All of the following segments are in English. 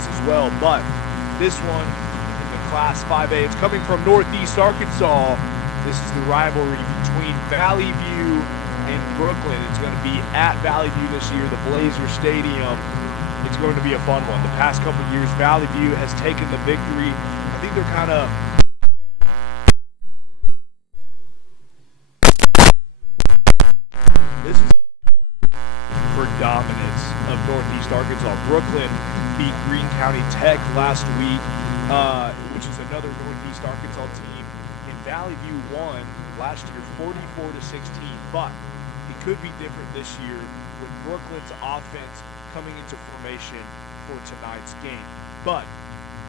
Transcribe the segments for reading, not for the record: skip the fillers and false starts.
As well, but this one in the Class 5A, it's coming from Northeast Arkansas. This is the rivalry between Valley View and Brooklyn. It's going to be at Valley View this year, the Blazer Stadium. It's going to be a fun one. The past couple of years, Valley View has taken the victory. I think they're kind of for dominance of Northeast Arkansas. Brooklyn beat Greene County Tech last week, which is another Northeast Arkansas team. And Valley View won last year 44-16, but it could be different this year with Brooklyn's offense coming into formation for tonight's game. But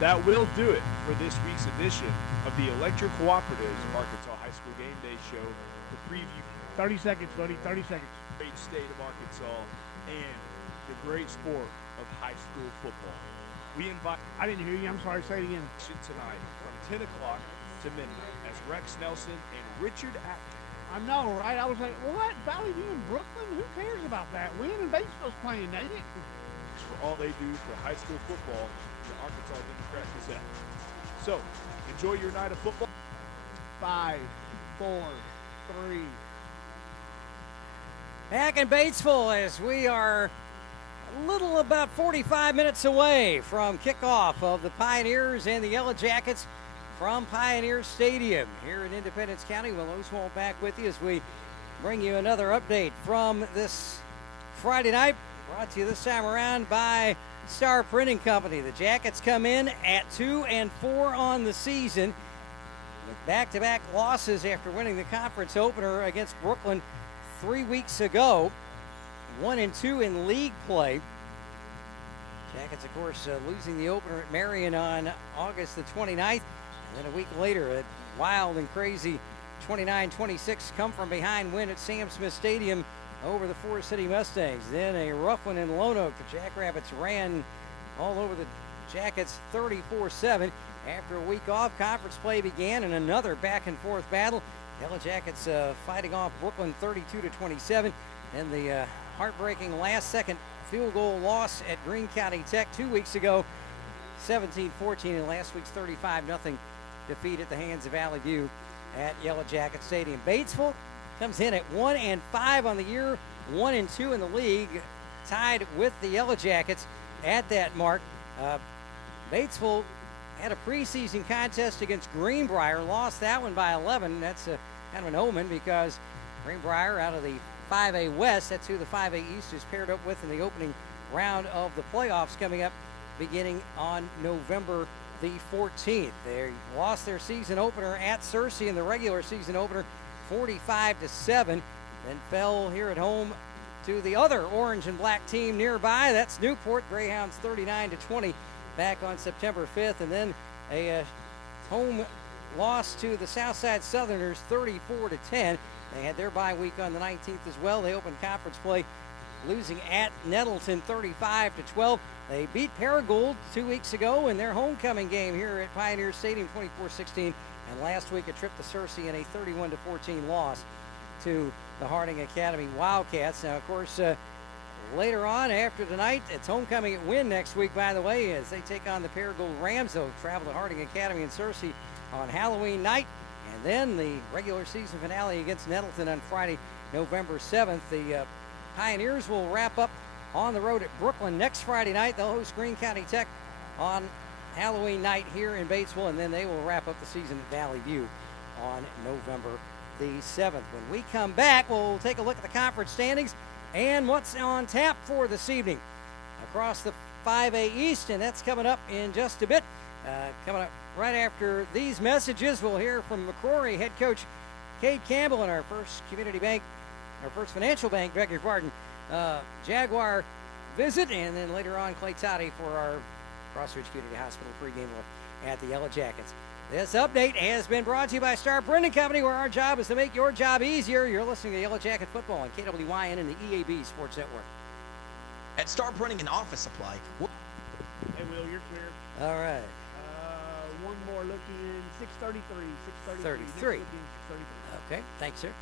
that will do it for this week's edition of the Electric Cooperatives Arkansas High School Game Day Show. The preview. 30 seconds, buddy, 30 seconds. Great state of Arkansas and the great sport of high school football. We invite. I didn't hear you. I'm sorry. Say it again. Tonight from 10 o'clock to midnight as Rex Nelson and Richard Atkins. I know, right? I was like, what? Valley View and Brooklyn? Who cares about that? Wynne and Batesville's playing, ain't it? For all they do for high school football, the Arkansas Democrat Gazette. So, enjoy your night of football. 5, 4, 3. Back in Batesville as we are a little about 45 minutes away from kickoff of the Pioneers and the Yellow Jackets from Pioneer Stadium here in Independence County. Will Oswald back with you as we bring you another update from this Friday night, brought to you this time around by Star Printing Company. The Jackets come in at 2-4 on the season with back-to-back losses after winning the conference opener against Brooklyn 3 weeks ago. 1-2 in league play. Jackets, of course, losing the opener at Marion on August the 29th. And then a week later, a wild and crazy 29-26 come from behind win at Sam Smith Stadium over the Forest City Mustangs. Then a rough one in Lonoke. The Jackrabbits ran all over the Jackets 34-7. After a week off, conference play began and another back-and-forth battle Yellow Jackets fighting off Brooklyn 32-27, and the heartbreaking last-second field goal loss at Greene County Tech 2 weeks ago, 17-14, and last week's 35-0 defeat at the hands of Valley View at Yellow Jacket Stadium. Batesville comes in at 1-5 on the year, 1-2 in the league, tied with the Yellow Jackets at that mark. Batesville had a preseason contest against Greenbrier, lost that one by 11. That's kind of an omen because Greenbrier out of the 5A West, that's who the 5A East is paired up with in the opening round of the playoffs coming up beginning on November the 14th. They lost their season opener at Searcy in the regular season opener 45-7, then fell here at home to the other orange and black team nearby. That's Newport Greyhounds 39-20 back on September 5th, and then a home loss to the Southside Southerners 34-10. They had their bye week on the 19th as well. They opened conference play losing at Nettleton 35-12. They beat Paragould 2 weeks ago in their homecoming game here at Pioneer Stadium 24-16, and last week a trip to Searcy in a 31-14 loss to the Harding Academy Wildcats. Now, of course, later on after tonight, it's homecoming at Wynne next week, by the way, as they take on the Paragould Rams. They'll travel to Harding Academy in Searcy on Halloween night, and then the regular season finale against Nettleton on Friday, November 7th. The Pioneers will wrap up on the road at Brooklyn next Friday night. They'll host Greene County Tech on Halloween night here in Batesville, and then they will wrap up the season at Valley View on November the 7th. When we come back, we'll take a look at the conference standings and what's on tap for this evening across the 5A East, and that's coming up in just a bit. Coming up right after these messages, we'll hear from McCrory head coach Cade Campbell in our first financial bank, beg your pardon, Jaguar visit, and then later on Clay Toddy for our Crossridge Community Hospital pregame look at the Yellow Jackets. This update has been brought to you by Star Printing Company, where our job is to make your job easier. You're listening to Yellow Jacket Football on KWYN and the EAB Sports Network. At Star Printing and Office Supply. Hey, Will, you're clear. All right. One more looking, 633. 33. Okay, thanks, sir.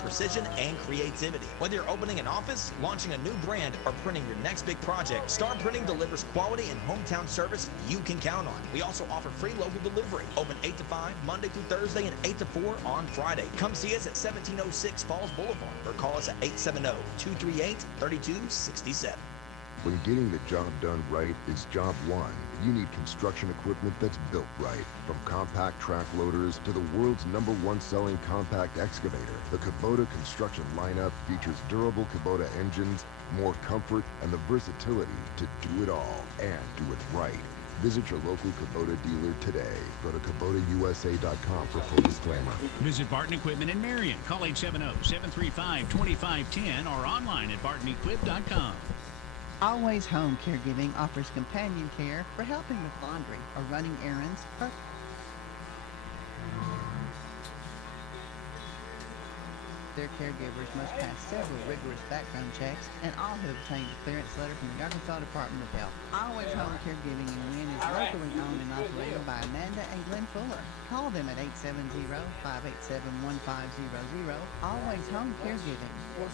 Precision and creativity. Whether you're opening an office, launching a new brand, or printing your next big project, Star Printing delivers quality and hometown service you can count on. We also offer free local delivery. Open 8 to 5, Monday through Thursday, and 8 to 4 on Friday. Come see us at 1706 Falls Boulevard or call us at 870-238-3267. When getting the job done right is job one, you need construction equipment that's built right. From compact track loaders to the world's #1 selling compact excavator, the Kubota construction lineup features durable Kubota engines, more comfort, and the versatility to do it all and do it right. Visit your local Kubota dealer today. Go to KubotaUSA.com for full disclaimer. Visit Barton Equipment in Marion. Call 870-735-2510 or online at bartonequip.com. Always Home Caregiving offers companion care for helping with laundry or running errands. Their caregivers must pass several rigorous background checks, and all have obtained a clearance letter from the Arkansas Department of Health. Always Home Caregiving in Wynne is locally owned and operated by Amanda and Glenn Fuller. Call them at 870-587-1500. Always Home Caregiving,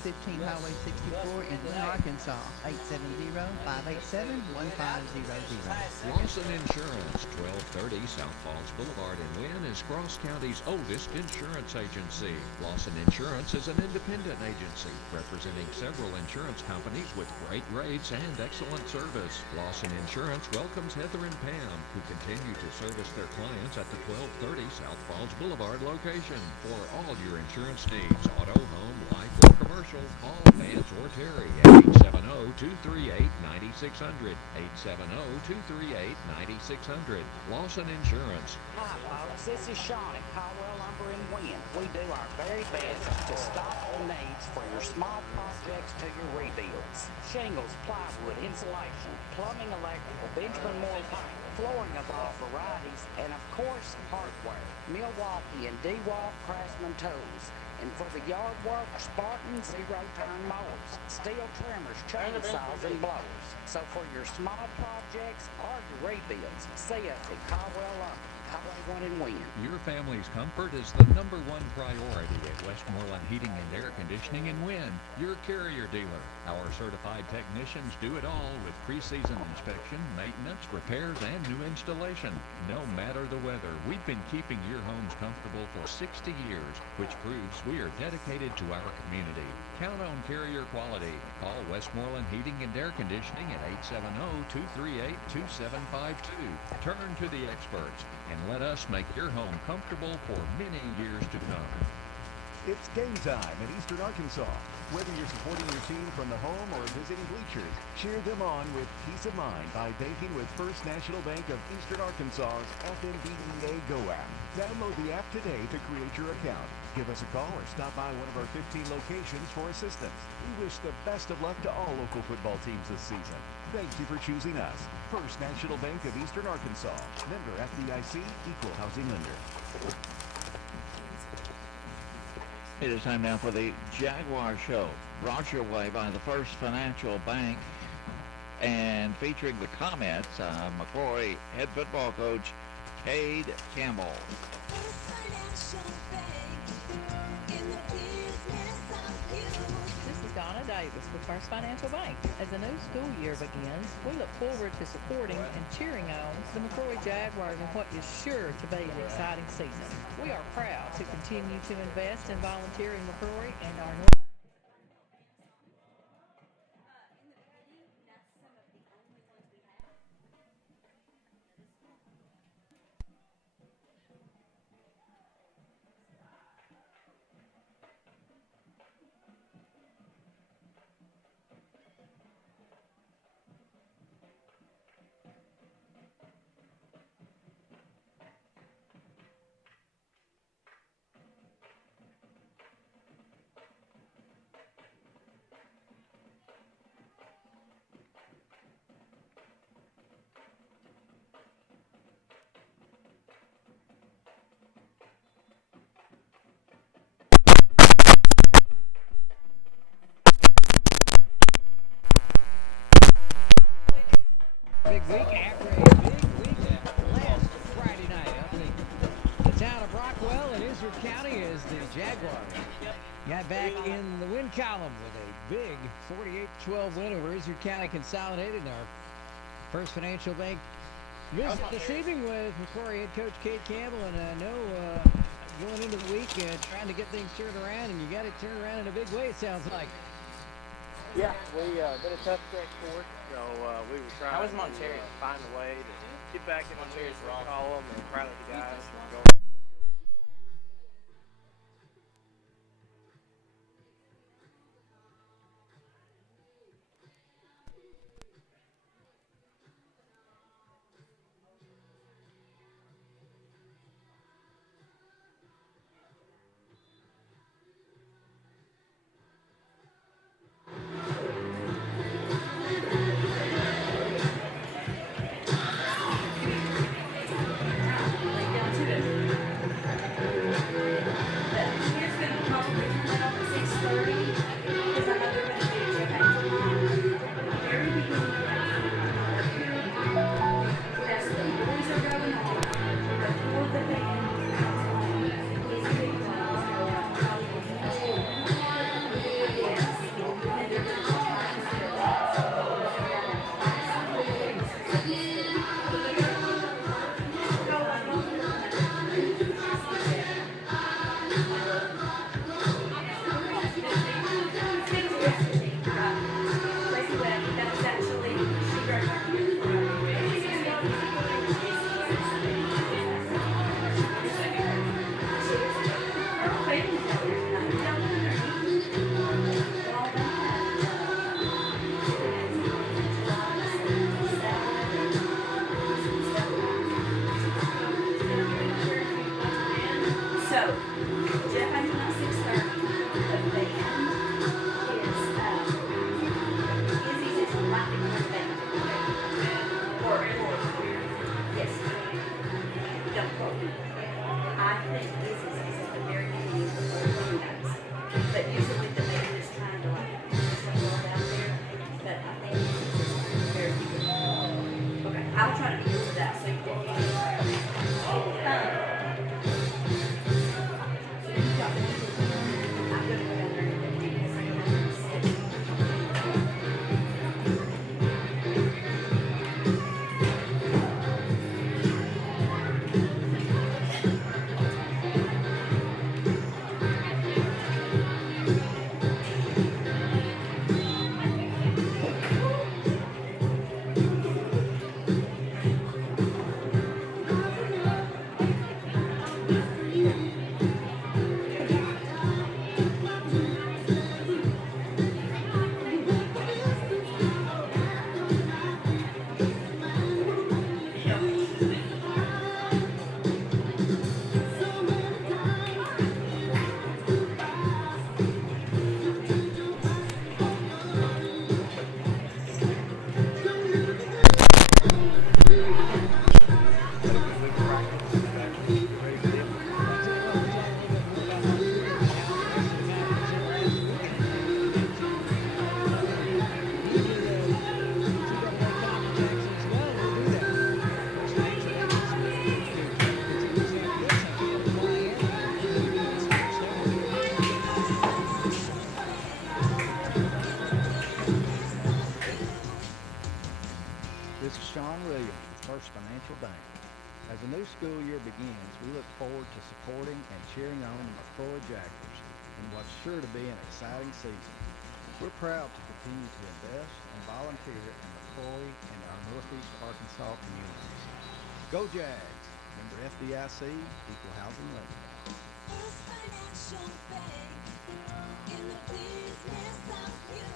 415 Highway 64 in Wynne, Arkansas. 870-587-1500. Lawson Insurance, 1230 South Falls Boulevard in Wynne is Cross County's oldest insurance agency. Lawson Insurance is an independent agency representing several insurance companies with great rates and excellent service. Lawson Insurance welcomes Heather and Pam, who continue to service their clients at the 1230 South Falls Boulevard location. For all your insurance needs, auto, home, life, or commercial, call Vance or Terry at 870-238-9600. 870-238-9600. Lawson Insurance. Hi, folks. This is Sean at Caldwell Lumber in Wynne. We do our very best to stock all needs for your small projects to your rebuilds. Shingles, plywood, insulation, plumbing, electrical, Benjamin Moore pipe, flooring of all varieties, and of course, hardware. Milwaukee and DeWalt Craftsman tools. And for the yard work, Spartan zero-turn mowers, steel trimmers, chainsaws, and blowers. So for your small projects or your rebuilds, see us at Caldwell Lumber. Highway 1 in Wynne. Your family's comfort is the #1 priority at Westmoreland Heating and Air Conditioning in Wynne, your Carrier dealer. Our certified technicians do it all with pre-season inspection, maintenance, repairs, and new installation. No matter the weather, we've been keeping your homes comfortable for 60 years, which proves we are dedicated to our community. Count on Carrier quality. Call Westmoreland Heating and Air Conditioning at 870-238-2752. Turn to the experts and let us make your home comfortable for many years to come. It's game time in Eastern Arkansas. Whether you're supporting your team from the home or visiting bleachers, cheer them on with peace of mind by banking with First National Bank of Eastern Arkansas's FNBEA Go app. Download the app today to create your account. Give us a call or stop by one of our 15 locations for assistance. We wish the best of luck to all local football teams this season. Thank you for choosing us. First National Bank of Eastern Arkansas. Member FDIC, Equal Housing Lender. It is time now for the Jaguar Show, brought your way by the First Financial Bank and featuring the comments of McCrory head football coach Cade Campbell. This is Donna Davis with First Financial Bank. As the new school year begins, we look forward to supporting and cheering on the McCrory Jaguars in what is sure to be an exciting season. We are proud to continue to invest and volunteer in McCrory and our Big week after a big week last Friday night up in the town of Brockwell in Izard County as the Jaguars got back in the win column with a big 48-12 win over Izard County Consolidated in our First Financial Bank visit this evening with McCrory head coach Cade Campbell. And I know going into the week trying to get things turned around, and you got it turned around in a big way, it sounds like. Yeah, we been a tough stretch for us, so we were trying to find a way to get back in the column and proud of the guys. sure to be an exciting season. We're proud to continue to invest and volunteer in McCrory and our Northeast Arkansas communities. Go Jags! Member FDIC, Equal Housing Lender. First Financial Bank, in the business of you.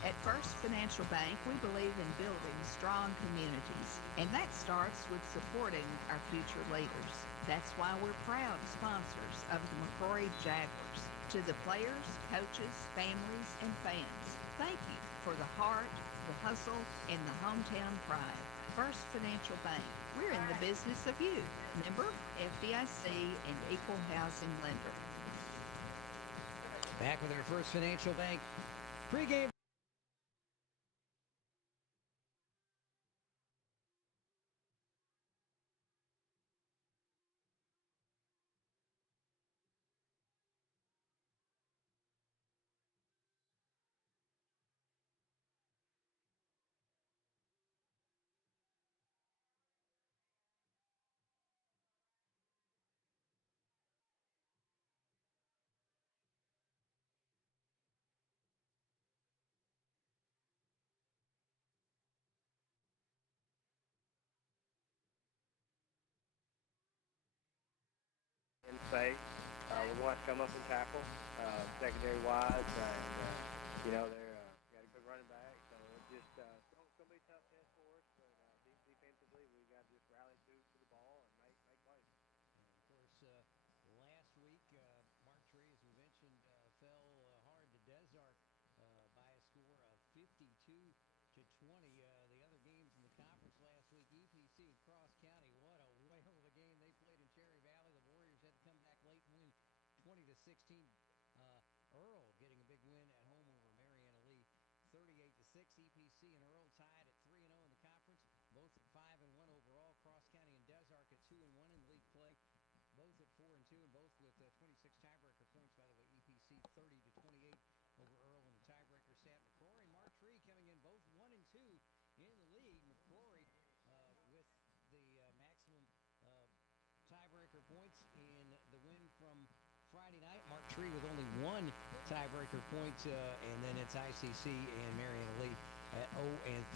At First Financial Bank, we believe in building strong communities, and that starts with supporting our future leaders. That's why we're proud sponsors of the McCrory Jaguars. To the players, coaches, families, and fans, thank you for the heart, the hustle, and the hometown pride. First Financial Bank, we're in the business of you. Member FDIC and Equal Housing Lender. Back with our First Financial Bank pregame. In space. We're going to have to come up and tackle secondary wise, and they're got a good running back, so it's just it's going to be a tough test for us. But defensively, we got to just rally to the ball and make plays. And of course, last week, Mark Tree, as we mentioned, fell hard to Desart by a score of 52-20. The other games in the conference last week, EPC and Cross County, what a whale of a game they played in Cherry Valley. The Warriors had to come back late and win 20-16. Earl getting a big win at home over Mariana Lee, 38-6. EPC and Earl tied at 3-0 in the conference, both at 5-1 overall. Cross County and Desark at 2-1 in league play, both at 4-2, and both with 26 tiebreaker points. By the way, EPC 30-28 over Earl in the tiebreaker set. McCrory and Martree coming in both 1-2 in the league. McCrory with the maximum tiebreaker points in the win from Friday night. Martree with only one tiebreaker point, and then it's ICC and Mariana Lee at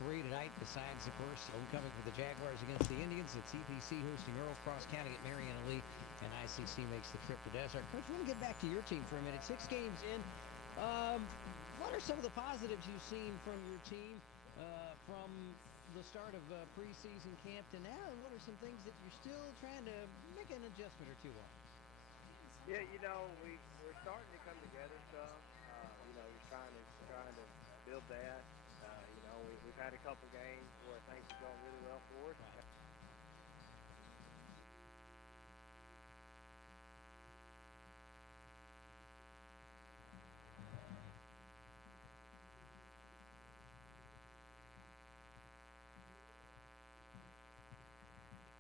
0-3 tonight. Besides, of course, homecoming for the Jaguars against the Indians. It's EPC hosting Earl. Cross County at Mariana Lee, and ICC makes the trip to Desert. Coach, I want to get back to your team for a minute. 6 games in. What are some of the positives you've seen from your team from the start of preseason camp to now, and what are some things that you're still trying to make an adjustment or two on? Yeah, we're starting to come together some. We're trying to build that. We've had a couple games where things have gone really well for us. Right.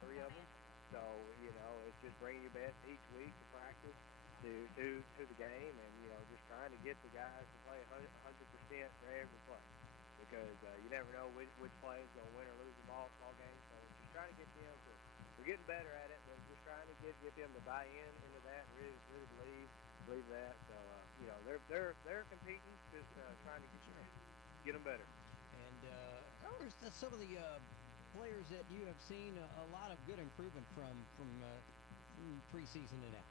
Three of them. So, it's just bringing your best each week to practice, to the game, and, just trying to get the guys to play 100% for every play. Because you never know which play is going to win or lose the ball, small game. So just trying to get them to, we're getting better at it, but just trying to get them to buy into that, really believe that. So, they're competing, just trying to get them better. And what are some of the players that you have seen a lot of good improvement from preseason to now?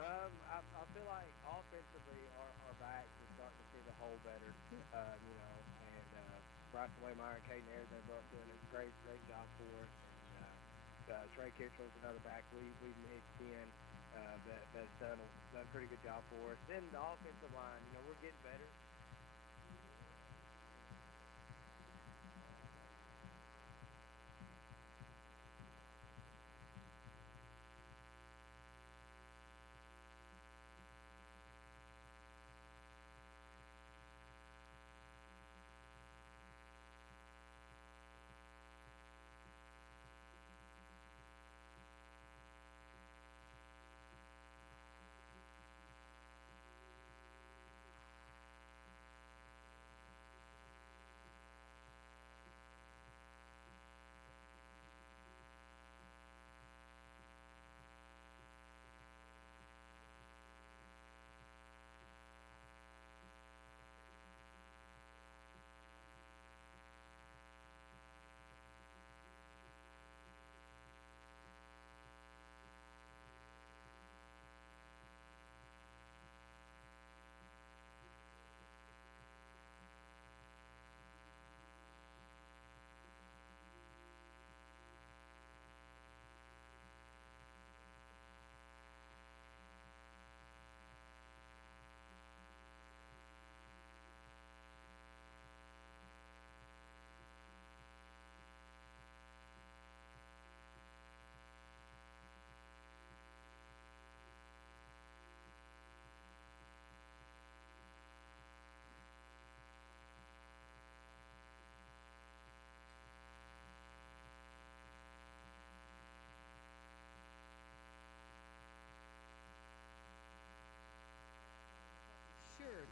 I feel like offensively our backs are starting to see the hole better, and Bryson Waymeyer and Caden Ayers are both doing a great job for us. And Trey Kitchell's another back we mixed in that's done a pretty good job for us. Then the offensive line, we're getting better.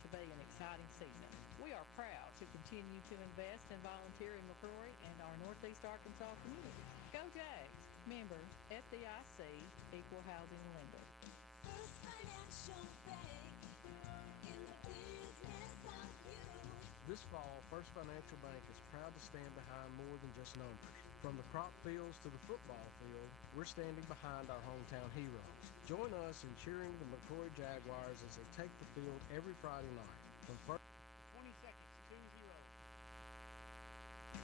to be an exciting season. We are proud to continue to invest and volunteer in McCrory and our Northeast Arkansas communities. Go Jags! Member FDIC, Equal Housing Lender. First Financial Bank, in the business of you. This fall, First Financial Bank is proud to stand behind more than just numbers. From the crop fields to the football field, we're standing behind our hometown heroes. Join us in cheering the McCrory Jaguars as they take the field every Friday night. From first 20 seconds, 2-0.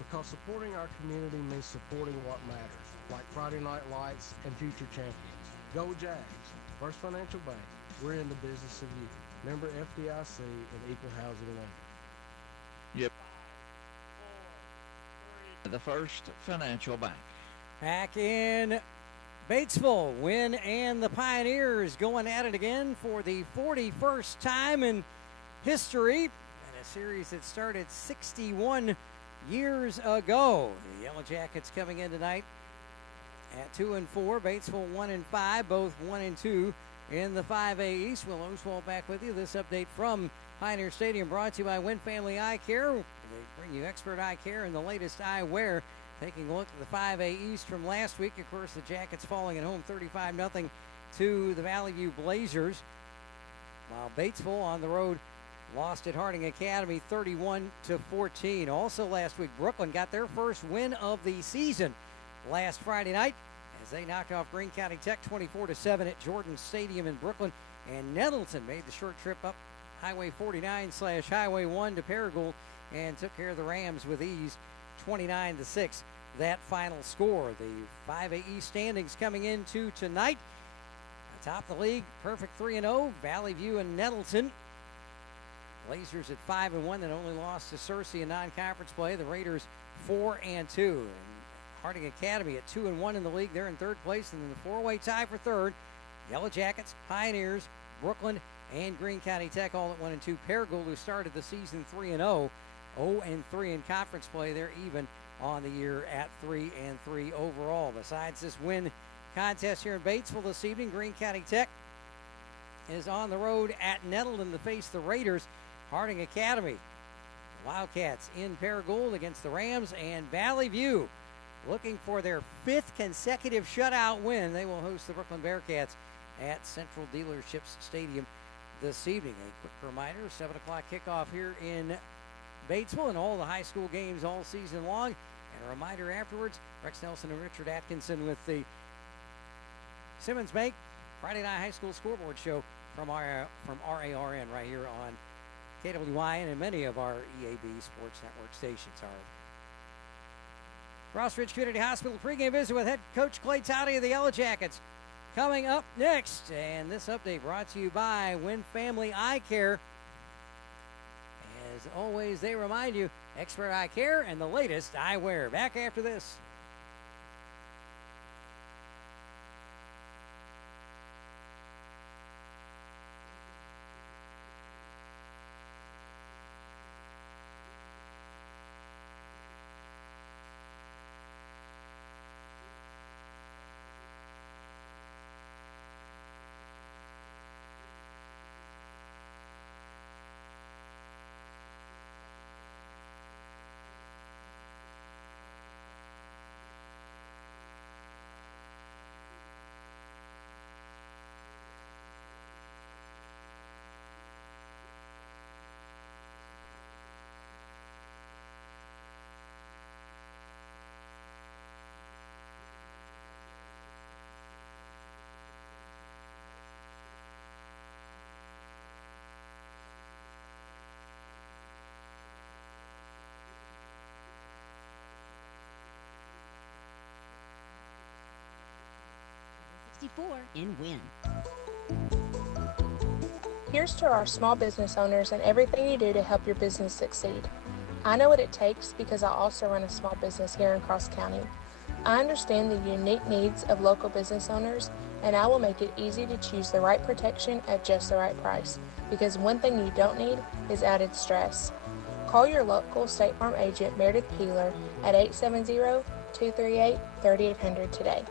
Because supporting our community means supporting what matters, like Friday Night Lights and future champions. Go Jags! First Financial Bank, we're in the business of you. Member FDIC and Equal Housing Lender. Yep. The First Financial Bank. Back in Batesville, Wynne and the Pioneers going at it again for the 41st time in history, and a series that started 61 years ago. The Yellow Jackets coming in tonight at 2-4, Batesville 1-5, both 1-2 in the 5A East. Will Oswald back with you. This update from Pioneer Stadium brought to you by Wynne Family Eye Care. They bring you expert eye care and the latest eyewear. Taking a look at the 5A East from last week. Of course, the Jackets falling at home 35-0 to the Valley View Blazers. While Batesville on the road lost at Harding Academy 31-14. Also last week, Brooklyn got their first win of the season last Friday night as they knocked off Greene County Tech 24-7 at Jordan Stadium in Brooklyn. And Nettleton made the short trip up Highway 49/Highway 1 to Paragould and took care of the Rams with ease, 29-6. That final score. The 5A East standings coming into tonight. Atop the league, perfect 3-0, Valley View and Nettleton. Blazers at 5-1 that only lost to Searcy in non-conference play. The Raiders 4-2. And Harding Academy at 2-1 in the league. They're in third place. And then the four-way tie for third. Yellow Jackets, Pioneers, Brooklyn, and Greene County Tech all at 1-2. Paragould, who started the season 3-0, 0-3 in conference play. They're even on the year at 3-3 overall. Besides this win contest here in Batesville this evening, Greene County Tech is on the road at Nettleton to face the Raiders. Harding Academy, Wildcats in Paragould against the Rams, and Valley View looking for their 5th consecutive shutout win. They will host the Brooklyn Bearcats at Central Dealerships Stadium this evening. A quick reminder, 7 o'clock kickoff here in Batesville and all the high school games all season long. And a reminder afterwards, Rex Nelson and Richard Atkinson with the Simmons Bank Friday Night High School Scoreboard Show from RARN right here on KWYN and many of our EAB Sports Network stations. Our Ross Ridge Community Hospital pregame visit with head coach Clay Toddy of the Yellow Jackets coming up next. And this update brought to you by Wynne Family Eye Care. As always, they remind you, expert eye care and the latest eyewear. Back after this. In Wynne. Here's to our small business owners and everything you do to help your business succeed. I know what it takes because I also run a small business here in Cross County. I understand the unique needs of local business owners, and I will make it easy to choose the right protection at just the right price, because one thing you don't need is added stress. Call your local State Farm agent, Meredith Peeler, at 870-238-3800 today.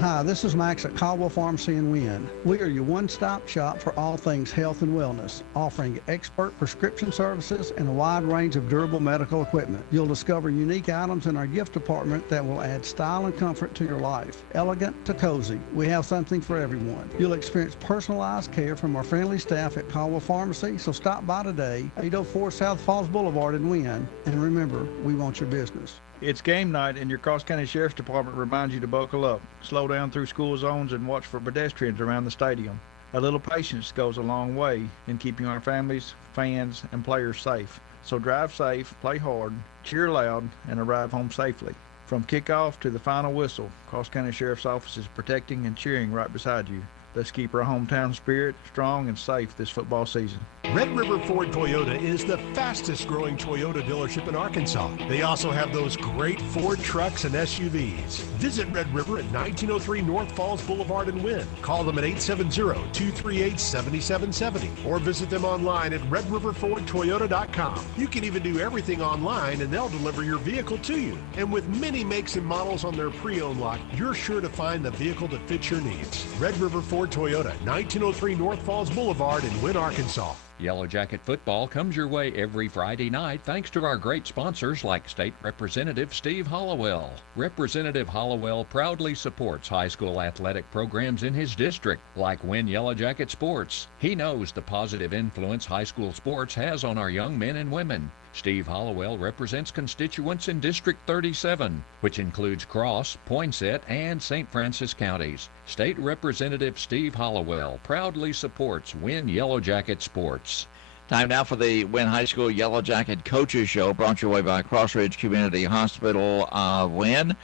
Hi, this is Max at Caldwell Pharmacy in Wynne. We are your one-stop shop for all things health and wellness, offering expert prescription services and a wide range of durable medical equipment. You'll discover unique items in our gift department that will add style and comfort to your life. Elegant to cozy, we have something for everyone. You'll experience personalized care from our friendly staff at Caldwell Pharmacy, so stop by today, 804 South Falls Boulevard in Wynne, and remember, we want your business. It's game night, and your Cross County Sheriff's Department reminds you to buckle up, slow down through school zones, and watch for pedestrians around the stadium. A little patience goes a long way in keeping our families, fans, and players safe. So drive safe, play hard, cheer loud, and arrive home safely. From kickoff to the final whistle, Cross County Sheriff's Office is protecting and cheering right beside you. Let's keep our hometown spirit strong and safe this football season. Red River Ford Toyota is the fastest growing Toyota dealership in Arkansas. They also have those great Ford trucks and SUVs. Visit Red River at 1903 North Falls Boulevard in Wynne. Call them at 870-238-7770 or visit them online at redriverfordtoyota.com. You can even do everything online and they'll deliver your vehicle to you. And with many makes and models on their pre-owned lot, you're sure to find the vehicle that fits your needs. Red River Ford Toyota, 1903 North Falls Boulevard in Wynne, Arkansas. Yellow Jacket football comes your way every Friday night thanks to our great sponsors like State Representative Steve Hollowell. Representative Hollowell proudly supports high school athletic programs in his district like Wynne Yellow Jacket Sports. He knows the positive influence high school sports has on our young men and women. Steve Hollowell represents constituents in District 37, which includes Cross, Poinsett, and St. Francis counties. State Representative Steve Hollowell proudly supports Wynne Yellow Jacket Sports. Time now for the Wynne High School Yellow Jacket Coaches Show, brought your way by Crossridge Community Hospital of Wynne,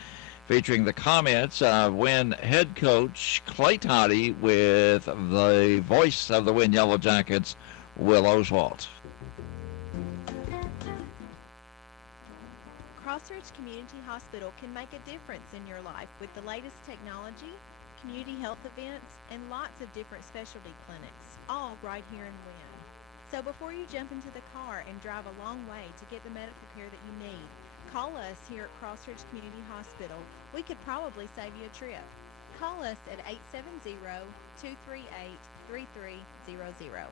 featuring the comments of Wynne head coach Clay Toddy with the voice of the Wynne Yellow Jackets, Will Oswalt. Crossridge Community Hospital can make a difference in your life with the latest technology, community health events, and lots of different specialty clinics, all right here in Wynne. So before you jump into the car and drive a long way to get the medical care that you need, call us here at Crossridge Community Hospital. We could probably save you a trip. Call us at 870-238-3300.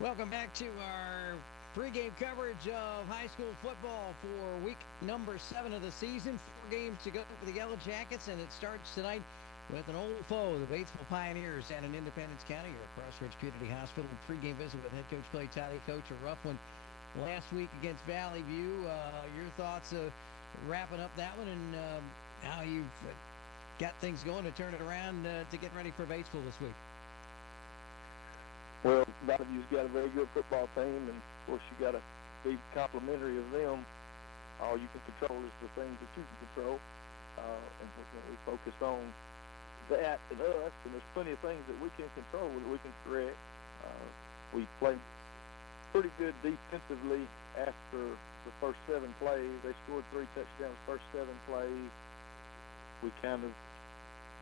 Welcome back to our pregame coverage of high school football for week number 7 of the season. 4 games to go for the Yellow Jackets, and it starts tonight with an old foe, the Batesville Pioneers, and in Independence County or Crossridge Community Hospital. Pregame visit with head coach Clay Toddy. Coach, a rough one last week against Valley View. Your thoughts wrapping up that one and how you've got things going to turn it around to get ready for Batesville this week? Well, Valley View's got a very good football team, and of course you got to be complimentary of them. All you can control is the things that you can control, and we focus on that and us. And there's plenty of things that we can control that we can correct. We played pretty good defensively after the first 7 plays. They scored 3 touchdowns first 7 plays. We kind of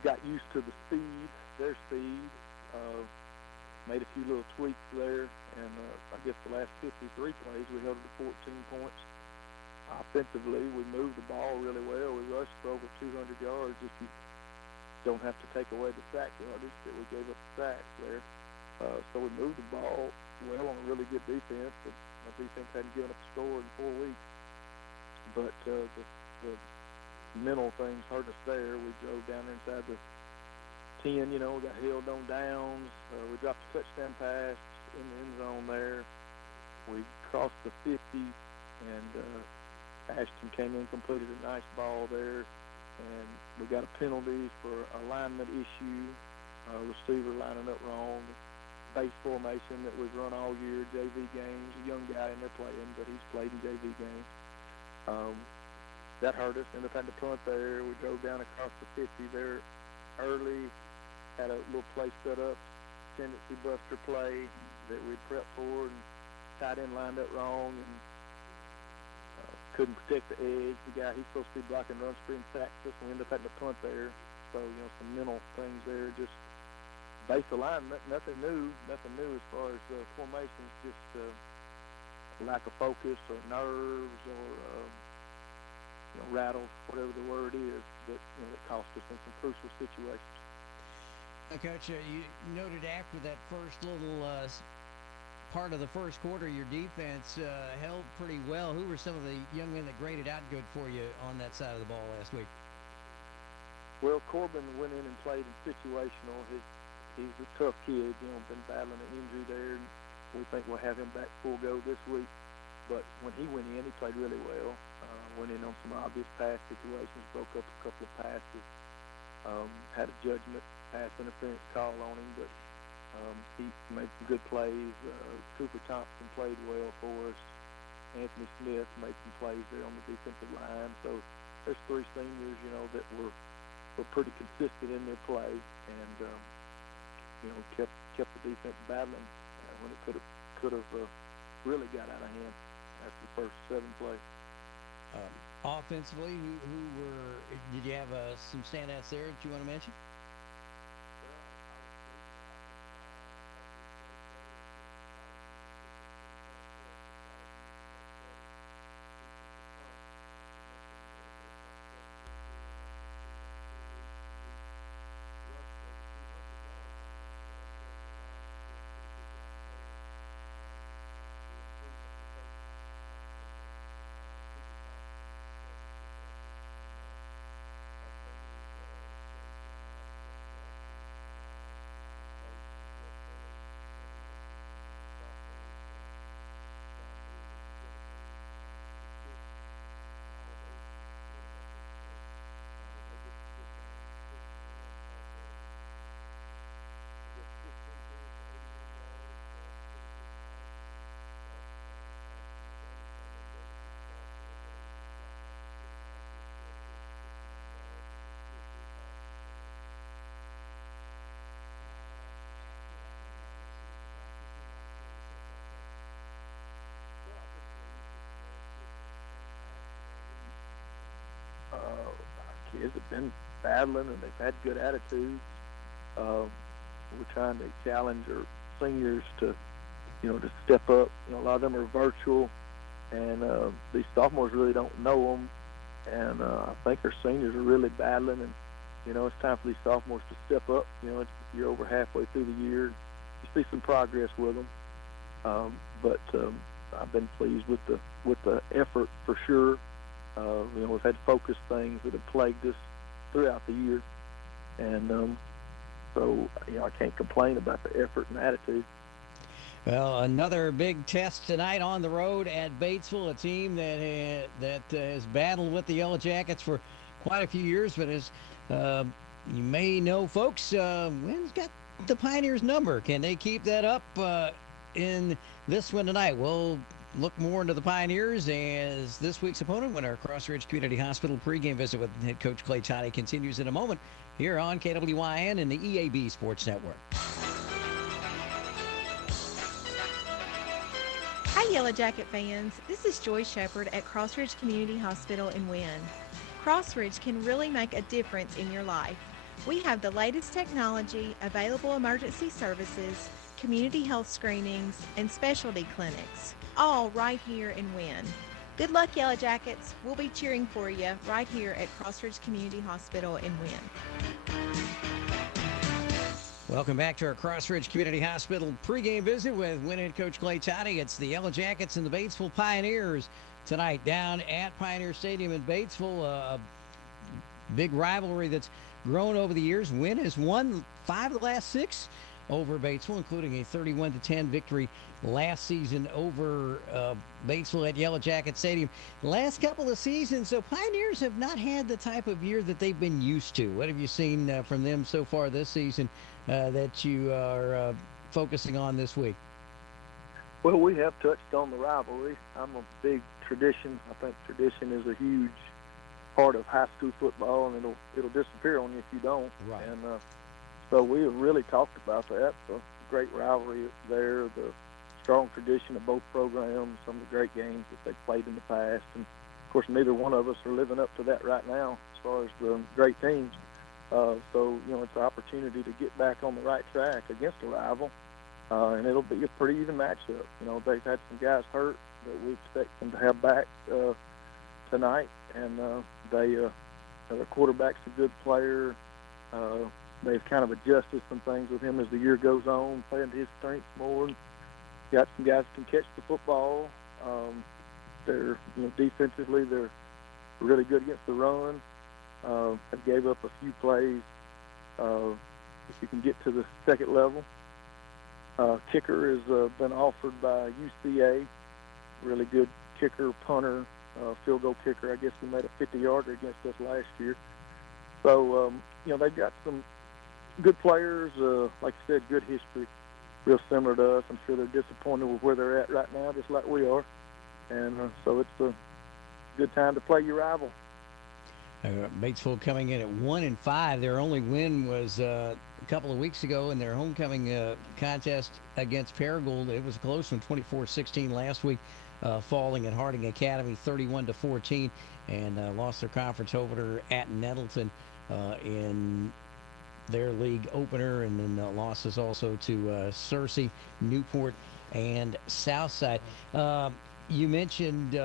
got used to the speed, their speed. Made a few little tweaks there, and I guess the last 53 plays we held it to 14 points. Offensively, we moved the ball really well. We rushed for over 200 yards if you don't have to take away the sack yardage that we gave up the sacks there. So we moved the ball well on a really good defense. My defense hadn't given up a score in 4 weeks. But the mental things hurt us there. We drove down there inside the 10, got held on downs. We dropped a touchdown pass in the end zone there. We crossed the 50, and Ashton came in, completed a nice ball there. And we got a penalty for alignment issue, receiver lining up wrong, base formation that we've run all year, JV games, a young guy in there playing, but he's played in JV games. That hurt us. Ended up having to punt there. We drove down across the 50 there early, had a little play set up, tendency buster play that we prepped for, and tight end lined up wrong and couldn't protect the edge. The guy he's supposed to be blocking run screen sacked us, and we ended up having to punt there. So, some mental things there, just base alignment, nothing new as far as formations, just lack of focus or nerves or rattled, whatever the word is, that that cost us in some crucial situations. Coach, you noted after that first little part of the first quarter, your defense held pretty well. Who were some of the young men that graded out good for you on that side of the ball last week? Well, Corbin went in and played in situational. He's a tough kid, been battling an injury there, and we think we'll have him back full go this week. But when he went in, he played really well. Went in on some obvious pass situations, broke up a couple of passes, had a judgment pass interference call on him, but he made some good plays. Cooper Thompson played well for us. Anthony Smith made some plays there on the defensive line. So there's three seniors, that were pretty consistent in their play, and kept the defense battling when it could have really got out of hand after the first 7 plays. Offensively, did you have some standouts there that you want to mention? Our kids have been battling, and they've had good attitudes. We're trying to challenge our seniors to step up. A lot of them are virtual, and these sophomores really don't know them. And I think our seniors are really battling, and it's time for these sophomores to step up. You're over halfway through the year. You see some progress with them, but I've been pleased with the effort for sure. We've had focus things that have plagued us throughout the year, and so I can't complain about the effort and attitude. Well, another big test tonight on the road at Batesville, a team that has battled with the Yellow Jackets for quite a few years, but as you may know, folks, Wynne's got the Pioneers' number. Can they keep that up in this one tonight? We'll look more into the Pioneers as this week's opponent when our Cross Ridge Community Hospital pregame visit with head coach Clay Toddy continues in a moment here on KWYN and the EAB Sports Network. Hi, Yellow Jacket fans. This is Joy Shepard at Cross Ridge Community Hospital in Wynne. Cross Ridge can really make a difference in your life. We have the latest technology, available emergency services, community health screenings, and specialty clinics, all right here in Wynne. Good luck, Yellow Jackets. We'll be cheering for you right here at Cross Ridge Community Hospital in Wynne. Welcome back to our Cross Ridge Community Hospital pregame visit with Wynne head coach Clay Toddy. It's the Yellow Jackets and the Batesville Pioneers tonight down at Pioneer Stadium in Batesville. A big rivalry that's grown over the years. Wynne has won 5 of the last 6 over Batesville, including a 31-10 victory last season over Batesville at Yellow Jacket Stadium. The last couple of seasons, so Pioneers have not had the type of year that they've been used to. What have you seen from them so far this season that you are focusing on this week? Well, we have touched on the rivalry. I'm a big tradition. I think tradition is a huge part of high school football, and it'll disappear on you if you don't. Right. And so we have really talked about that. The great rivalry there, the strong tradition of both programs, some of the great games that they've played in the past. And, of course, neither one of us are living up to that right now as far as the great teams. So, it's an opportunity to get back on the right track against a rival, and it'll be a pretty even matchup. They've had some guys hurt that we expect them to have back tonight, and their quarterback's a good player. They've kind of adjusted some things with him as the year goes on, playing to his strengths more. Got some guys who can catch the football. They're, defensively, they're really good against the run. They gave up a few plays. If you can get to the second level, kicker has been offered by UCA. Really good kicker, punter, field goal kicker. I guess he made a 50-yarder against us last year. So, they've got some good players. Like I said, good history, real similar to us. I'm sure they're disappointed with where they're at right now, just like we are. And so it's a good time to play your rival. Batesville coming in at 1-5. Their only win was a couple of weeks ago in their homecoming contest against Paragould. It was a close one, 24-16 last week, falling at Harding Academy 31-14, and lost their conference opener at Nettleton in their league opener, and then losses also to Searcy, Newport, and Southside. You mentioned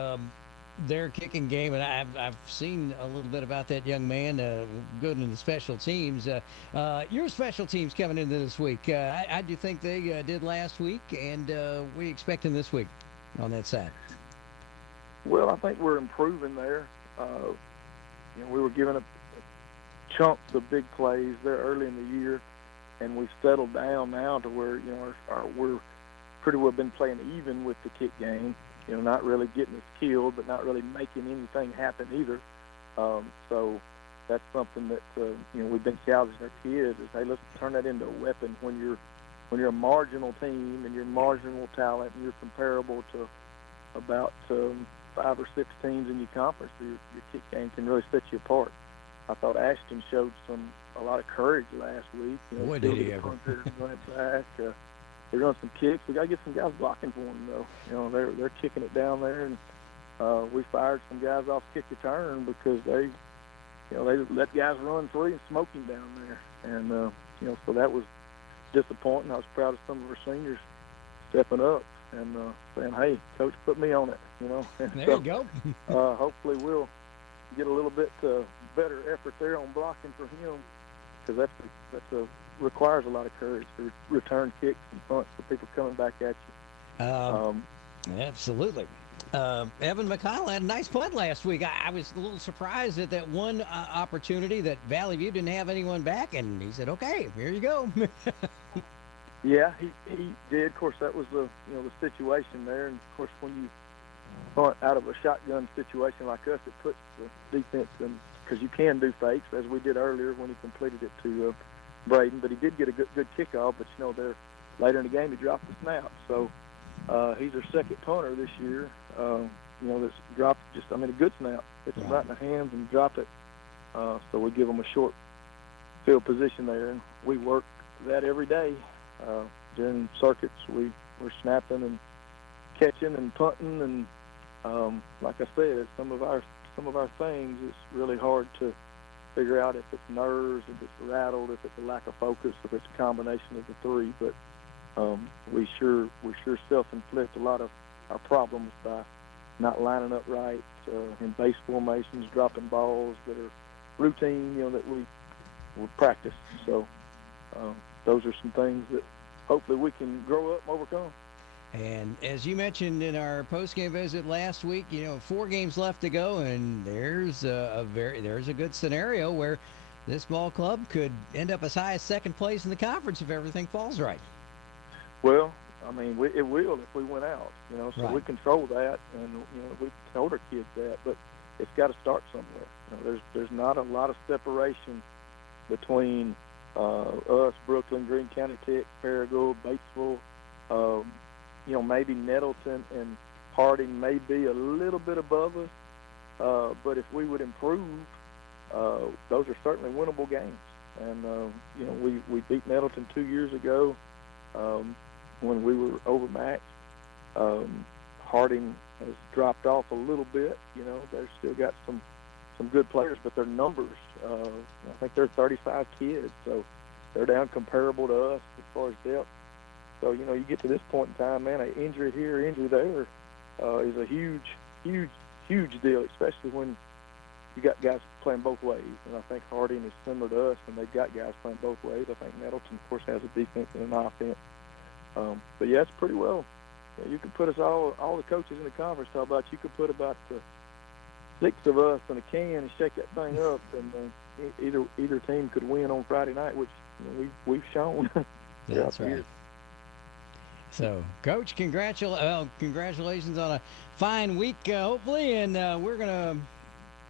their kicking game, and I've seen a little bit about that young man, good in the special teams. Your special teams coming into this week, how do you think they did last week, and what are you expecting this week on that side? Well, I think we're improving there. We were giving up chunks of big plays there early in the year, and we've settled down now to where we're pretty well been playing even with the kick game. Not really getting us killed, but not really making anything happen either. So that's something that we've been challenging our kids is, hey, let's turn that into a weapon when you're a marginal team and you're marginal talent and you're comparable to about 5 or 6 teams in your conference. Your kick game can really set you apart. I thought Ashton showed a lot of courage last week. Boy, did he ever! Running back. They're doing some kicks. We got to get some guys blocking for them, though. They're kicking it down there, and we fired some guys off kick return because they let guys run free and smoke him down there, and so that was disappointing. I was proud of some of our seniors stepping up and saying, "Hey, coach, put me on it," And there you go. Hopefully, we'll get a little bit better effort there on blocking for him, because that's requires a lot of courage to return kicks and punts for people coming back at you. Absolutely. Evan McConnell had a nice punt last week. I was a little surprised at that one opportunity that Valley View didn't have anyone back, and he said, "Okay, here you go." Yeah, he did. Of course, that was the situation there, and of course, when you punt out of a shotgun situation like us, it puts the defense in, because you can do fakes, as we did earlier when he completed it to Braden, but he did get a good kickoff. But there later in the game he dropped the snap, so he's our second punter this year. That's dropped a good snap. Hits him right in the hands and drop it. So we give him a short field position there, and we work that every day. During circuits, we're snapping and catching and punting, and like I said, some of our things, it's really hard to figure out if it's nerves, if it's rattled, if it's a lack of focus, if it's a combination of the three. But we sure self-inflict a lot of our problems by not lining up right in base formations, dropping balls that are routine, that we practice. So those are some things that hopefully we can grow up and overcome. And as you mentioned in our post-game visit last week, 4 games left to go, and there's a good scenario where this ball club could end up as high as second place in the conference if everything falls right. Well, it will if we win out, so right. We control that, and we told our kids that, but it's got to start somewhere. There's not a lot of separation between us, Brooklyn, Greene County Tech, Paragould, Batesville. Maybe Nettleton and Harding may be a little bit above us, but if we would improve, those are certainly winnable games. And we beat Nettleton 2 years ago when we were overmatched. Harding has dropped off a little bit. They've still got some good players, but their numbers, I think they're 35 kids, so they're down comparable to us as far as depth. So, you get to this point in time, man, an injury here, injury there is a huge huge deal, especially when you got guys playing both ways. And I think Harding is similar to us, and they've got guys playing both ways. I think Nettleton, of course, has a defense and an offense. But yeah, it's pretty well. Yeah, you could put us all the coaches in the conference talk about. You could put about 6 of us in a can and shake that thing up, and either team could win on Friday night, which we've shown. That's right. So, Coach, congratulations on a fine week, hopefully, and we're going to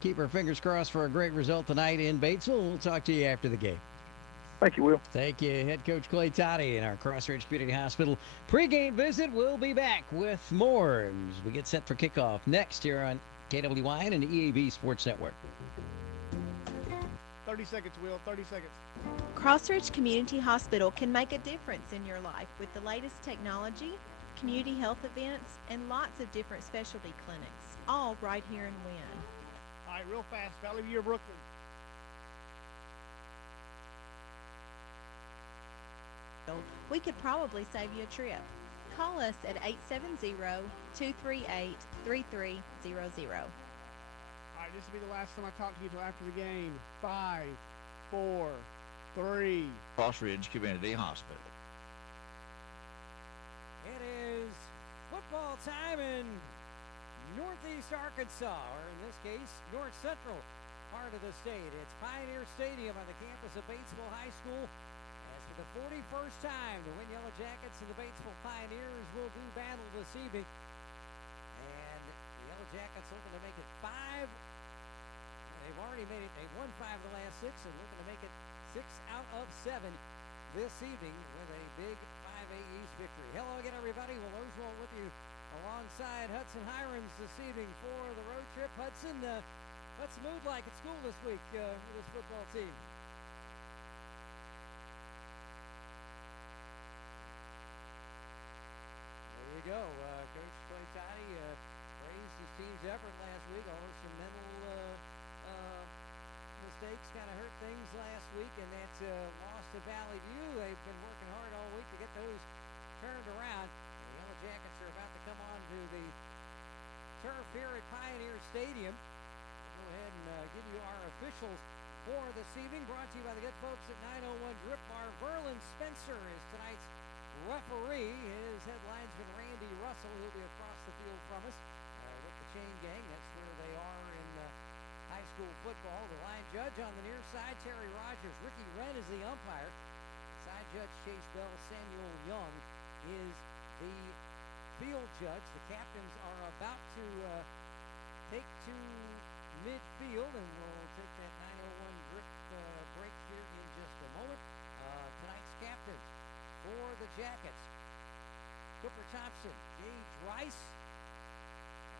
keep our fingers crossed for a great result tonight in Batesville. We'll talk to you after the game. Thank you, Will. Thank you, Head Coach Clay Toddy in our Crossridge Community Hospital pregame visit. We'll be back with more as we get set for kickoff next here on KWYN and the EAB Sports Network. 30 seconds, Will. 30 seconds. Crossridge Community Hospital can make a difference in your life with the latest technology, community health events, and lots of different specialty clinics, all right here in Wynne. All right, real fast. Valley View, Brooklyn. We could probably save you a trip. Call us at 870-238-3300. All right, this will be the last time I talk to you until after the game. 5, 4, 3. Crossridge Community Hospital. It is football time in Northeast Arkansas, or in this case, North Central part of the state. It's Pioneer Stadium on the campus of Batesville High School. As for the 41st time, the Wynne Yellow Jackets and the Batesville Pioneers will do battle this evening. And the Yellow Jackets looking to make it 5. They've already made it. They won 5 of the last 6 and looking to make it 6 out of 7 this evening with a big 5A East victory. Hello again, everybody. Will Oswald with you alongside Hudson Hirons this evening for the road trip. Hudson, what's the mood like at school this week with this football team? There you go. Coach Clay Toddy praised his team's effort last week, although some mental mistakes kind of hurt things last week, and that's loss to Valley View. They've been working hard all week to get those turned around. The Yellow Jackets are about to come on to the turf here at Pioneer Stadium. I'll go ahead and give you our officials for this evening, brought to you by the good folks at 901 Drip Bar. Verlin Spencer is tonight's referee. His head linesman, Randy Russell, he'll be across the field from us with the chain gang. That's where they are in high school football. The line judge on the near side, Terry Rogers. Ricky Wrenn is the umpire. Side judge, Chase Bell. Samuel Young is the field judge. The captains are about to take to midfield, and we'll take that 901 Drip break here in just a moment. Tonight's captains for the Jackets: Cooper Thompson, Gage Rice,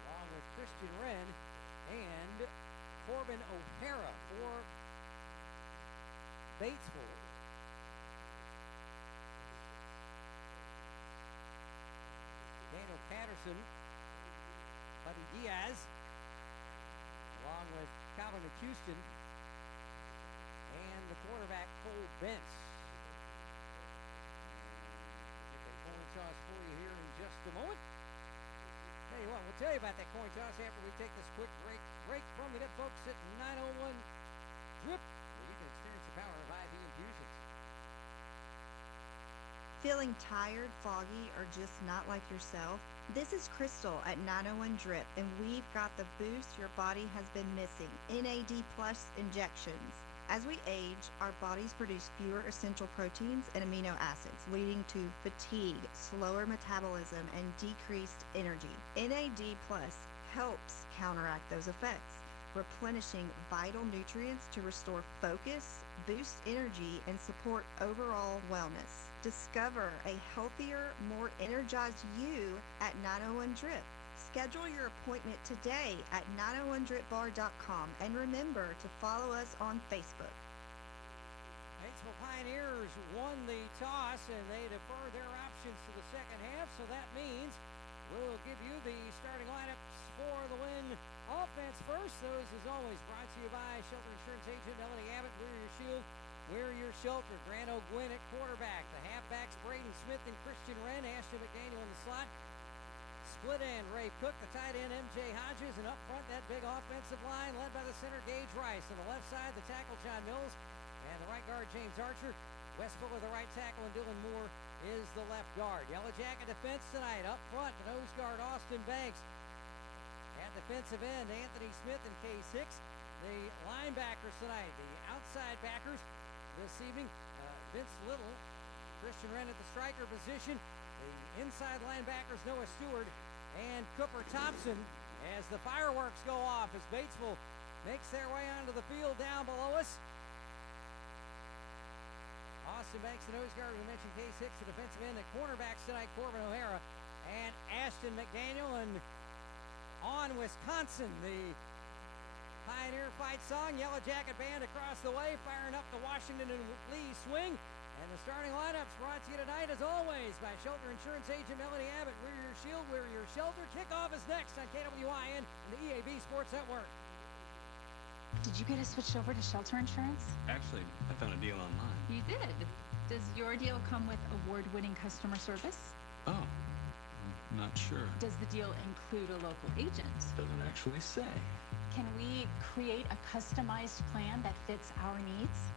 along with Christian Wrenn, and Corbin O'Hara for Batesville. Daniel Patterson, Buddy Diaz, along with Calvin Houston, and the quarterback Cole Bentz. Get that coin toss for you here in just a moment. Tell you what, we'll tell you about that coin toss after we take this quick break from the good folks at 901 Drip, where you can experience the power of IV infusions. Feeling tired, foggy, or just not like yourself? This is Crystal at 901 Drip, and we've got the boost your body has been missing, NAD Plus injections. As we age, our bodies produce fewer essential proteins and amino acids, leading to fatigue, slower metabolism, and decreased energy. NAD Plus helps counteract those effects, replenishing vital nutrients to restore focus, boost energy, and support overall wellness. Discover a healthier, more energized you at 901 Drip. Schedule your appointment today at 901dripbar.com, and remember to follow us on Facebook. Batesville Pioneers won the toss, and they defer their options to the second half, so that means we'll give you the starting lineups for the Wynne offense first. Those, as always, brought to you by Shelter Insurance Agent Melanie Abbott. We're your shield. We're your shelter. Grant O'Gwynn at quarterback. The halfbacks, Braden Smith and Christian Wrenn. Ashton McDaniel in the slot. split end, Ray Cook, the tight end, M.J. Hodges, and up front, that big offensive line led by the center, Gage Rice. On the left side, the tackle, John Mills, and the right guard, James Archer. Westfuller, the right tackle, and Dylan Moore is the left guard. Yellow Jacket defense tonight. Up front, the nose guard, Austin Banks. At defensive end, Anthony Smith and K6. The linebackers tonight, the outside backers this evening, Vince Little, Christian Wren at the striker position. The inside linebackers, Noah Stewart and Cooper Thompson, as the fireworks go off as Batesville makes their way onto the field down below us. Austin Banks, the nose guard, we mentioned K6, the defensive end. The cornerbacks tonight, Corbin O'Hara and Ashton McDaniel. And on Wisconsin, the Pioneer fight song, Yellow Jacket Band across the way, firing up the Washington and Lee swing. And the starting lineups brought to you tonight, as always, by Shelter Insurance Agent Melanie Abbott. We're your shield, we're your shelter. Kickoff is next on KWIN and the EAB Sports Network. Did you get us switched over to Shelter Insurance? Actually, I found a deal online. You did? Does your deal come with award-winning customer service? Oh, I'm not sure. Does the deal include a local agent? Doesn't actually say. Can we create a customized plan that fits our needs?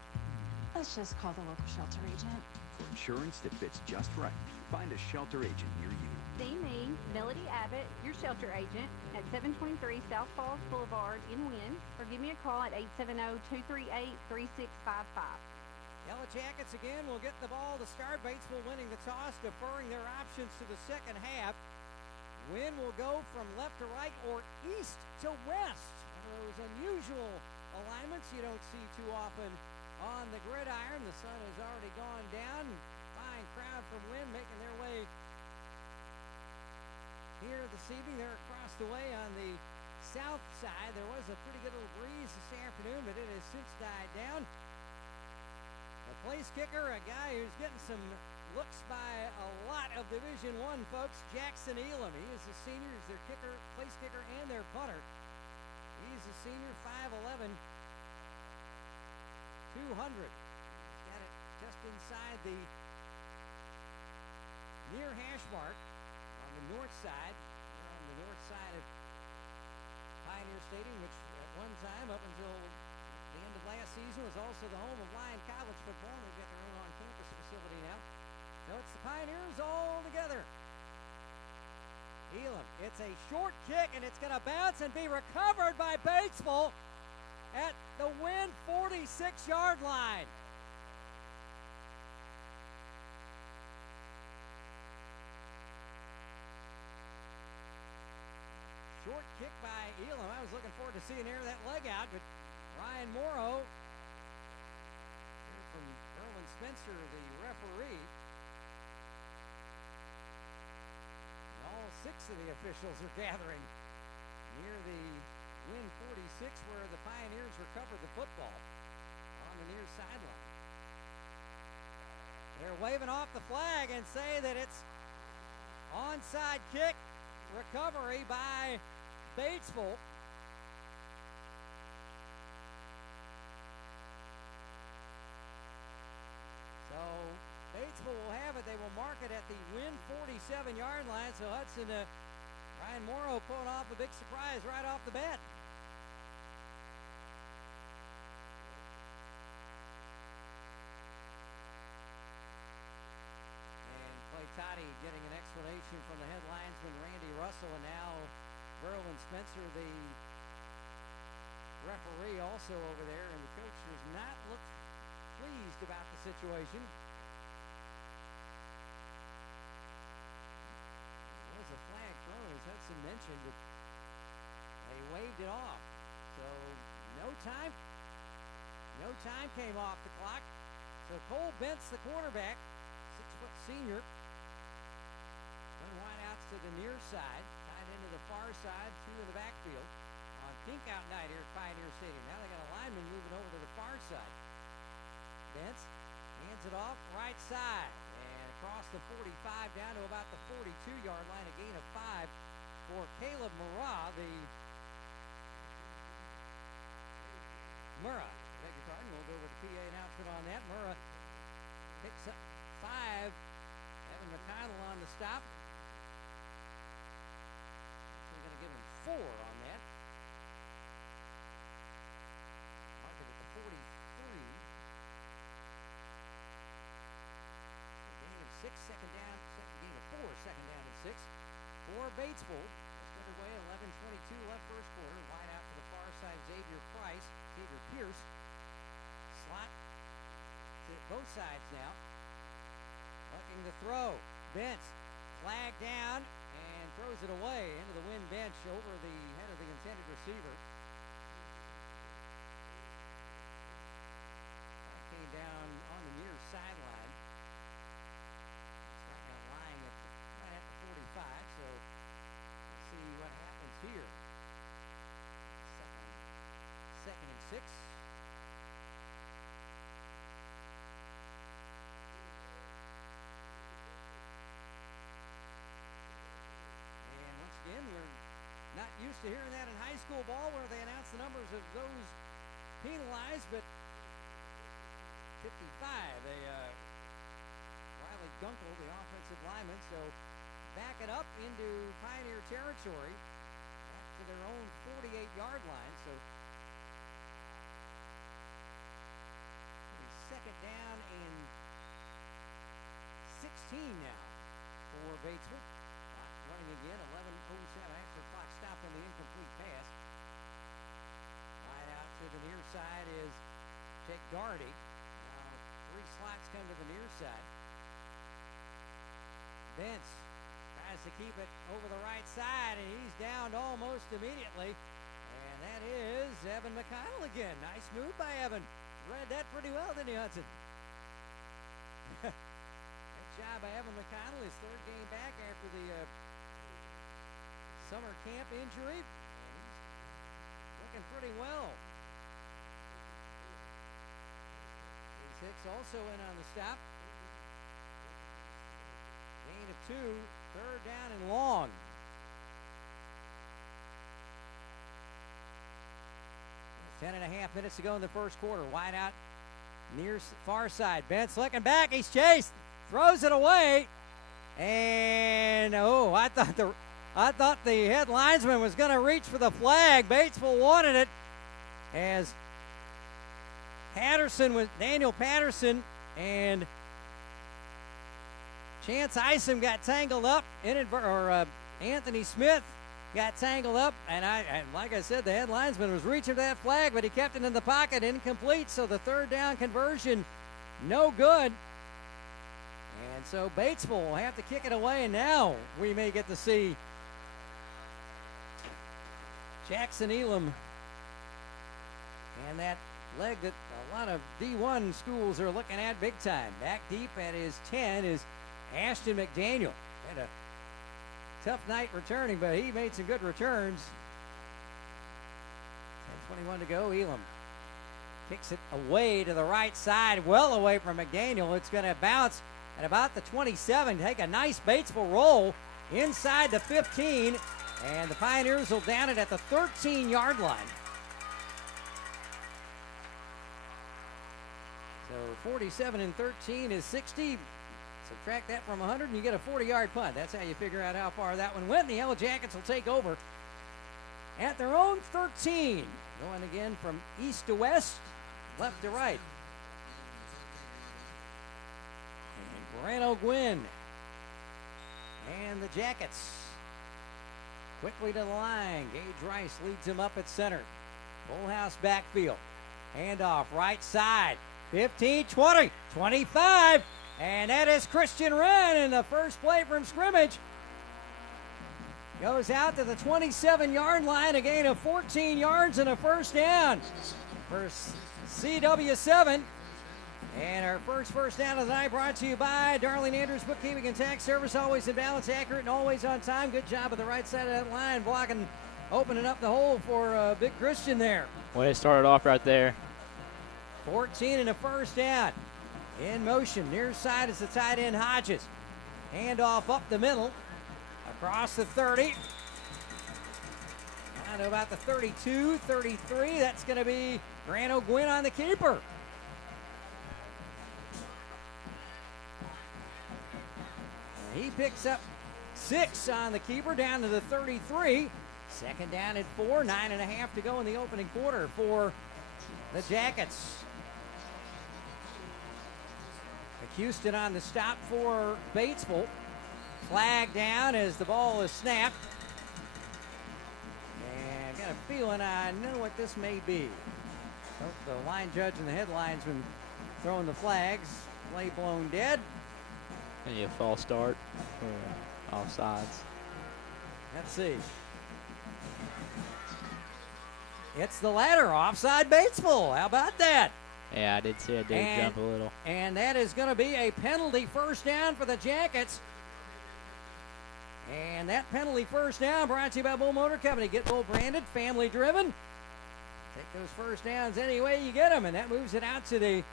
Let's just call the local shelter agent. For insurance that fits just right, find a shelter agent near you. See me, Melody Abbott, your shelter agent, at 723 South Falls Boulevard in Wynne, or give me a call at 870-238-3655. Yellow Jackets again will get the ball to start. Batesville winning the toss, deferring their options to the second half. Wynne will go from left to right or east to west. One of those unusual alignments you don't see too often on the gridiron. The sun has already gone down. Fine crowd from Wynne making their way here this evening. They're across the way on the south side. There was a pretty good little breeze this afternoon, but it has since died down. The place kicker, a guy who's getting some looks by a lot of Division I folks, Jackson Elam. He is a senior. He's their kicker, place kicker, and their punter. He's a senior, 5'11", 200. Got it just inside the near hash mark on the north side. We're on the north side of Pioneer Stadium, which at one time, up until the end of last season, was also the home of Lyon College football. They've got their own on-campus facility now. So it's the Pioneers all together. Elam, it's a short kick, and it's going to bounce and be recovered by Batesville at the Wynne 46-yard line. Short kick by Elam. I was looking forward to seeing that leg out, but Ryan Morrow, here from Erwin Spencer, the referee. All six of the officials are gathering near the Wynne 46, where the Pioneers recovered the football on the near sideline. They're waving off the flag and say that it's onside kick recovery by Batesville. So Batesville will have it. They will mark it at the Wynne 47-yard line. So Hudson, Ryan Morrow pulling off a big surprise right off the bat. And Clay Toddy getting an explanation from the head linesman Randy Russell, and now Berlin Spencer, the referee, also over there, and the coach does not look pleased about the situation. There was a flag thrown, as Hudson mentioned, but they waved it off. So no time came off the clock. So Cole Bentz, the quarterback, 6-foot senior, run wide outs to the near side, tied into the far side, two in the backfield on pink out night here at Pioneer Stadium. Now they got a lineman moving over to the far side. Bentz hands it off right side and across the 45 down to about the 42-yard line, a gain of 5 for Caleb Murrah, Murrah, beg your pardon, we'll go with the PA announcement on that. Murrah picks up 5. Evan McConnell on the stop. Batesville. Gets underway, 11:22 left first quarter. Wide out to the far side, Xavier Pierce. Slot to both sides now. Looking to throw. Bentz, flag down, and throws it away into the Wynne bench over the head of the intended receiver. Came down on the near sideline. Starting out lying right at the 45, so we'll see what happens here. Second and 6. And once again, we're not used to hearing that in high school ball where they announce the numbers of those penalized, but 55, Riley Gunkel, the offensive lineman, so back it up into Pioneer territory to their own 48-yard line, so second down and 16 now for Batesville. Clock running again, 11:07 after clock stopped on the incomplete pass. Wide out to the near side is Jake Gardy. Three slots come to the near side. Bentz tries to keep it over the right side, and he's downed almost immediately. And that is Evan McConnell again. Nice move by Evan. Read that pretty well, didn't he, Hudson? Good job by Evan McConnell. His third game back after the summer camp injury. And he's looking pretty well. Hicks also in on the stop. Gain of 2, third down and long. There's 10.5 minutes to go in the first quarter. Wide out near far side. Bentz looking back. He's chased. Throws it away. And I thought the head linesman was going to reach for the flag. Batesville wanted it as Daniel Patterson and Chance Isom got tangled up. Anthony Smith got tangled up, and like I said, the head linesman was reaching for that flag, but he kept it in the pocket, incomplete. So the third down conversion, no good. And so Batesville will have to kick it away, and now we may get to see Jackson Elam and that leg that a lot of D1 schools are looking at big time. Back deep at his 10 is Ashton McDaniel. Had a tough night returning, but he made some good returns. 10:21 to go. Elam kicks it away to the right side, well away from McDaniel. It's going to bounce at about the 27. Take a nice Batesville roll inside the 15, and the Pioneers will down it at the 13-yard line. So 47 and 13 is 60. Subtract that from 100 and you get a 40-yard punt. That's how you figure out how far that one went. The Yellow Jackets will take over at their own 13. Going again from east to west, left to right. And Grant Gwynn and the Jackets quickly to the line. Gage Rice leads him up at center. Full house backfield. Handoff right side. 15, 20, 25, and that is Christian Wren in the first play from scrimmage. Goes out to the 27-yard line, a gain of 14 yards and a first down for CW7. And our first down of the night brought to you by Darlene Andrews Bookkeeping and Tax Service. Always in balance, accurate, and always on time. Good job of the right side of that line, blocking, opening up the hole for Big Christian there. Well, they started off right there. 14 and a first down. In motion, near side is the tight end Hodges. Handoff up the middle, across the 30. Down to about the 32, 33. That's going to be Grant O'Gwynn on the keeper. And he picks up 6 on the keeper, down to the 33. Second down at 4, 9.5 to go in the opening quarter for the Jackets. Houston on the stop for Batesville. Flag down as the ball is snapped. And got a feeling I know what this may be. Oh, the line judge and the head linesman throwing the flags. Play blown dead. And a false start for offsides. Let's see. It's the ladder, offside Batesville. How about that? Yeah, I did see a dude jump a little. And that is going to be a penalty first down for the Jackets. And that penalty first down brought to you by Bull Motor Company. Get Bull branded, family driven. Take those first downs any way you get them. And that moves it out to the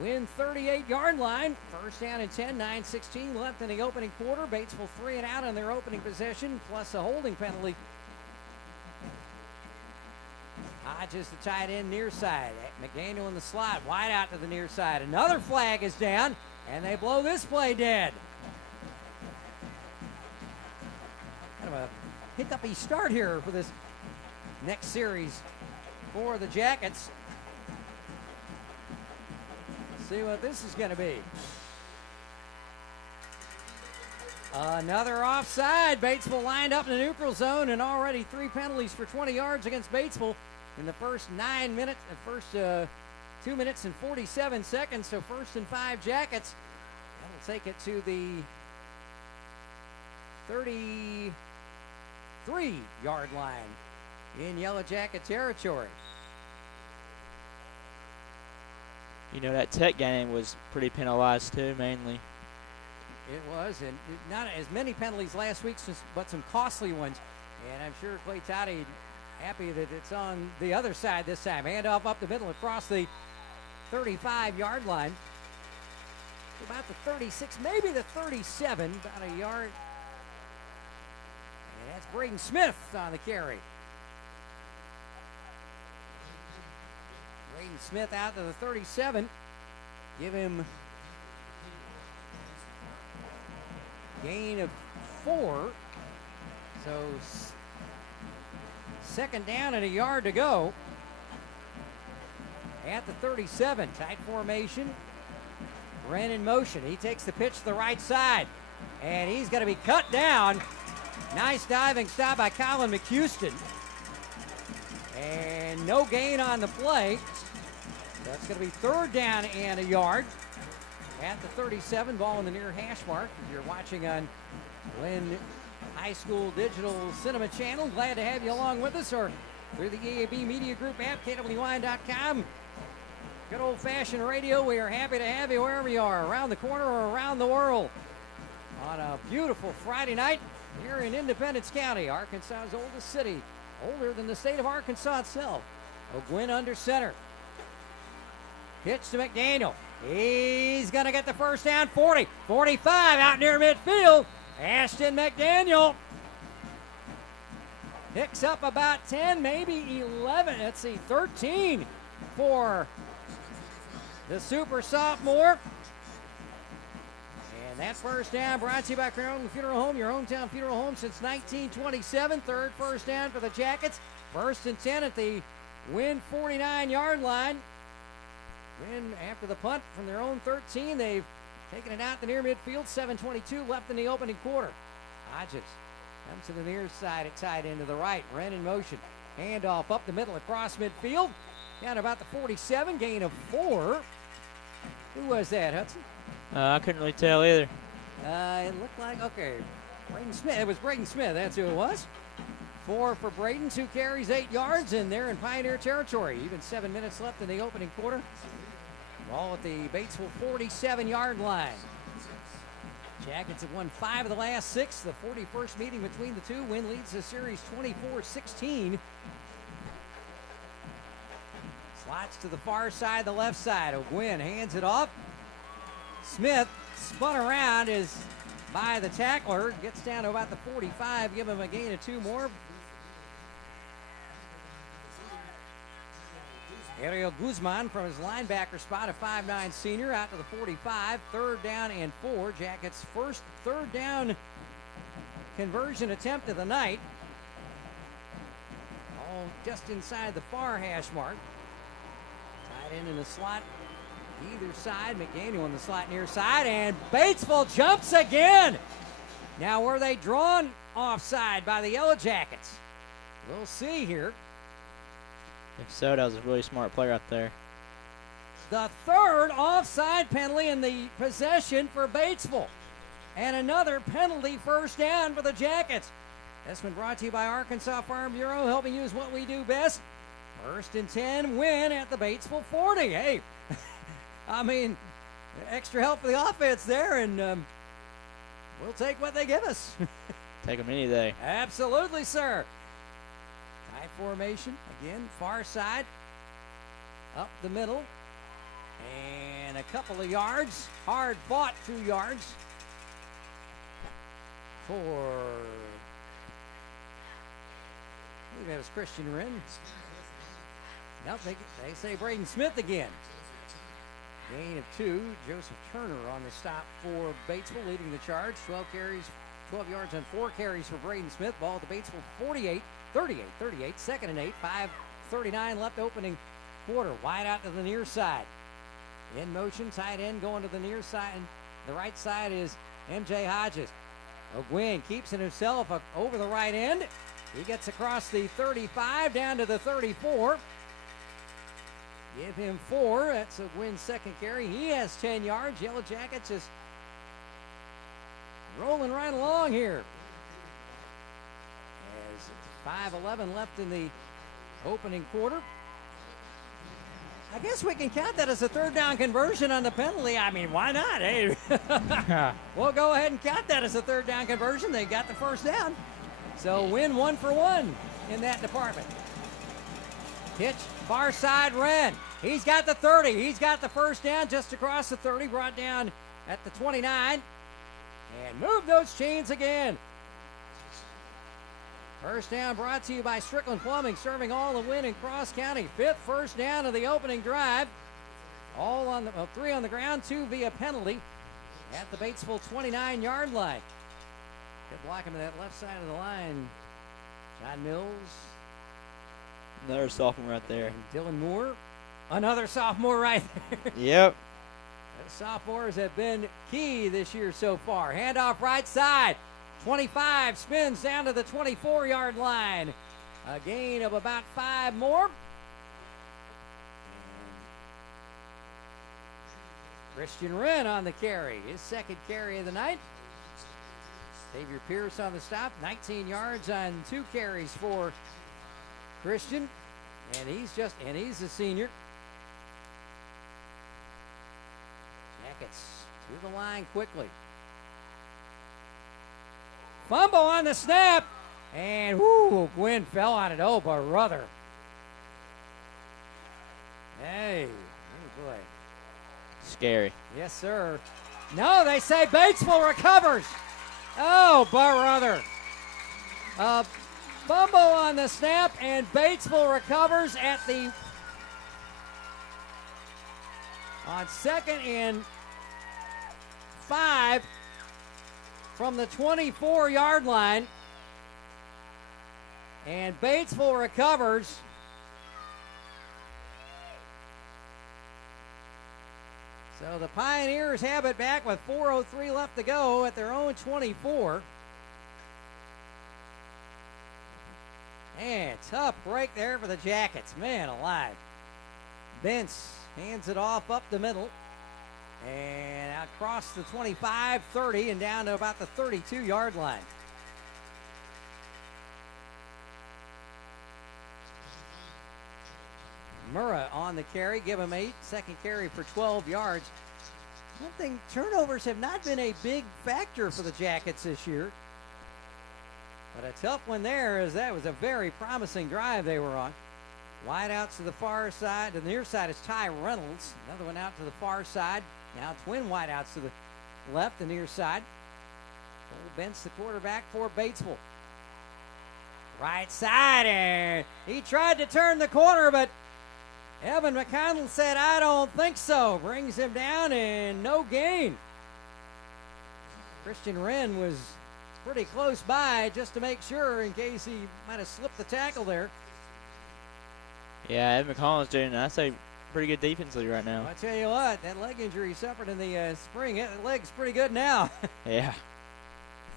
Wynne 38-yard line. First down and 10, 9:16 left in the opening quarter. Batesville 3 and out on their opening possession, plus a holding penalty. Hodges the tight end near side. McDaniel in the slot, wide out to the near side. Another flag is down, and they blow this play dead. Kind of a hiccupy start here for this next series for the Jackets. See what this is going to be. Another offside. Batesville lined up in the neutral zone, and already 3 penalties for 20 yards against Batesville in the first 9 minutes, first 2 minutes and 47 seconds. So 1st and 5 Jackets. That'll take it to the 33-yard line in Yellow Jacket territory. You know, that Tech game was pretty penalized too, mainly. It was, and not as many penalties last week, but some costly ones. And I'm sure Clay Toddy happy that it's on the other side this time. Handoff up the middle across the 35-yard line. About the 36, maybe the 37, about a yard. And that's Braden Smith on the carry. Braden Smith out to the 37. Give him gain of 4. So 2nd down and a yard to go. At the 37, tight formation. Wynne in motion. He takes the pitch to the right side. And he's going to be cut down. Nice diving stop by Colin McHouston. And no gain on the play. That's going to be 3rd down and a yard. At the 37, ball in the near hash mark. If you're watching on Wynne High School Digital Cinema Channel, glad to have you along with us, or through the EAB Media Group app, KWYN.com. Good old-fashioned radio. We are happy to have you wherever you are, around the corner or around the world, on a beautiful Friday night here in Independence County, Arkansas's oldest city, older than the state of Arkansas itself. O'Gwynn under center. Pitch to McDaniel. He's going to get the first down, 40, 45, out near midfield. Ashton McDaniel picks up about 10, maybe 11. Let's see, 13 for the super sophomore. And that first down brought to you by Crown Funeral Home, your hometown funeral home since 1927. 3rd first down for the Jackets. 1st and 10 at the Wynne 49-yard line. Wynne, after the punt from their own 13, they've taken it out the near midfield. 7:22 left in the opening quarter. Hodges comes to the near side at tight end to the right. Wynne in motion. Handoff up the middle across midfield. Down about the 47, gain of 4. Who was that, Hudson? I couldn't really tell either. It looked like, okay, Braden Smith. It was Braden Smith. That's who it was. 4 for Braden, 2 carries, 8 yards, and they're in Pioneer territory. Even 7 minutes left in the opening quarter. Ball at the Batesville 47-yard line. Jackets have won 5 of the last 6. The 41st meeting between the two. Wynne leads the series 24-16. Slots to the far side, the left side. O'Gwynn hands it off. Smith spun around, is by the tackler. Gets down to about the 45. Give him a gain of 2 more. Ariel Guzman from his linebacker spot, a 5'9" senior, out to the 45. 3rd down and 4. Jackets' first 3rd down conversion attempt of the night. All just inside the far hash mark. Tight end in the slot either side. McDaniel in the slot near side, and Batesville jumps again. Now, were they drawn offside by the Yellow Jackets? We'll see here. If so, that was a really smart play right there. The third offside penalty in the possession for Batesville. And another penalty first down for the Jackets. This one brought to you by Arkansas Farm Bureau, helping you is what we do best. 1st and 10, Wynne at the Batesville 40. Hey, I mean, extra help for the offense there, and we'll take what they give us. Take them any day. Absolutely, sir. High formation, again, far side, up the middle, and a couple of yards, hard fought 2 yards for, I believe that was Christian Wynne. Nope, they say Braden Smith again. Gain of 2. Joseph Turner on the stop for Batesville, leading the charge. 12 yards on 4 carries for Braden Smith. Ball at the Batesville 48, 38, 2nd and 8, 5:39 left opening quarter. Wide out to the near side. In motion, tight end going to the near side. The right side is MJ Hodges. Wynne keeps it himself over the right end. He gets across the 35 down to the 34. Give him 4. That's a Wynne's second carry. He has 10 yards. Yellow Jackets just rolling right along here. As 5:11 left in the opening quarter. I guess we can count that as a 3rd down conversion on the penalty. I mean, why not? Hey, we'll go ahead and count that as a 3rd down conversion. They got the first down. So Wynne 1 for 1 in that department. Pitch, far side, Wren. He's got the 30. He's got the first down just across the 30, brought down at the 29. And move those chains again. First down brought to you by Strickland Plumbing, serving all of Wynne and Cross County. 5th first down of the opening drive. All on the 3 on the ground, 2 via penalty at the Batesville 29-yard line. Good blocking to that left side of the line. John Mills. Another sophomore right there. And Dylan Moore. Another sophomore right there. Yep. The sophomores have been key this year so far. Handoff right side. 25 spins down to the 24-yard line. A gain of about 5 more. And Christian Wren on the carry. His second carry of the night. Xavier Pierce on the stop. 19 yards on 2 carries for Christian. And he's a senior. Jackets to the line quickly. Fumble on the snap. And Wynne fell on it. Oh, brother. Hey, oh boy. Scary. Yes, sir. No, they say Batesville recovers. Oh, brother. Fumble on the snap, and Batesville recovers on 2nd and 5 from the 24-yard line. And Batesville recovers. So the Pioneers have it back with 4:03 left to go at their own 24. And tough break there for the Jackets. Man alive. Bentz hands it off up the middle. And across the 25, 30, and down to about the 32-yard line. Murrah on the carry, give him 8. Second carry for 12 yards. One thing, turnovers have not been a big factor for the Jackets this year. But a tough one there, as that was a very promising drive they were on. Wide outs to the far side. To the near side is Ty Reynolds. Another one out to the far side. Now twin wide outs to the left, the near side. Cole Bentz, the quarterback for Batesville. Right side, and he tried to turn the corner, but Evan McConnell said, I don't think so. Brings him down, and no gain. Christian Wren was pretty close by just to make sure in case he might have slipped the tackle there. Yeah, Evan McConnell's doing, I say, pretty good defensively right now. I tell you what, that leg injury he suffered in the spring, that leg's pretty good now. Yeah.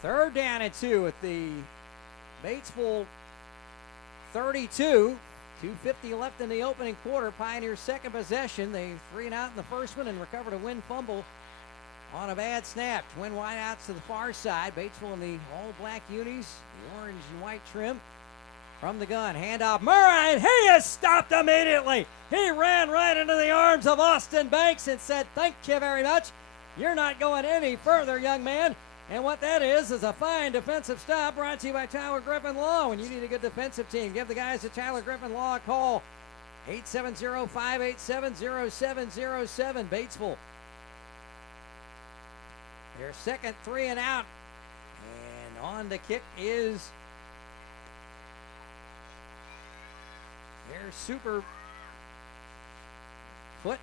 3rd down and 2 at the Batesville 32. 2:50 left in the opening quarter. Pioneers' second possession. They 3 and out in the first one and recovered a Wynne fumble on a bad snap. Twin wideouts to the far side. Batesville in the all-black unis, the orange and white trim. From the gun, handoff. Murray, he is stopped immediately. He ran right into the arms of Austin Banks and said, "Thank you very much. You're not going any further, young man." And what that is a fine defensive stop brought to you by Tyler Griffin Law. When you need a good defensive team, give the guys at Tyler Griffin Law a call. 870-587-0707, Batesville. Their second 3 and out. And on the kick is their super foot.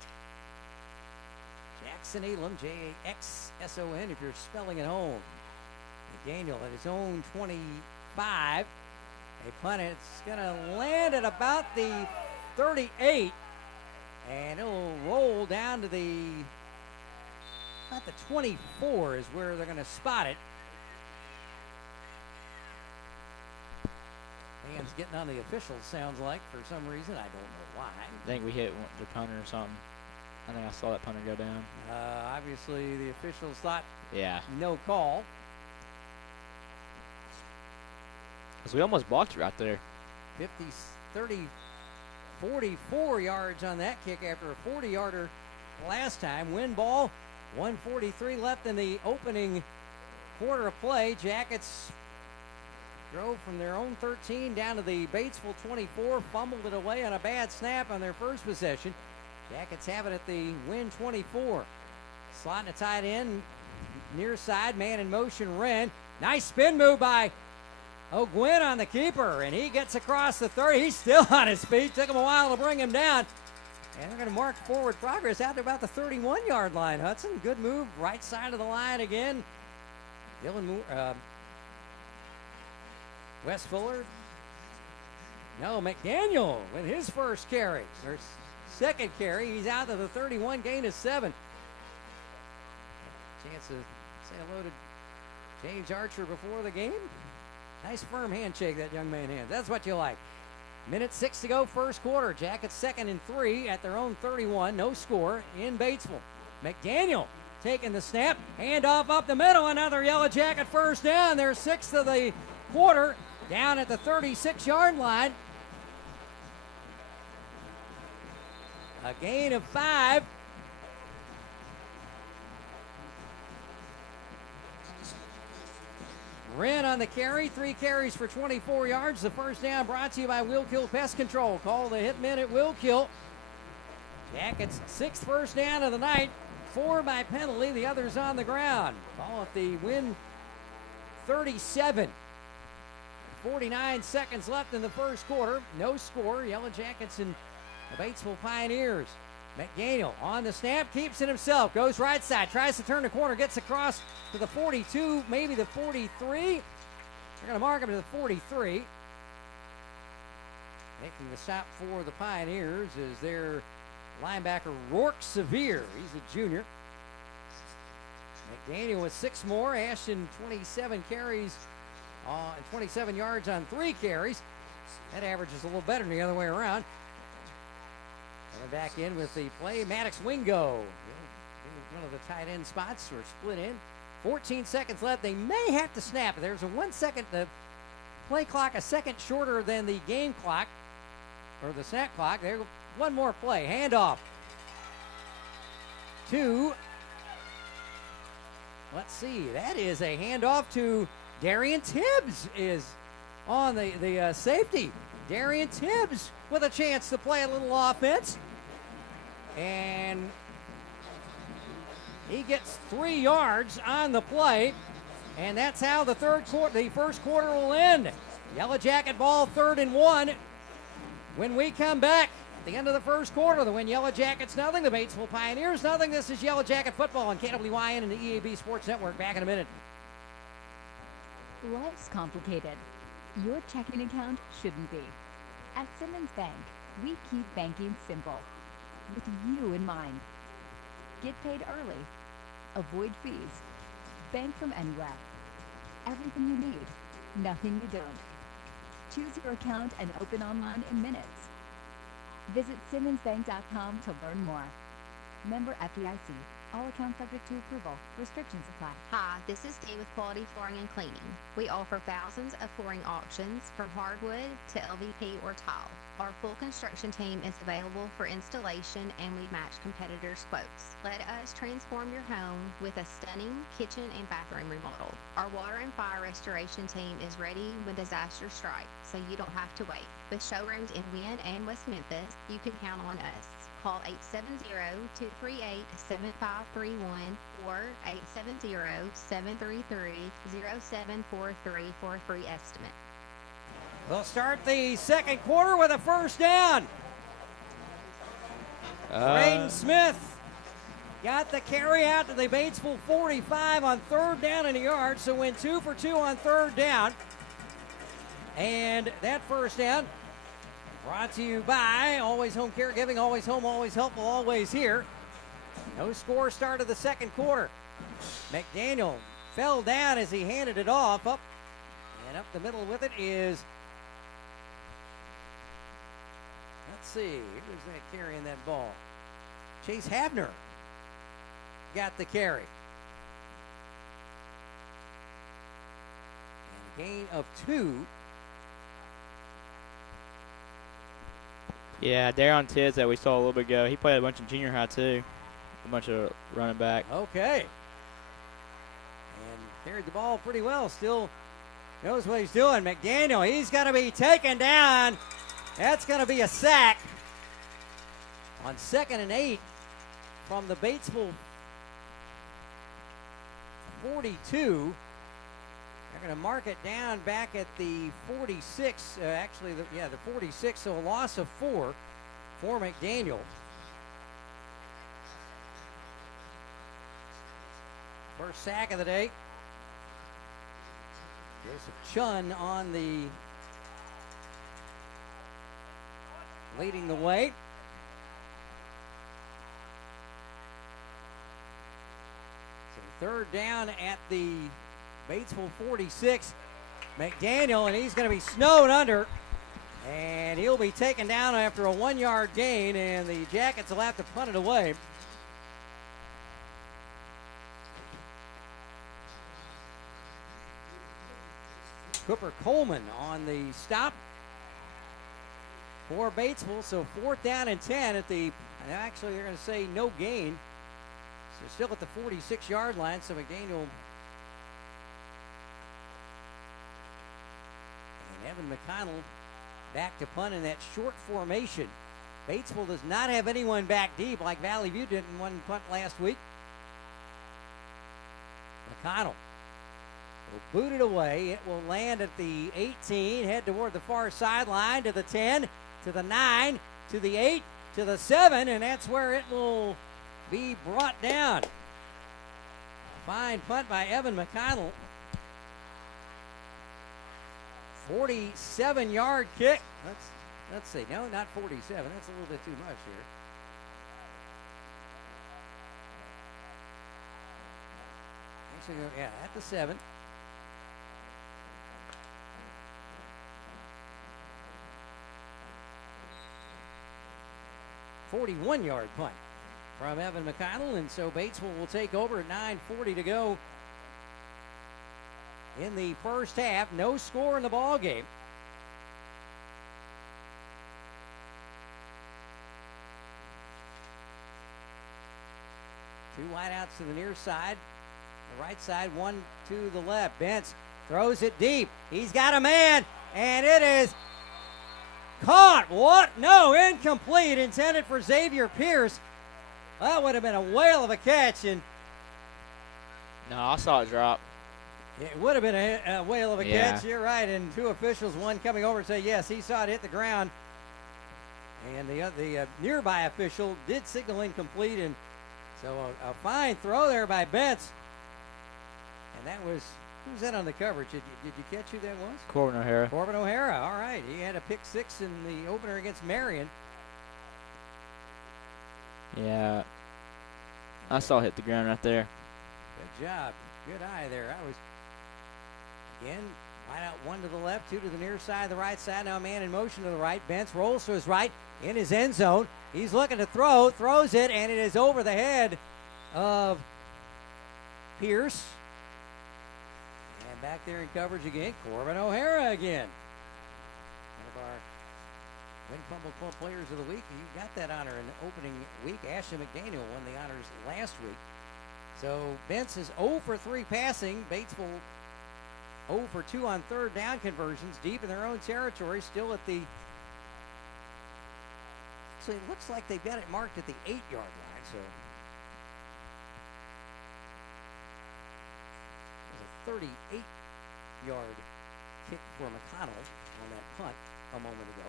Jackson Elam, Jaxson, if you're spelling it home. Daniel at his own 25. A punt, it's going to land at about the 38. And it'll roll down to about the 24 is where they're going to spot it. Fans getting on the officials, sounds like, for some reason. I don't know why. I think we hit the punter or something. I think I saw that punter go down. Obviously, the officials thought no call. Because we almost blocked it right there. 44 yards on that kick after a 40-yarder last time. Win ball, 1:43 left in the opening quarter of play. Jackets drove from their own 13 down to the Batesville 24, fumbled it away on a bad snap on their first possession. Jackets have it at the Wynne 24. Slotting a tight end, near side, man in motion, Wren. Nice spin move by Wynne on the keeper, and he gets across the 30. He's still on his feet. Took him a while to bring him down. And they're going to mark forward progress out to about the 31-yard line, Hudson. Good move, right side of the line again. Wes Fuller. No, McDaniel with his first carry. Or second carry. He's out to the 31, gain of 7. Chance to say hello to James Archer before the game. Nice firm handshake that young man has. That's what you like. Minute 6 to go, first quarter. Jackets 2nd and 3 at their own 31. No score in Batesville. McDaniel taking the snap. Handoff up the middle. Another Yellow Jacket first down. They're 6th of the quarter. Down at the 36-yard line. A gain of 5. Wren on the carry, 3 carries for 24 yards. The first down brought to you by Will Kill Pest Control. Call the hitman at Will Kill. Jackets 6th first down of the night, 4 by penalty, the others on the ground. Ball at the Wynne 37. 49 seconds left in the first quarter. No score. Yellow Jackets and the Batesville Pioneers. McDaniel on the snap, keeps it himself, goes right side, tries to turn the corner, gets across to the 42, maybe the 43. They're going to mark him to the 43. Making the stop for the Pioneers is their linebacker, Rourke Sevier. He's a junior. McDaniel with 6 more. Ashton, 27 carries and 27 yards on 3 carries. That average is a little better than the other way around. Coming back in with the play, Maddox Wingo. One of the tight end spots or split in. 14 seconds left. They may have to snap. There's a 1 second, the play clock a second shorter than the game clock, or the snap clock. There, one more play. Handoff to, let's see, that is a handoff to Darian Tibbs is on the safety. Darian Tibbs with a chance to play a little offense. And he gets 3 yards on the play. And that's how the first quarter will end. Yellow Jacket ball, 3rd and 1. When we come back at the end of the first quarter, the Wynne Yellow Jackets nothing, the Batesville Pioneers nothing. This is Yellow Jacket football on KWYN and the EAB Sports Network. Back in a minute. Life's complicated. Your checking account shouldn't be. At Simmons Bank, we keep banking simple, with you in mind. Get paid early, avoid fees, bank from anywhere. Everything you need, nothing you don't. Choose your account and open online in minutes. Visit SimmonsBank.com to learn more. Member FDIC. All accounts subject to approval. Restrictions apply. Hi, this is Dee with Quality Flooring and Cleaning. We offer thousands of flooring options from hardwood to LVP or tile. Our full construction team is available for installation and we match competitors' quotes. Let us transform your home with a stunning kitchen and bathroom remodel. Our water and fire restoration team is ready when disasters strike, so you don't have to wait. With showrooms in Wynne and West Memphis, you can count on us. Call 870-238-7531 or 870-733-0743 for a free estimate. We'll start the second quarter with a first down. Braden Smith got the carry out to the Batesville 45 on third down and a yard, so went 2 for 2 on third down. And that first down brought to you by Always Home Caregiving, always home, always helpful, always here. No score start of the second quarter. McDaniel fell down as he handed it off. Up the middle with it is, let's see, who's that carrying that ball? Chase Havner got the carry. And a gain of 2. Yeah, Darren Tiz that we saw a little bit ago. He played a bunch of junior high too. A bunch of running back. Okay. And carried the ball pretty well. Still knows what he's doing. McDaniel, he's going to be taken down. That's going to be a sack on 2nd and 8 from the Batesville 42. They're going to mark it down back at the 46. The 46, so a loss of 4 for McDaniel. First sack of the day. Joseph Chun on the leading the way. So third down at the Batesville 46. McDaniel, and he's going to be snowed under. And he'll be taken down after a 1-yard gain, and the Jackets will have to punt it away. Cooper Coleman on the stop for Batesville. So 4th down and 10 at the, actually they're going to say no gain. So still at the 46-yard line, so McDaniel and Evan McConnell back to punt in that short formation. Batesville does not have anyone back deep like Valley View did in one punt last week. McConnell will boot it away. It will land at the 18, head toward the far sideline, to the 10, to the 9, to the 8, to the 7, and that's where it will be brought down. Fine punt by Evan McConnell. 47-yard kick. Let's see. No, not 47. That's a little bit too much here. Actually, yeah, at the 7. .41-yard punt from Evan McConnell, and so Batesville will take over at 9:40 to go in the first half. No score in the ball game. Two wideouts to the near side, the right side, one to the left. Bentz throws it deep. He's got a man, and it is caught. What? No, incomplete. Intended for Xavier Pierce. That would have been a whale of a catch. And no, I saw it drop. It would have been a whale of a catch. You're right. And 2 officials, one coming over and say, yes, he saw it hit the ground. And the nearby official did signal incomplete. And so a fine throw there by Bentz. And that was, who was that on the coverage? Did you catch who that was? Corbin O'Hara. Corbin O'Hara. All right. He had a pick 6 in the opener against Marion. Yeah. I saw it hit the ground right there. Good job. Good eye there. I was, again, Line out one to the left, two to the near side, the right side. Now a man in motion to the right. Bentz rolls to his right in his end zone. He's looking to throw, throws it, and it is over the head of Pierce. And back there in coverage again, Corbin O'Hara again. One of our Wynne Fumble Club Players of the Week. He got that honor in the opening week. Ashley McDaniel won the honors last week. So Bentz is 0 for 3 passing. Batesville 0 for 2 on third down conversions, deep in their own territory, still at the, so it looks like they've got it marked at the 8-yard line, so there's a 38-yard kick for McConnell on that punt a moment ago.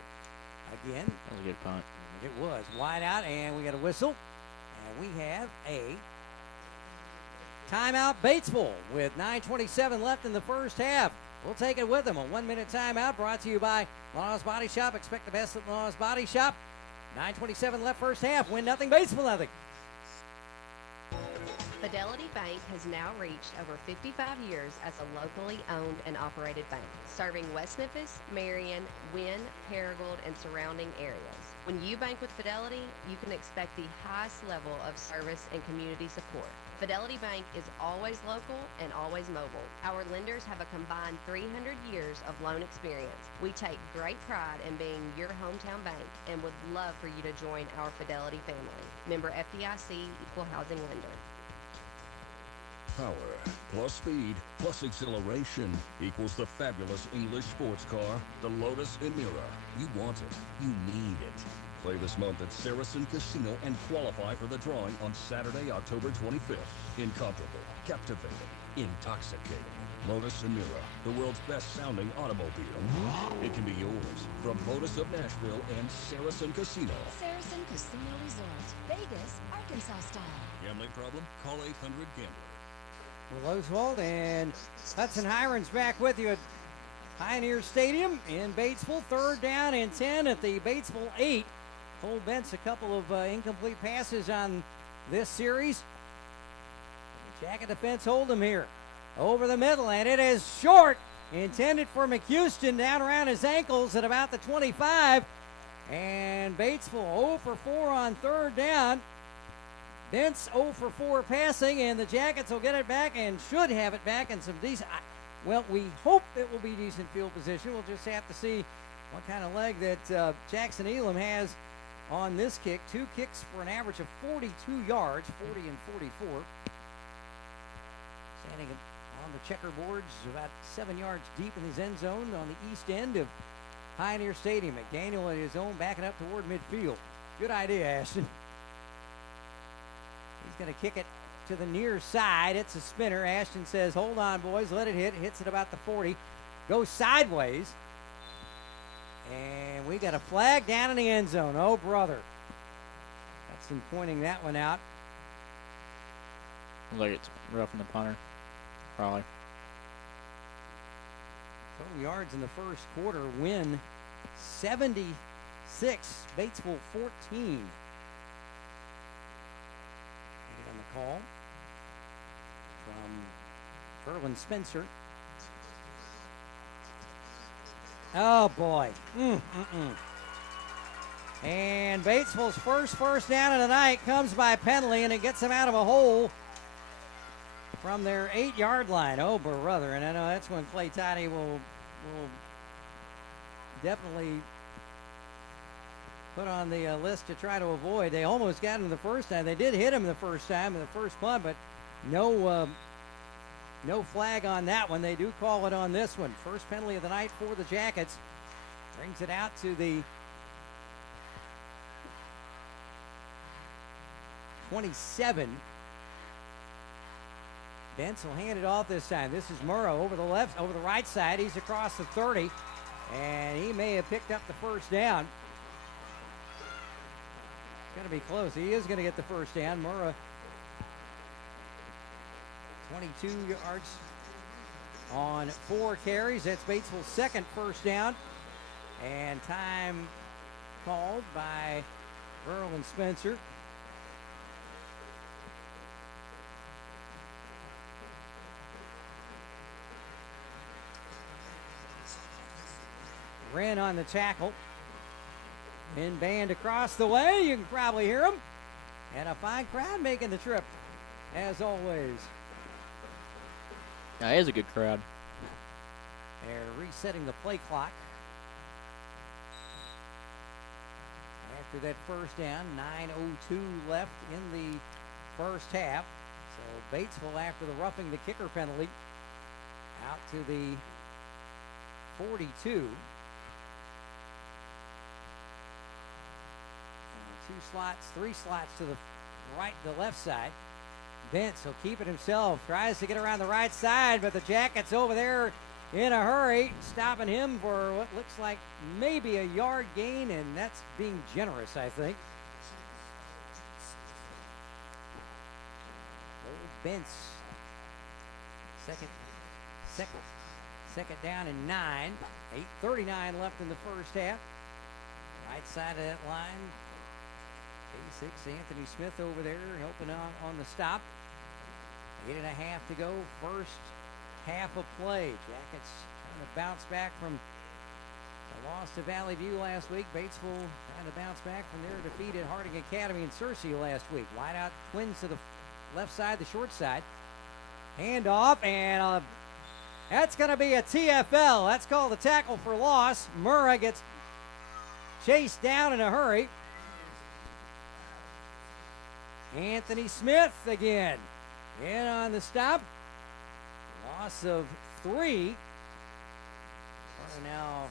Again. That was a good punt. It was. Wide out, and we got a whistle, and we have a timeout, Batesville, with 9:27 left in the first half. We'll take it with them. A 1-minute timeout brought to you by Law's Body Shop. Expect the best at Law's Body Shop. 9:27 left first half. Win nothing, Batesville nothing. Fidelity Bank has now reached over 55 years as a locally owned and operated bank, serving West Memphis, Marion, Wynne, Paragould, and surrounding areas. When you bank with Fidelity, you can expect the highest level of service and community support. Fidelity Bank is always local and always mobile. Our lenders have a combined 300 years of loan experience. We take great pride in being your hometown bank and would love for you to join our Fidelity family. Member FDIC, Equal Housing Lender. Power plus speed plus acceleration equals the fabulous English sports car, the Lotus Emira. You want it. You need it. Play this month at Saracen Casino and qualify for the drawing on Saturday, October 25th. Incomparable, captivating, intoxicating. Lotus Emira, the world's best-sounding automobile. It can be yours from Lotus of Nashville and Saracen Casino. Saracen Casino Resort, Vegas, Arkansas style. Gambling problem? Call 800-GAMBLER. Will Oswald and Hudson Hiron's back with you at Pioneer Stadium in Batesville. 3rd down and 10 at the Batesville 8. Cole Bentz, a couple of incomplete passes on this series. Jacket defense hold him here. Over the middle, and it is short. Intended for McHouston, down around his ankles at about the 25. And Batesville 0 for 4 on 3rd down. Bentz 0 for 4 passing, and the Jackets will get it back and should have it back in some decent, well, we hope it will be decent field position. We'll just have to see what kind of leg that Jackson Elam has on this kick. 2 kicks for an average of 42 yards, 40 and 44. Standing on the checkerboards, about 7 yards deep in his end zone on the east end of Pioneer Stadium. McDaniel at his own, backing up toward midfield. Good idea, Ashton. He's going to kick it to the near side. It's a spinner. Ashton says, hold on, boys. Let it hit. Hits it about the 40. Goes sideways. And we got a flag down in the end zone. Oh, brother. Hudson pointing that one out. Looks like it's roughing the punter. Probably. Total yards in the first quarter. Wynne 76. Batesville 14. On the call from Verlin Spencer. Oh boy. And Batesville's first down of the night comes by penalty, and it gets them out of a hole from their 8-yard line. Oh brother, and I know that's when Clay Toddy will definitely put on the list to try to avoid. They almost got him the first time. They did hit him the first time in the first punt, but no flag on that one. They do call it on this one. First penalty of the night for the Jackets. Brings it out to the 27. Bentz will hand it off this time. This is Murrow over the right side. He's across the 30, and he may have picked up the first down. Going to be close. He is going to get the first down. Murrah, 22 yards on 4 carries. That's Batesville's second first down. And time called by Verlin Spencer. Wynne on the tackle. In band across the way. You can probably hear them. And a fine crowd making the trip, as always. Yeah, it is a good crowd. They're resetting the play clock. After that first down, 9:02 left in the first half. So Batesville, after the roughing the kicker penalty, out to the 42. Three slots to the right, the left side. Vince will keep it himself, tries to get around the right side, but the Jackets over there in a hurry, stopping him for what looks like maybe a yard gain, and that's being generous, I think. Old Vince, second down and 9. 8:39 left in the first half. Right side of that line. K6, Anthony Smith over there helping out on the stop. 8.5 to go, first half of play. Jackets trying to bounce back from the loss to Valley View last week. Batesville trying to bounce back from their defeat at Harding Academy and Searcy last week. Wide out Twins to the left side, the short side. Hand off, and that's going to be a TFL. That's called a tackle for loss. Murrah gets chased down in a hurry. Anthony Smith again in on the stop. Loss of 3. Now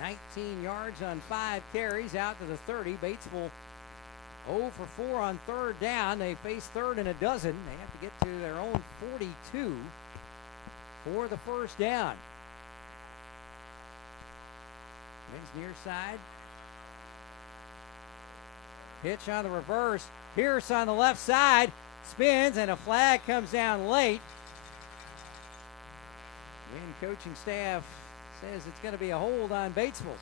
19 yards on 5 carries out to the 30. Batesville 0 for 4 on third down. They face third and a dozen. They have to get to their own 42 for the first down. Wins near side. Pitch on the reverse. Pierce on the left side. Spins, and a flag comes down late. Wynne coaching staff says it's going to be a hold on Batesville.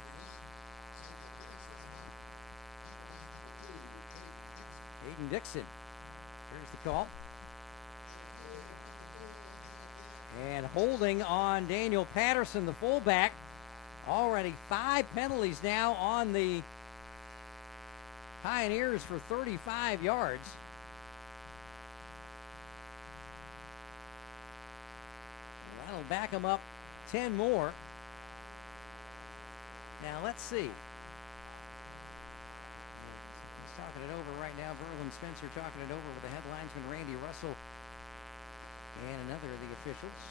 Aiden Dixon. Here's the call. And holding on Daniel Patterson, the fullback. Already 5 penalties now on the Pioneers for 35 yards. That'll back them up 10 more. Now let's see. He's talking it over right now. Verlin Spencer talking it over with the head linesman Randy Russell and another of the officials.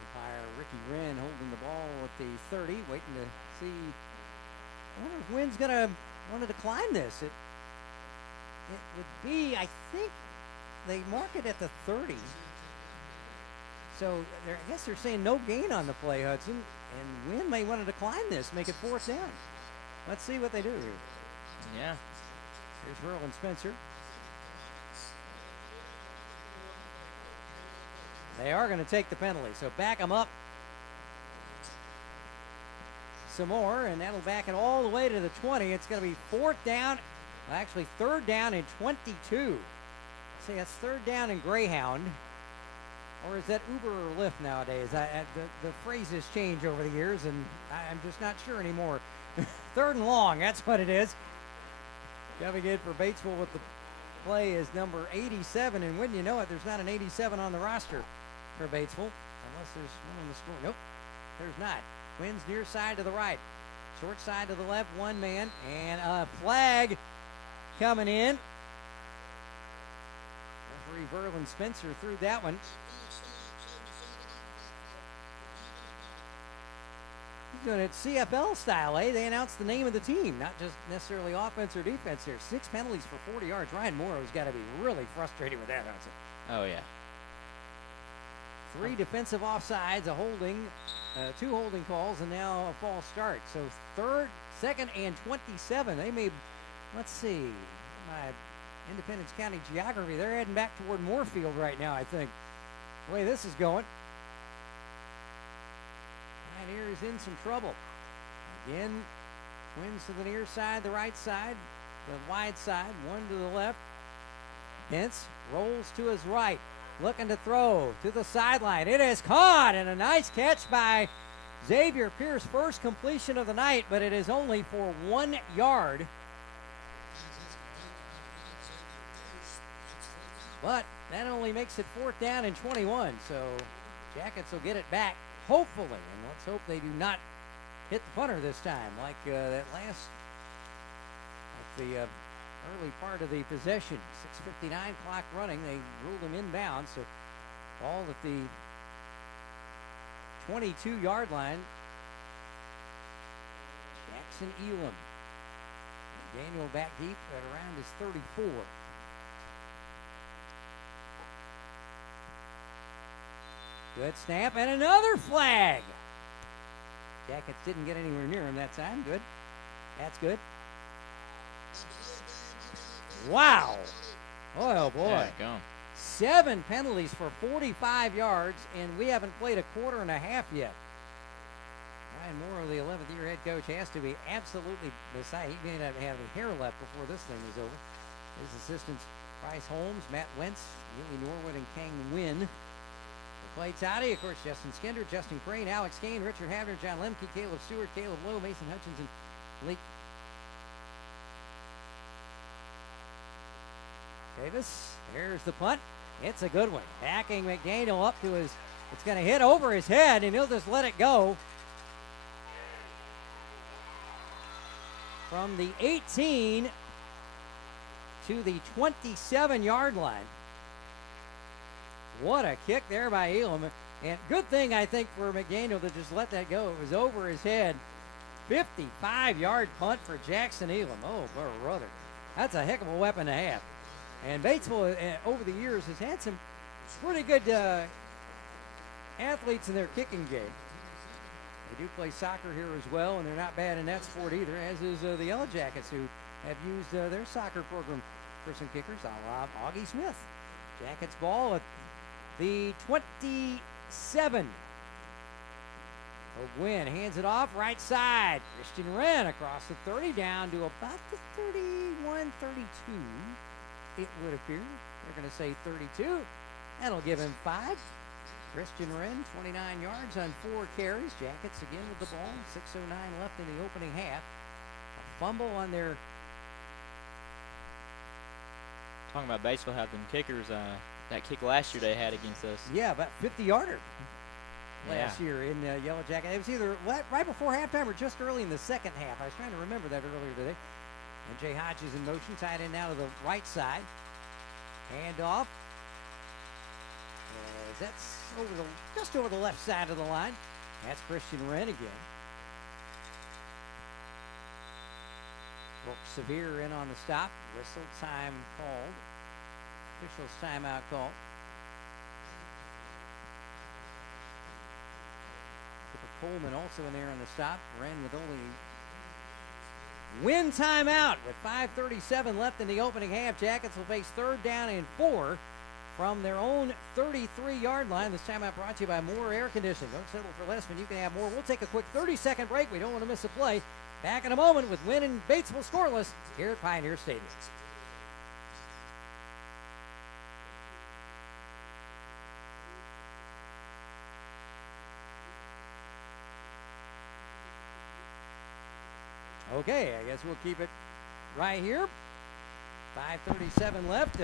Umpire Ricky Wren holding the ball at the 30, waiting to see. I wonder if Wynne's going to want to decline this. It would be, I think, they mark it at the 30. So I guess they're saying no gain on the play, Hudson. And Wynne may want to decline this, make it 4th down. Let's see what they do here. Yeah. Here's Verlin Spencer. They are going to take the penalty, so back them up some more, and that'll back it all the way to the 20. It's going to be 4th down, actually 3rd down and 22. See, that's 3rd down in Greyhound, or is that Uber or Lyft nowadays? The phrases change over the years, and I'm just not sure anymore. 3rd and long, that's what it is. Coming in for Batesville with the play is number 87, and wouldn't you know it, there's not an 87 on the roster for Batesville, unless there's one on the score. Nope, there's not. Wynne's near side to the right, short side to the left, 1 man, and a flag coming in. Referee Verlin Spencer threw that one. He's doing it CFL style, eh? They announced the name of the team, not just necessarily offense or defense here. 6 penalties for 40 yards. Ryan Morrow's got to be really frustrated with that, Hudson. Oh, yeah. 3 defensive offsides, a holding, 2 holding calls, and now a false start. So 3rd, 2nd, and 27. They may, let's see, my Independence County geography, they're heading back toward Moorfield right now, I think. The way this is going. Pioneers in some trouble. Again, Twins to the near side, the right side, the wide side, 1 to the left. Hence rolls to his right. looking to throw to the sideline. It is caught, and a nice catch by Xavier Pierce. First completion of the night, but it is only for 1 yard. But that only makes it 4th down and 21, so Jackets will get it back, hopefully, and let's hope they do not hit the punter this time, like the early part of the possession. 6:59 clock running. They ruled him inbound, so ball at the 22-yard line. Jackson Elam. Daniel back deep at around his 34. Good snap, and another flag. Jackets didn't get anywhere near him that time. Good. That's good. Wow. Oh, boy. 7 penalties for 45 yards, and we haven't played a quarter and a half yet. Ryan Moore, the 11th-year head coach, has to be absolutely beside. He may not have any hair left before this thing is over. His assistants, Bryce Holmes, Matt Wentz, Willie Norwood, and Kang Wynne. Clay Toddy, of course, Justin Skinder, Justin Crane, Alex Kane, Richard Havner, John Lemke, Caleb Stewart, Caleb Lowe, Mason Hutchinson, Blake Davis. There's the punt. It's a good one. Backing McDaniel up to his, it's going to hit over his head, and he'll just let it go. From the 18 to the 27-yard line. What a kick there by Elam. And good thing, I think, for McDaniel to just let that go. It was over his head. 55-yard punt for Jackson Elam. Oh, brother. That's a heck of a weapon to have. And Batesville, over the years, has had some pretty good athletes in their kicking game. They do play soccer here as well, and they're not bad in that sport either, as is the Yellow Jackets, who have used their soccer program for some kickers, a la Augie Smith. Jackets ball at the 27 of Wynne. Hands it off right side. Christian Wren across the 30 down to about the 31, 32. It would appear. They're going to say 32. That'll give him 5. Christian Wren, 29 yards on 4 carries. Jackets again with the ball. 6:09 left in the opening half. A fumble on their... Talking about Batesville having kickers, that kick last year they had against us. Yeah, about 50-yarder last year in Yellow Jacket. It was either right before halftime or just early in the second half. I was trying to remember that earlier today. And Jay Hodges in motion, tied in now to the right side. Hand off. That's just over the left side of the line. That's Christian Wren again. Brooke Severe in on the stop. Whistle time called. Officials timeout call. Coleman also in there on the stop. Wren with only Wynne timeout with 5:37 left in the opening half. Jackets will face 3rd down and 4 from their own 33-yard line. This timeout brought to you by Moore Air Conditioning. Don't settle for less when you can have more. We'll take a quick 30-second break. We don't want to miss a play. Back in a moment with Wynne and Batesville scoreless here at Pioneer Stadium. Okay, I guess we'll keep it right here. 5:37 left.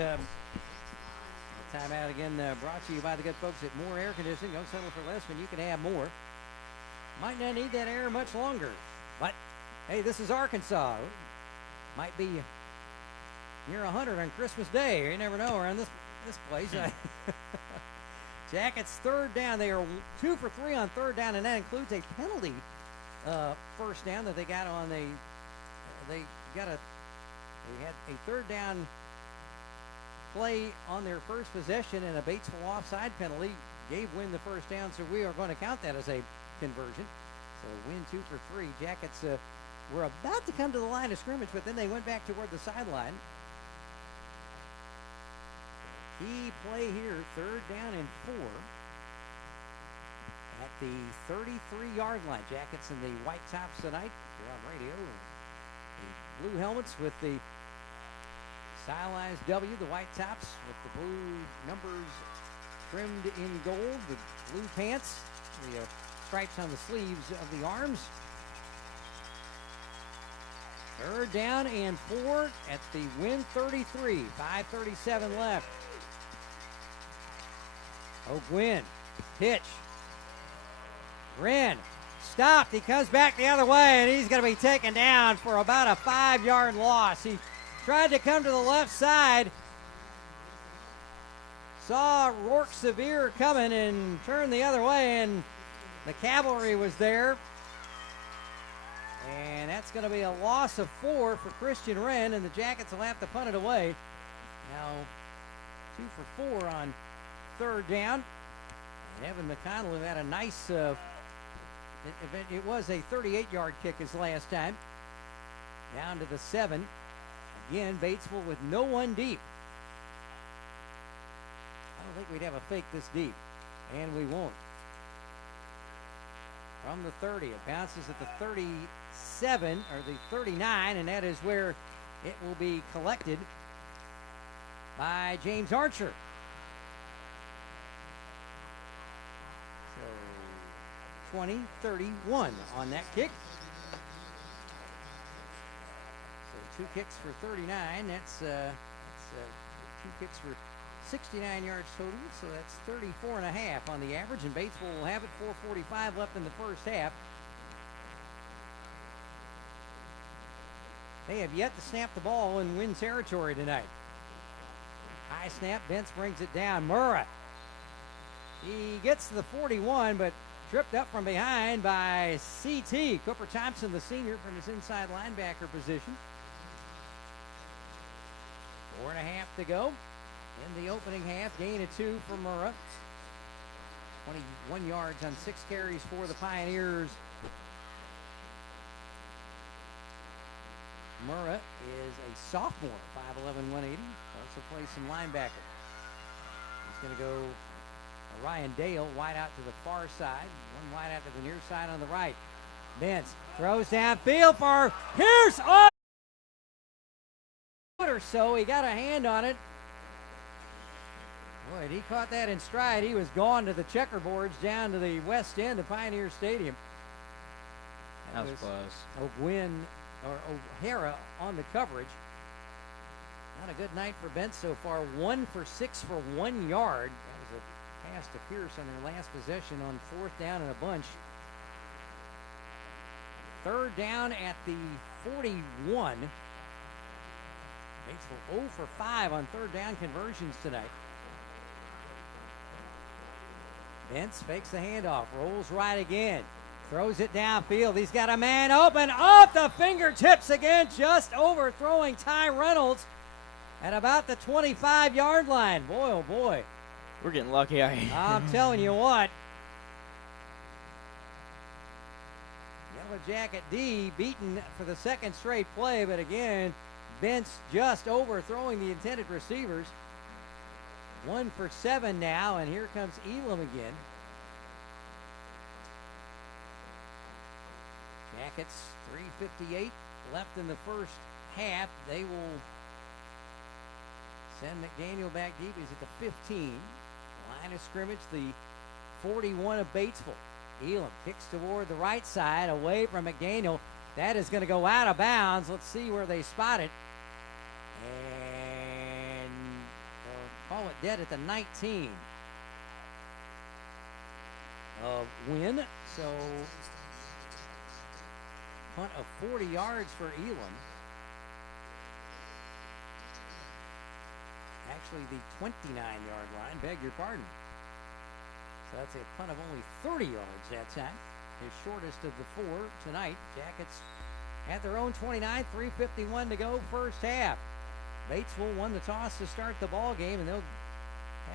Timeout again brought to you by the good folks at Moore Air Conditioning. Don't settle for less when you can have more. Might not need that air much longer. But, hey, this is Arkansas. Might be near 100 on Christmas Day. You never know around this place. Jackets 3rd down. They are 2 for 3 on 3rd down, and that includes a penalty first down that they got on they had a 3rd down play on their first possession, and a Batesville offside penalty gave Wynne the first down, so we are going to count that as a conversion. So Wynne 2 for 3. Jackets were about to come to the line of scrimmage, but then they went back toward the sideline. Key play here, 3rd down and 4 at the 33-yard line. Jackets in the white tops tonight. You're on radio. The blue helmets with the stylized W, the white tops with the blue numbers trimmed in gold with blue pants, the stripes on the sleeves of the arms. Third down and 4 at the Wynne 33. 5:37 left. Wynne, pitch. Wren stopped. He comes back the other way, and he's going to be taken down for about a 5-yard loss. He tried to come to the left side. Saw Rourke Severe coming and turned the other way, and the cavalry was there. And that's going to be a loss of 4 for Christian Wren, and the Jackets will have to punt it away. Now 2 for 4 on third down. And Evan McConnell had a nice, it was a 38-yard kick his last time. Down to the 7. Again, Batesville with no one deep. I don't think we'd have a fake this deep, and we won't. From the 30, it bounces at the 37, or the 39, and that is where it will be collected by James Archer. So 20-31 on that kick. So 2 kicks for 39. That's 2 kicks for 69 yards total, so that's 34 and a half on the average, and Batesville will have it. 4:45 left in the first half. They have yet to snap the ball in Wynne territory tonight. High snap, Bentz brings it down. Murrah, he gets to the 41, but tripped up from behind by CT. Cooper Thompson, the senior, from his inside linebacker position. 4.5 to go in the opening half. Gain of 2 for Murrah. 21 yards on 6 carries for the Pioneers. Murrah is a sophomore, 5'11", 180. Also plays some linebacker. He's going to go Ryan Dale wide out to the far side. One wide out to the near side on the right. Bentz throws downfield for Pierce. Oh! Or so. He got a hand on it. Boy, he caught that in stride. He was gone to the checkerboards down to the west end of Pioneer Stadium. That was close. Wynne or O'Hara on the coverage. Not a good night for Bentz so far. 1 for 6 for 1 yard. That was a pass to Pierce on their last possession on 4th down and a bunch. Third down at the 41. Batesville 0 for 5 on third down conversions tonight. Bentz fakes the handoff, rolls right again, throws it downfield. He's got a man open off the fingertips again, just overthrowing Ty Reynolds at about the 25-yard line. Boy, oh boy. We're getting lucky out here. I'm telling you what. Yellow Jacket D beaten for the second straight play, but again, Bentz just overthrowing the intended receivers. 1 for 7 now, and here comes Elam again. Jackets, 3:58 left in the first half. They will send McDaniel back deep. He's at the 15. Line of scrimmage, the 41 of Batesville. Elam kicks toward the right side, away from McDaniel. That is going to go out of bounds. Let's see where they spot it. And they'll call it dead at the 19 of Wynne. So, punt of 40 yards for Elam. Actually, the 29-yard line, beg your pardon. So that's a punt of only 30 yards that time. His shortest of the 4 tonight. Jackets at their own 29, 3:51 to go first half. Batesville won the toss to start the ball game, and they'll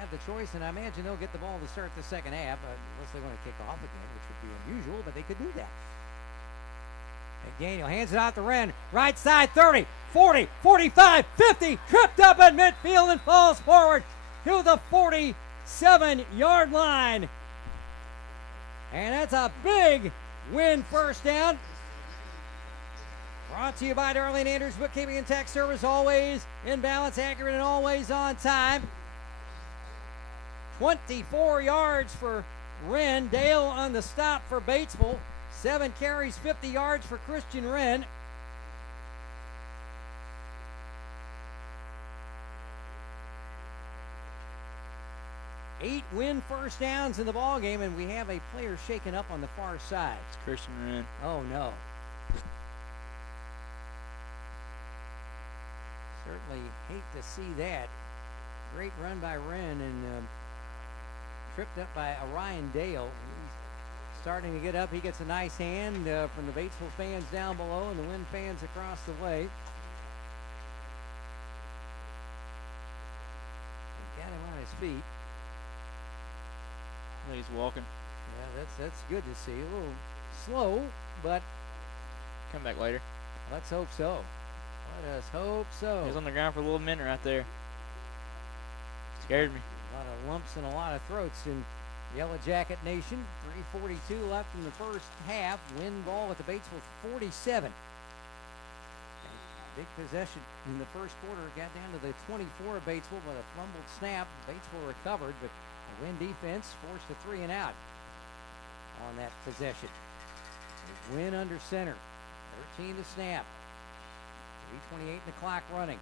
have the choice, and I imagine they'll get the ball to start the second half, unless they want to kick off again, which would be unusual, but they could do that. McDaniel hands it out to Wren. Right side, 30, 40, 45, 50. Tripped up at midfield and falls forward to the 47-yard line. And that's a big Wynne first down. Brought to you by Darlene Andrews Bookkeeping and Tax Service. Always in balance, accurate, and always on time. 24 yards for Wynne. Dale on the stop for Batesville. 7 carries, 50 yards for Christian Wren. Eight Wynne first downs in the ball game, and we have a player shaken up on the far side. It's Christian Wren. Oh no! Certainly hate to see that. Great run by Wren and tripped up by Orion Dale. He's starting to get up. He gets a nice hand from the Batesville fans down below and the Wynne fans across the way. Got him on his feet. He's walking. Yeah, that's good to see. A little slow, but come back later. Let's hope so. Let us hope so. He was on the ground for a little minute right there. Scared me. A lot of lumps and a lot of throats in Yellow Jacket Nation. 3:42 left in the first half. Wynne ball at the Batesville 47. Big possession in the first quarter. Got down to the 24 of Batesville, but a fumbled snap. Batesville recovered, but the Wynne defense forced a 3 and out on that possession. Wynne under center. 13 to snap. 3:28 in the clock running.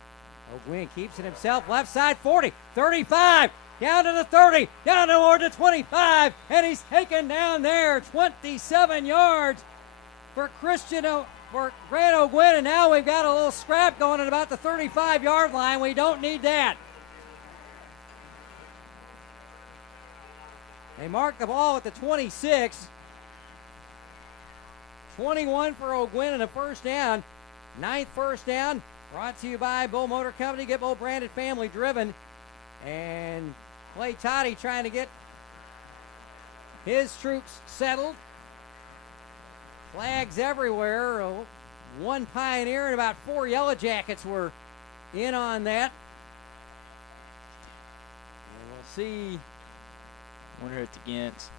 Wynne keeps it himself. Left side 40, 35, down to the 30, down toward the 25, and he's taken down there. 27 yards for for Grant O'Gwen, and now we've got a little scrap going at about the 35-yard line. We don't need that. They mark the ball at the 26. 21 for O'Gwen and a first down. 9th first down, brought to you by Bull Motor Company. Get Bull branded, family driven. And Clay Toddy trying to get his troops settled. Flags everywhere. One Pioneer and about 4 Yellow Jackets were in on that. And we'll see. Wonder who it's against.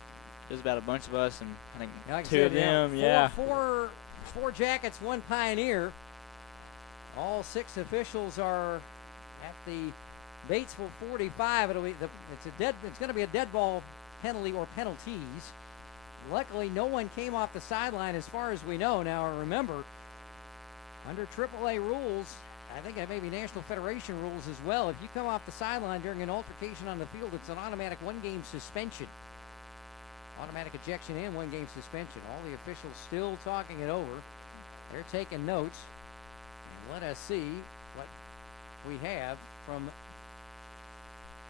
There's about a bunch of us, and I think like 2 of them. Yeah. Four Jackets, 1 Pioneer. All 6 officials are at the Batesville 45. It's going to be a dead ball penalty or penalties. Luckily, no one came off the sideline as far as we know. Now, remember, under AAA rules, I think that may be National Federation rules as well. If you come off the sideline during an altercation on the field, it's an automatic 1-game suspension. Automatic ejection and 1-game suspension. All the officials still talking it over. They're taking notes. And let us see what we have from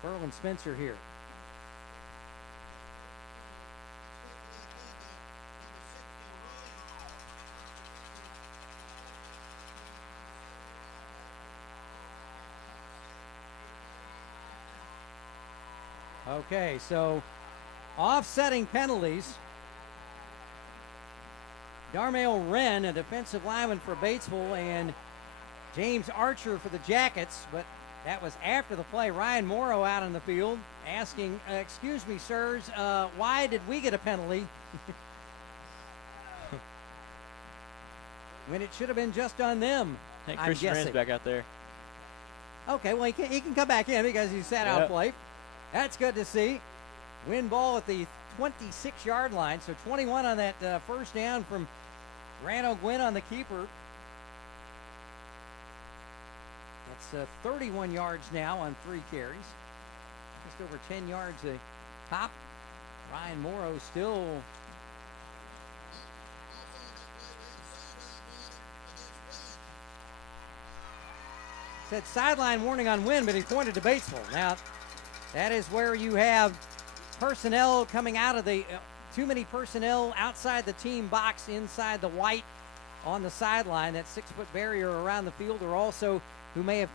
Ferlin Spencer here. Okay, so offsetting penalties. Darmail Wren, a defensive lineman for Batesville, and James Archer for the Jackets, but that was after the play. Ryan Morrow out on the field asking, excuse me, sirs, why did we get a penalty? When it should have been just on them, I think Christian Wren's back out there. Okay, well, he can come back in because he sat out play. That's good to see. Win ball at the 26-yard line, so 21 on that first down from Grant O'Gwen on the keeper. That's 31 yards now on 3 carries. Just over 10 yards a pop. Ryan Morrow still said sideline warning on Wynne, but he pointed to Batesville. Now, that is where you have personnel coming out of the too many personnel outside the team box, inside the white on the sideline. That 6-foot barrier around the field, or also who may have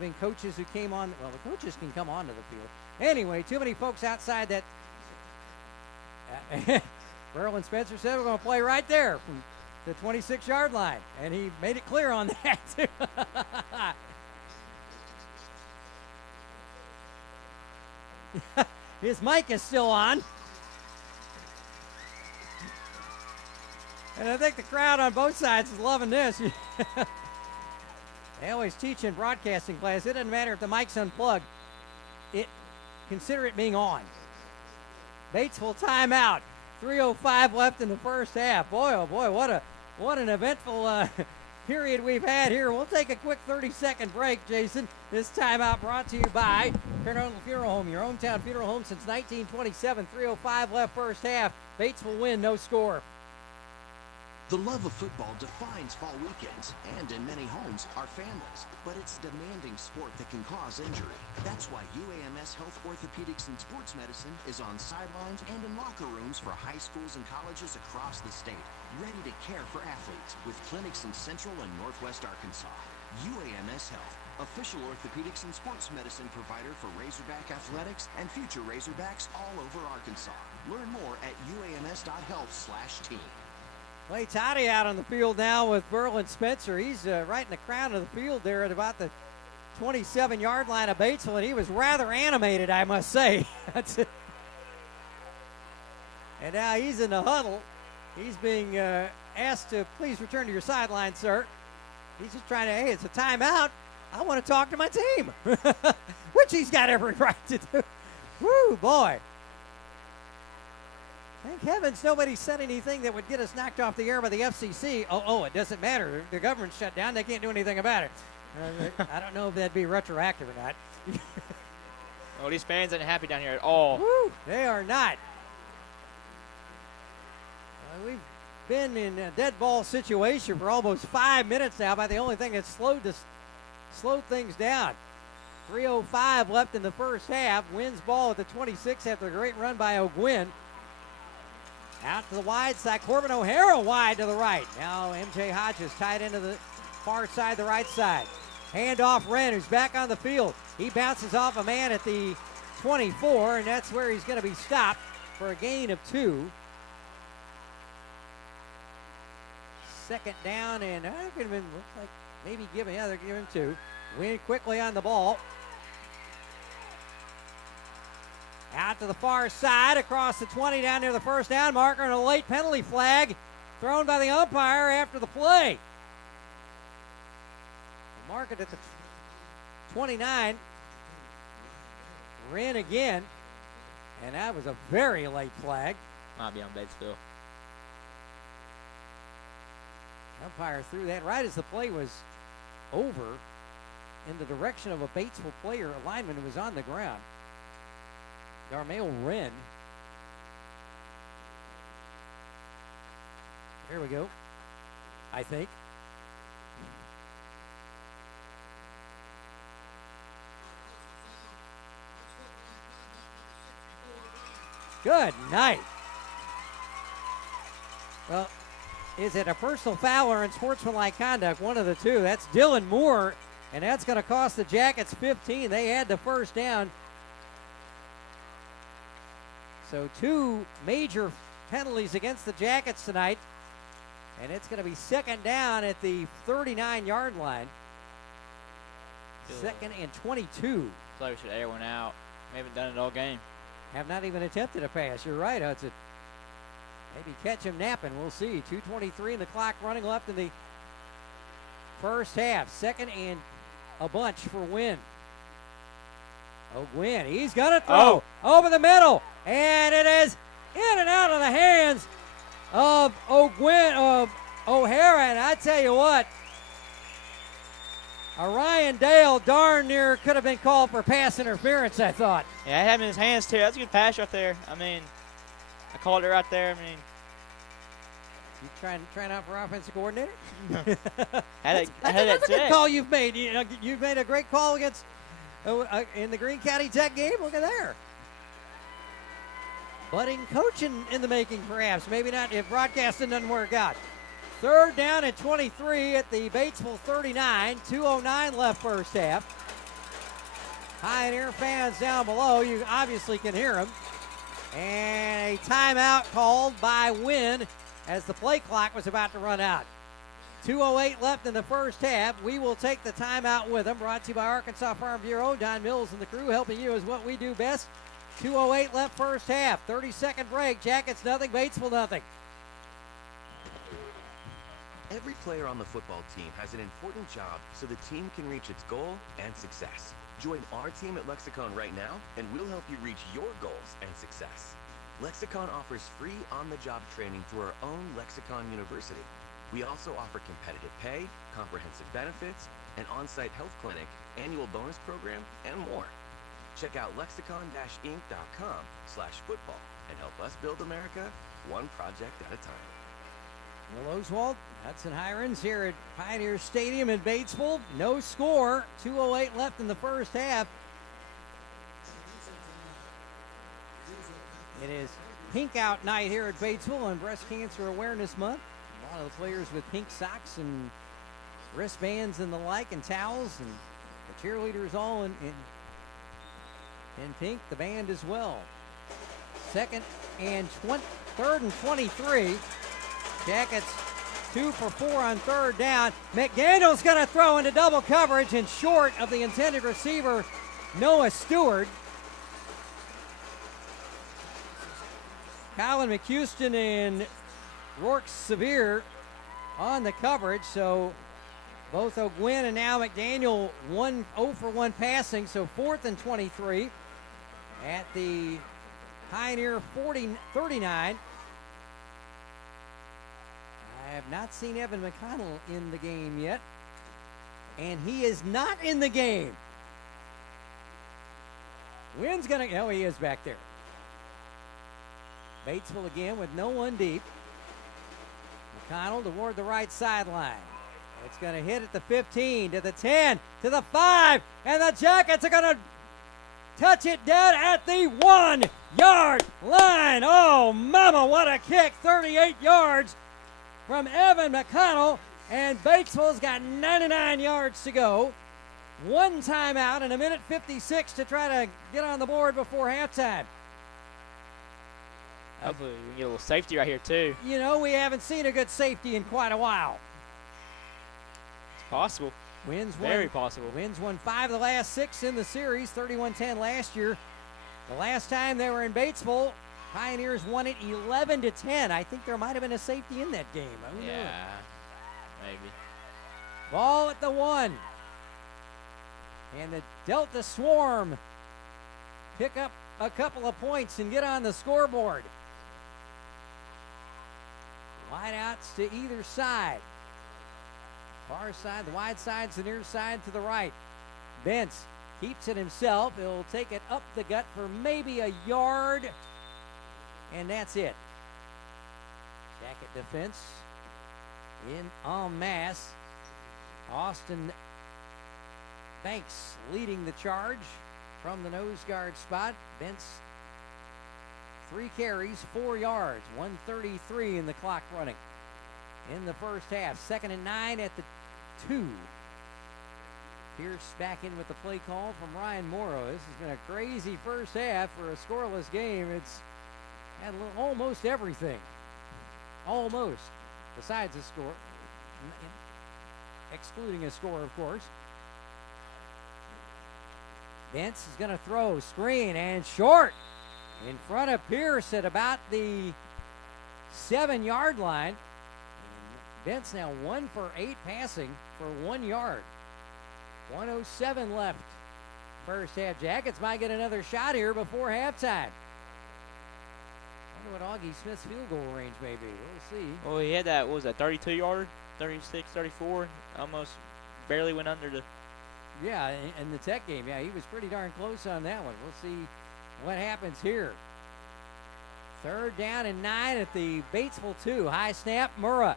been coaches who came on. Well, the coaches can come onto the field. Anyway, too many folks outside that. Ferlin Spencer said we're going to play right there from the 26-yard line, and he made it clear on that too. His mic is still on. And I think the crowd on both sides is loving this. They always teach in broadcasting class, it doesn't matter if the mic's unplugged. consider it being on. Batesville timeout. 3:05 left in the first half. Boy, oh boy, what an eventful period we've had here. We'll take a quick 30-second break, Jason. This timeout brought to you by Parental Funeral Home, your hometown funeral home since 1927. 3:05 left first half. Batesville win, no score. The love of football defines fall weekends, and in many homes, our families. But it's a demanding sport that can cause injury. That's why UAMS Health Orthopedics and Sports Medicine is on sidelines and in locker rooms for high schools and colleges across the state, ready to care for athletes with clinics in Central and Northwest Arkansas. UAMS Health, official orthopedics and sports medicine provider for Razorback Athletics and future Razorbacks all over Arkansas. Learn more at uams.health/team. Clay Toddy out on the field now with Berlin Spencer. He's right in the crown of the field there at about the 27-yard line of Batesville, and he was rather animated, I must say. That's it. And now he's in the huddle. He's being asked to please return to your sideline, sir. He's just trying to, hey, it's a timeout. I want to talk to my team, which he's got every right to do. Woo, boy. Thank heavens nobody said anything that would get us knocked off the air by the FCC. Oh, it doesn't matter. The government's shut down. They can't do anything about it. I don't know if that'd be retroactive or not. Well, these fans aren't happy down here at all. Woo, they are not. We've been in a dead ball situation for almost 5 minutes now. By the only thing that's slowed things down. 3:05 left in the first half. Wynne's ball at the 26 after a great run by O'Gwynne. Out to the wide side. Corbin O'Hara wide to the right. Now MJ Hodges tied into the far side, the right side. Handoff Wren, who's back on the field. He bounces off a man at the 24, and that's where he's going to be stopped for a gain of 2. Second down, and I could have been, looks like maybe giving, yeah, they're giving 2. Wynne quickly on the ball. Out to the far side, across the 20, down near the first down marker, and a late penalty flag thrown by the umpire after the play. Mark it at the 29. Wren again, and that was a very late flag. Might be on Batesville. Umpire threw that right as the play was over in the direction of a Batesville player, a lineman who was on the ground. Darmail Wren. There we go, I think. Good night. Well, is it a personal foul or unsportsmanlike conduct? One of the two. That's Dylan Moore, and that's going to cost the Jackets 15. They had the first down. So 2 major penalties against the Jackets tonight, and it's going to be second down at the 39-yard line. Second and 22. Thought we should air one out. We haven't done it all game. Have not even attempted a pass. You're right, Hudson. Maybe catch him napping. We'll see. 2:23 and the clock running left in the first half. Second and a bunch for Wynne. O'Gwynne, he's going to throw over the middle. And it is in and out of the hands of O'Gwynne, of O'Hara. And I tell you what, Ryan Dale darn near could have been called for pass interference, I thought. Yeah, I had him in his hands, too. That's a good pass right there. I mean, I called it right there. I mean, you trying out for offensive coordinator? That's a good call you've made. You've made a great call against in the Greene County Tech game. Look at there. Budding coach in the making, perhaps. Maybe not if broadcasting doesn't work out. Third down and 23 at the Batesville 39. 2:09 left first half. Pioneer fans down below, you obviously can hear them. And a timeout called by Wynne as the play clock was about to run out. 2:08 left in the first half. We will take the timeout with them. Brought to you by Arkansas Farm Bureau. Don Mills and the crew helping you is what we do best. 2:08 left first half. 30-second break. Jackets nothing, Batesville nothing. Every player on the football team has an important job so the team can reach its goal and success. Join our team at Lexicon right now, and we'll help you reach your goals and success. Lexicon offers free on-the-job training through our own Lexicon University. We also offer competitive pay, comprehensive benefits, an on-site health clinic, annual bonus program, and more. Check out lexicon-inc.com/football and help us build America one project at a time. Will Oswald, Hudson Hirons here at Pioneer Stadium in Batesville. No score, 2:08 left in the first half. It is pink out night here at Batesville on Breast Cancer Awareness Month. A lot of the players with pink socks and wristbands and the like, and towels, and the cheerleaders all in pink, the band as well. Third and 23. Jackets 2 for 4 on third down. McDaniel's going to throw into double coverage and short of the intended receiver, Noah Stewart. Colin McHouston and Rourke Severe on the coverage, so both O'Gwen and now McDaniel 0 for 1 passing, so 4th and 23 at the Pioneer 39. I have not seen Evan McConnell in the game yet, and he is not in the game. Wynne's going to, oh, he is back there. Batesville again with no one deep. McConnell toward the right sideline. It's going to hit at the 15, to the 10, to the 5, and the Jackets are going to touch it dead at the 1-yard line. Oh, mama, what a kick. 38 yards from Evan McConnell, and Batesville's got 99 yards to go. One timeout and 1:56 to try to get on the board before halftime. Hopefully we can get a little safety right here too. You know, we haven't seen a good safety in quite a while. It's possible. Very possible. Wynne's won 5 of the last 6 in the series, 31-10 last year. The last time they were in Batesville, Pioneers won it 11-10. I think there might have been a safety in that game. Yeah, maybe. Ball at the 1. And the Delta Swarm pick up a couple of points and get on the scoreboard. Wideouts to either side. Far side, the wide side's the near side to the right. Bentz keeps it himself. He'll take it up the gut for maybe a yard. And that's it. Jacket defense in en masse. Austin Banks leading the charge from the nose guard spot. Bentz 3 carries, 4 yards, 1:33 in the clock running in the first half. 2nd and 9 at the 2. Pierce back in with the play call from Ryan Morrow. This has been a crazy first half for a scoreless game. It's had almost everything. Almost. Besides a score. Excluding a score, of course. Bentz is going to throw. Screen and short. In front of Pierce at about the 7-yard line. Bentz now 1 for 8 passing for 1 yard. 1:07 left. First half. Jackets might get another shot here before halftime. Wonder what Augie Smith's field goal range may be. We'll see. Well, he had that, what was that, 32-yarder? 36, 34? Almost barely went under the... Yeah, in the Tech game. Yeah, he was pretty darn close on that one. We'll see what happens here. 3rd down and 9 at the Batesville 2. High snap. Murrah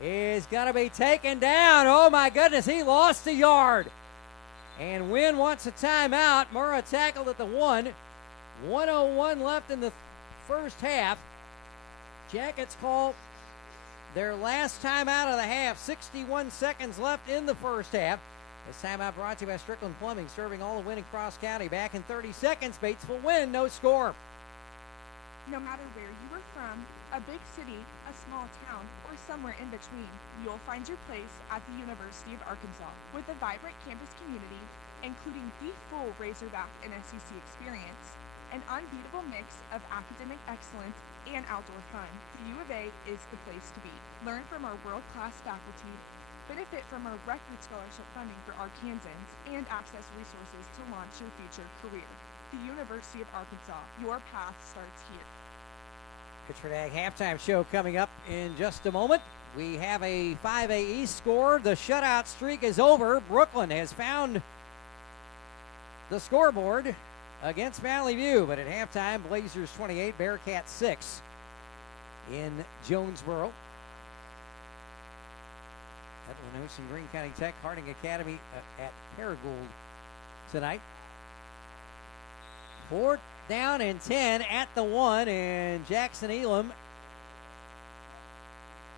is going to be taken down. Oh, my goodness. He lost a yard. And Wynne wants a timeout. Murrah tackled at the 1. 1:01 left in the first half. Jackets call their last timeout of the half. 61 seconds left in the first half. This timeout brought to you by Strickland Plumbing, serving all of Wynne and Cross County. Back in 30 seconds, Batesville win, no score. No matter where you are from, a big city, a small town, or somewhere in between, you'll find your place at the University of Arkansas. With a vibrant campus community, including the full Razorback and SEC experience, an unbeatable mix of academic excellence and outdoor fun, the U of A is the place to be. Learn from our world-class faculty, Benefit from our record scholarship funding for Arkansans and access resources to launch your future career. The University of Arkansas, your path starts here. Pittsford Ag halftime show coming up in just a moment. We have a 5A East score. The shutout streak is over. Brooklyn has found the scoreboard against Valley View, but at halftime, Blazers 28, Bearcats 6 in Jonesboro. Edwin Houston, Greene County Tech, Harding Academy at Paragould tonight. 4th down and 10 at the 1, and Jackson Elam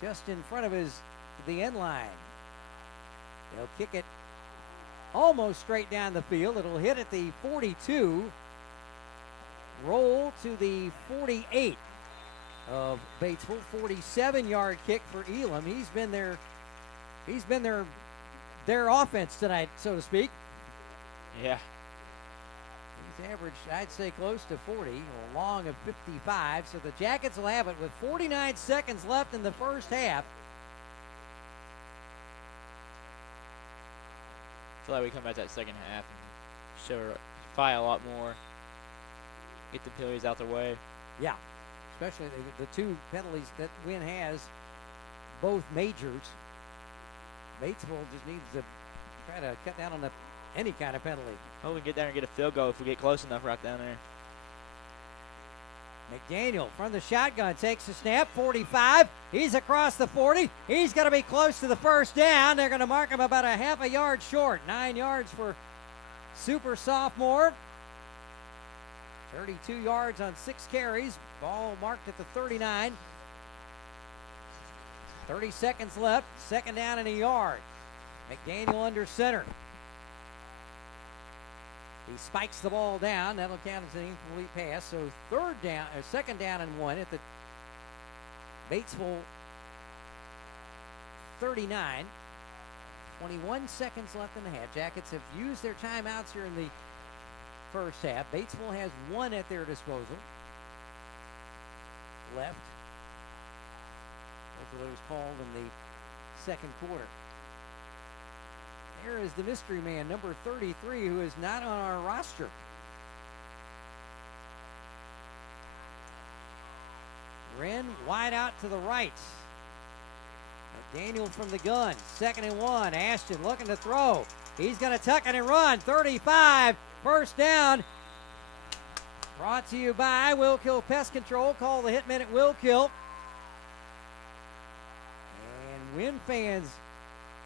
just in front of the end line. They'll kick it almost straight down the field. It'll hit at the 42, roll to the 48 of Batesville. 47-yard kick for Elam. He's been their offense tonight, so to speak. Yeah. He's averaged, I'd say, close to 40, a long of 55. So the Jackets will have it with 49 seconds left in the first half. I feel like we come back that second half and fight a lot more, get the penalties out the way. Yeah, especially the two penalties that Wynne has, both majors. Batesville just needs to try to cut down on any kind of penalty. Oh, we can get down and get a field goal if we get close enough right down there. McDaniel from the shotgun takes the snap, 45. He's across the 40. He's going to be close to the first down. They're going to mark him about a half a yard short. 9 yards for super sophomore. 32 yards on 6 carries. Ball marked at the 39. 30 seconds left. 2nd down and a yard. McDaniel under center. He spikes the ball down. That'll count as an incomplete pass. So 2nd down and 1 at the Batesville 39. 21 seconds left in the half. Jackets have used their timeouts here in the first half. Batesville has 1 at their disposal. Left. Both of those called in the second quarter. There is the mystery man, number 33, who is not on our roster. Wynne wide out to the right. McDaniel from the gun. 2nd and 1. Ashton looking to throw. He's going to tuck it and run. 35. First down. Brought to you by Will Kill Pest Control. Call the Hitman at Will Kill. And Wynne fans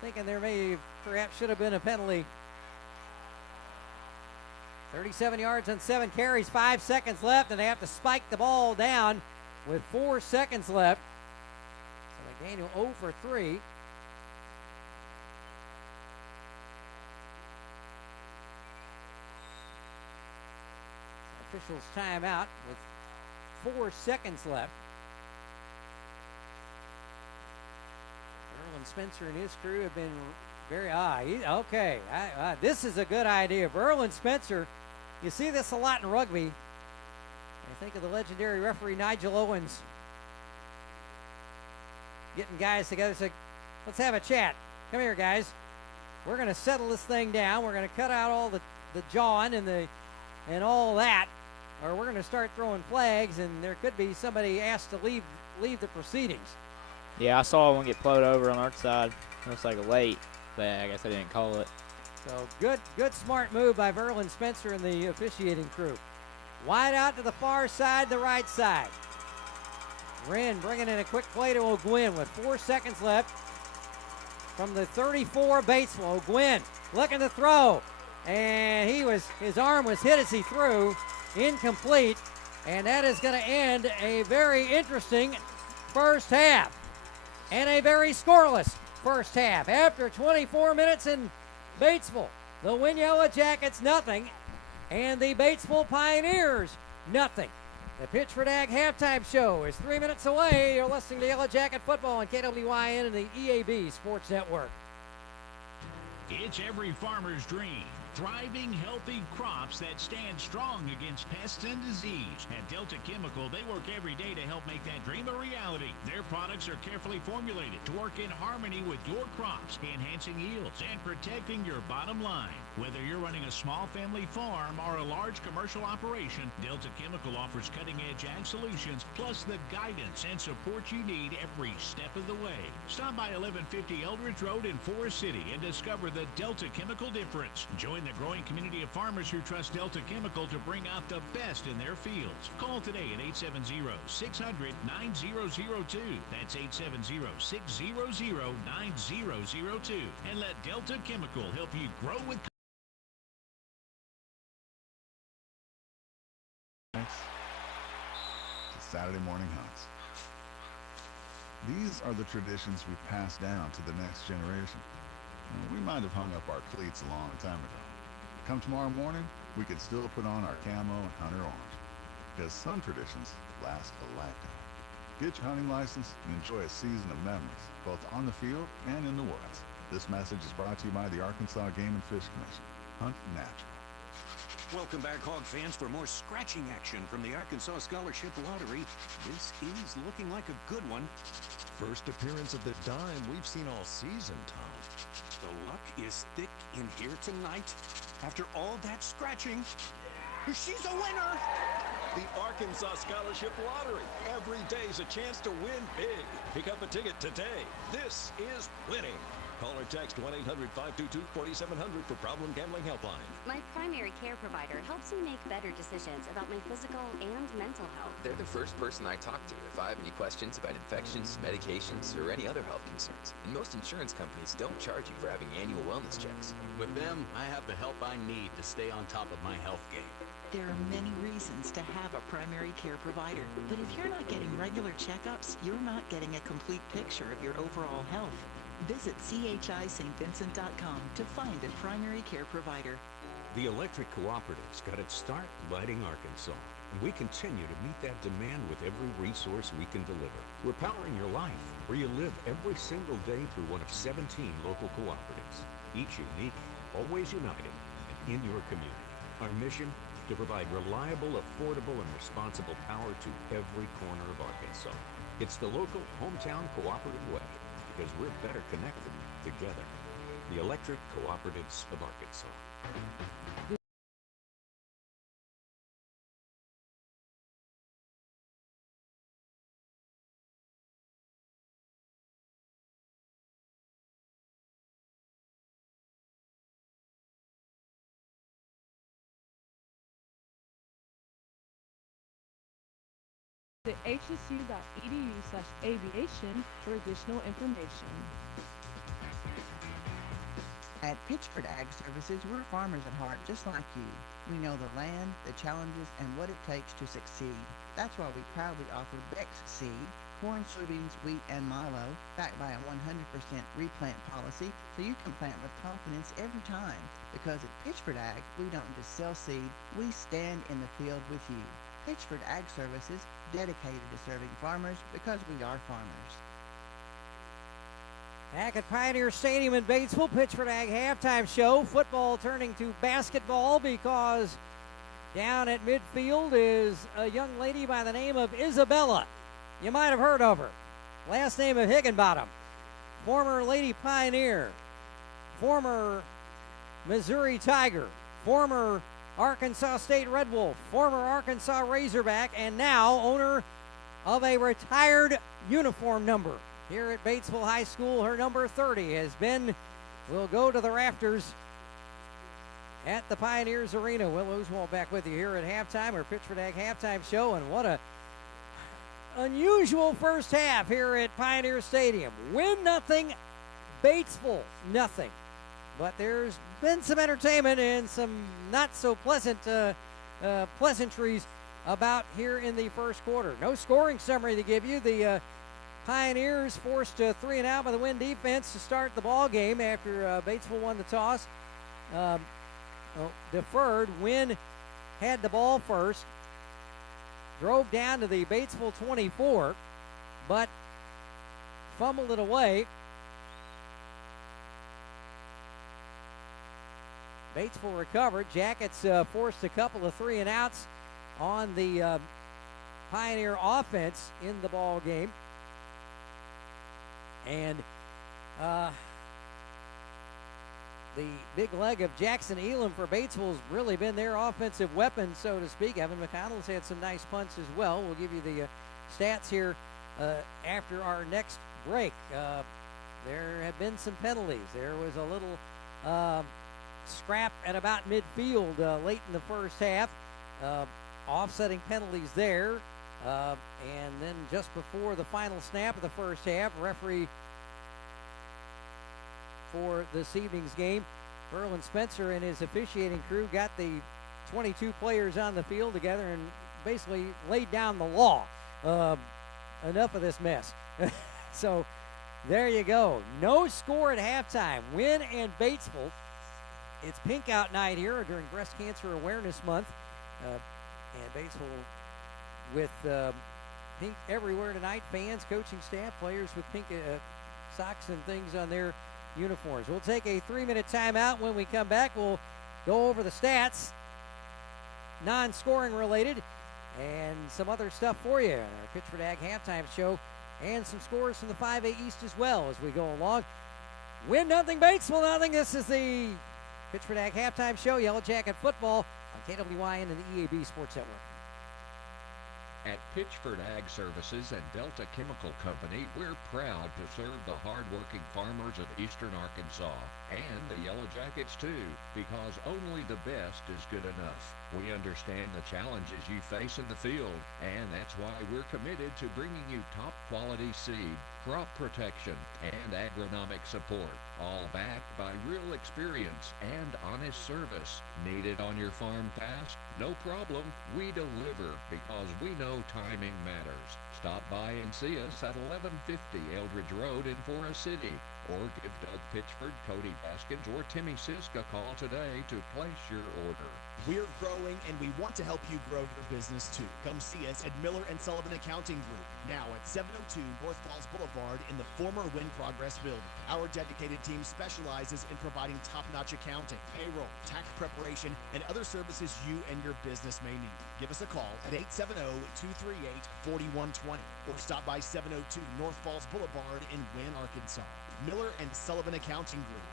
thinking there perhaps should have been a penalty. 37 yards on 7 carries, 5 seconds left, and they have to spike the ball down with 4 seconds left. So McDaniel 0 for 3. Officials timeout with 4 seconds left. Berlin Spencer and his crew have been very, okay. This is a good idea. Berlin Spencer, you see this a lot in rugby. I think of the legendary referee Nigel Owens getting guys together, say, let's have a chat. Come here, guys. We're going to settle this thing down. We're going to cut out all the jawing and all that, or we're going to start throwing flags, and there could be somebody asked to leave the proceedings. Yeah, I saw one get plowed over on our side. Looks like a late, but I guess I didn't call it. So good smart move by Verlin Spencer and the officiating crew. Wide out to the far side, the right side. Wynne bringing in a quick play to O'Gwynn with 4 seconds left. From the 34, Batesville. O'Gwynn looking to throw. And his arm was hit as he threw. Incomplete. And that is going to end a very interesting first half. And a very scoreless first half. After 24 minutes in Batesville, the Wynne Yellow Jackets nothing, and the Batesville Pioneers nothing. The Pittsford Ag halftime show is 3 minutes away. You're listening to Yellow Jacket Football on KWYN and the EAB Sports Network. It's every farmer's dream Thriving, healthy crops that stand strong against pests and disease. At Delta Chemical, they work every day to help make that dream a reality. Their products are carefully formulated to work in harmony with your crops, enhancing yields and protecting your bottom line. Whether you're running a small family farm or a large commercial operation, Delta Chemical offers cutting-edge ag solutions, plus the guidance and support you need every step of the way. Stop by 1150 Eldridge Road in Forest City and discover the Delta Chemical difference. Join the growing community of farmers who trust Delta Chemical to bring out the best in their fields. Call today at 870-600-9002. That's 870-600-9002. And let Delta Chemical help you grow with to Saturday morning hunts. These are the traditions we pass down to the next generation. We might have hung up our cleats a long time ago. Come tomorrow morning, we can still put on our camo and hunter orange, because some traditions last a lifetime. Get your hunting license and enjoy a season of memories, both on the field and in the woods. This message is brought to you by the Arkansas Game and Fish Commission. Hunt natural. Welcome back, Hog fans, for more scratching action from the Arkansas Scholarship Lottery. This is looking like a good one. First appearance of the dime we've seen all season, Tom. The luck is thick in here tonight. After all that scratching, she's a winner! The Arkansas Scholarship Lottery. Every day's a chance to win big. Pick up a ticket today. This is winning. Call or text 1-800-522-4700 for Problem Gambling Helpline. My primary care provider helps me make better decisions about my physical and mental health. They're the first person I talk to if I have any questions about infections, medications, or any other health concerns. And most insurance companies don't charge you for having annual wellness checks. With them, I have the help I need to stay on top of my health game. There are many reasons to have a primary care provider, but if you're not getting regular checkups, you're not getting a complete picture of your overall health. Visit chistvincent.com to find a primary care provider. The electric cooperative's got its start lighting Arkansas, and we continue to meet that demand with every resource we can deliver. We're powering your life, where you live every single day through one of 17 local cooperatives, each unique, always united, and in your community. Our mission? To provide reliable, affordable, and responsible power to every corner of Arkansas. It's the local hometown cooperative way, because we're better connected together. The Electric Cooperatives of Arkansas. Visit hsu.edu/aviation for additional information. At Pittsford Ag Services, we're farmers at heart, just like you. We know the land, the challenges, and what it takes to succeed. That's why we proudly offer Bex seed, corn, soybeans, wheat, and milo, backed by a 100% replant policy, so you can plant with confidence every time. Because at Pittsford Ag, we don't just sell seed, we stand in the field with you. Pittsford Ag Services, dedicated to serving farmers because we are farmers. Back at Pioneer Stadium in Batesville, Pittsford Ag halftime show. Football turning to basketball because down at midfield is a young lady by the name of Isabella. You might have heard of her. Last name of Higginbottom. Former Lady Pioneer. Former Missouri Tiger. Former Arkansas State Red Wolf. Former Arkansas Razorback. And now owner of a retired uniform number. Here at Batesville High School, her number 30 will go to the rafters at the Pioneers Arena. Will Oswald back with you here at halftime, our Pittsford Ag halftime show. And what a unusual first half here at Pioneer Stadium. Wynne nothing, Batesville nothing. But there's been some entertainment and some not so pleasant pleasantries about here in the first quarter. No scoring summary to give you. The Pioneers forced 3 and out by the Wynne defense to start the ball game after Batesville won the toss. Deferred. Wynne had the ball first. Drove down to the Batesville 24, but fumbled it away. Batesville recovered. Jackets forced a couple of 3-and-outs on the Pioneer offense in the ball game. And the big leg of Jackson Elam for Batesville has really been their offensive weapon, so to speak. Evan McConnell's had some nice punts as well. We'll give you the stats here after our next break. There have been some penalties. There was a little scrap at about midfield late in the first half. Offsetting penalties there. And then just before the final snap of the first half, referee for this evening's game, Berlin Spencer and his officiating crew got the 22 players on the field together and basically laid down the law. Enough of this mess. So there you go. No score at halftime. Wynne and Batesville. It's pink out night here during Breast Cancer Awareness Month. And Batesville with pink everywhere tonight. Fans, coaching staff, players with pink socks and things on their uniforms. We'll take a 3-minute timeout. When we come back, we'll go over the stats, non-scoring related, and some other stuff for you. Our Pittsford Ag halftime show, and some scores from the 5A East as well as we go along. Wynne nothing, Batesville nothing. This is the Pittsford Ag halftime show, Yellow Jacket football on KWYN and the EAB Sports Network. At Pittsford Ag Services and Delta Chemical Company, we're proud to serve the hard-working farmers of eastern Arkansas and the Yellow Jackets too, because only the best is good enough. We understand the challenges you face in the field, and that's why we're committed to bringing you top-quality seed, crop protection, and agronomic support, all backed by real experience and honest service. Need it on your farm fast? No problem. We deliver because we know timing matters. Stop by and see us at 1150 Eldridge Road in Forest City, or give Doug Pitchford, Cody Baskins, or Timmy Sisk a call today to place your order. We're growing, and we want to help you grow your business too. Come see us at Miller & Sullivan Accounting Group, now at 702 North Falls Boulevard in the former Wynne Progress building. Our dedicated team specializes in providing top-notch accounting, payroll, tax preparation, and other services you and your business may need. Give us a call at 870-238-4120 or stop by 702 North Falls Boulevard in Wynne, Arkansas. Miller & Sullivan Accounting Group,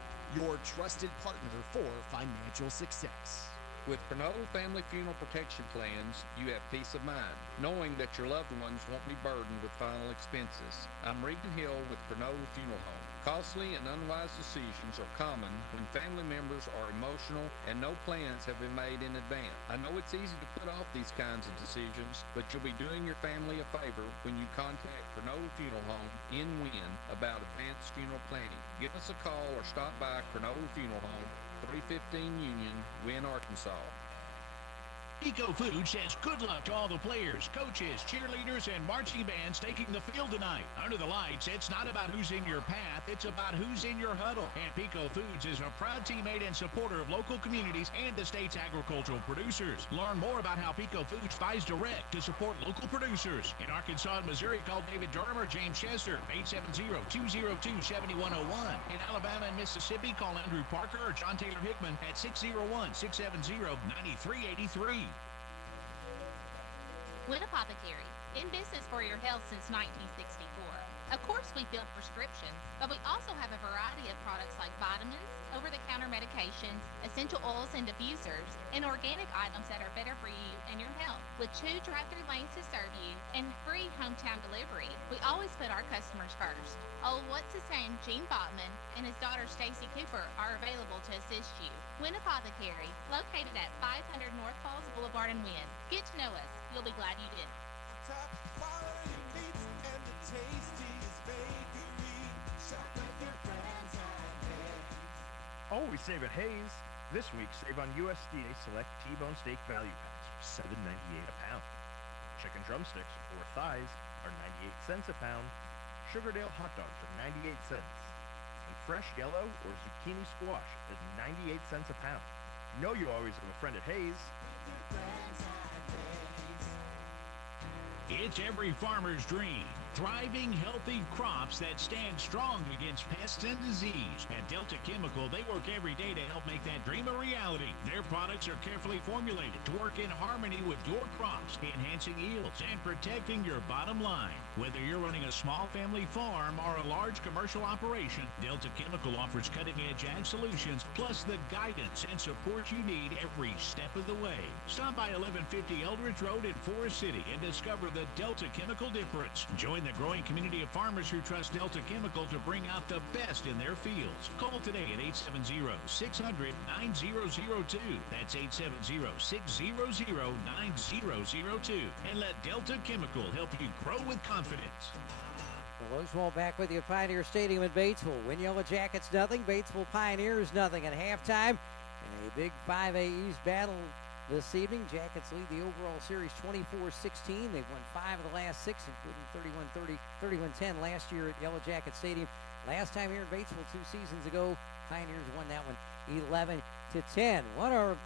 your trusted partner for financial success. With Pernodal Family Funeral Protection Plans, you have peace of mind, knowing that your loved ones won't be burdened with final expenses. I'm Regan Hill with Pernodal Funeral Home. Costly and unwise decisions are common when family members are emotional and no plans have been made in advance. I know it's easy to put off these kinds of decisions, but you'll be doing your family a favor when you contact Pernodal Funeral Home in Wynne about advanced funeral planning. Give us a call or stop by Pernodal Funeral Home, 315 Union, Wynne, Arkansas. Eco Food says good luck to all the players, coaches, cheerleaders, and marching bands taking the field tonight. Under the lights, it's not about who's in your path, it's about who's in your huddle. And Pico Foods is a proud teammate and supporter of local communities and the state's agricultural producers. Learn more about how Pico Foods buys direct to support local producers. In Arkansas and Missouri, call David Durham or James Chester, 870-202-7101. In Alabama and Mississippi, call Andrew Parker or John Taylor Hickman at 601-670-9383. Wynne Apothecary, in business for your health since 1964. Of course, we fill prescriptions, but we also have a variety of products like vitamins, over-the-counter medications, essential oils and diffusers, and organic items that are better for you and your health. With 2 drive-through lanes to serve you and free hometown delivery, we always put our customers first. Oh, what's his name? Gene Botman and his daughter Stacy Cooper are available to assist you. Wynne Apothecary, located at 500 North Falls Boulevard in Wynne. Get to know us. You'll be glad you did. Top quality meats and the tastiest bakery. Shop with your friends at Hayes. Always save at Hayes. This week, save on USDA Select T-Bone Steak Value Packs for $7.98 a pound. Chicken drumsticks or thighs are 98 cents a pound. Sugardale hot dogs are 98 cents. And fresh yellow or zucchini squash is 98 cents a pound. Know you always have a friend at Hayes. It's every farmer's dream. Thriving, healthy crops that stand strong against pests and disease. At Delta Chemical, they work every day to help make that dream a reality. Their products are carefully formulated to work in harmony with your crops, enhancing yields and protecting your bottom line. Whether you're running a small family farm or a large commercial operation, Delta Chemical offers cutting-edge ag solutions, plus the guidance and support you need every step of the way. Stop by 1150 Eldridge Road in Forest City and discover the Delta Chemical difference. Join the growing community of farmers who trust Delta Chemical to bring out the best in their fields. Call today at 870-600-9002. That's 870-600-9002. And let Delta Chemical help you grow with confidence. Well, Oswald back with you at Pioneer Stadium in Batesville. Wynne Yellow Jackets nothing, Batesville Pioneers nothing at halftime. In a big 5A East battle this evening, Jackets lead the overall series 24-16. They've won 5 of the last 6, including 31-10 last year at Yellow Jacket Stadium. Last time here in Batesville 2 seasons ago, Pioneers won that one 11-10. Want to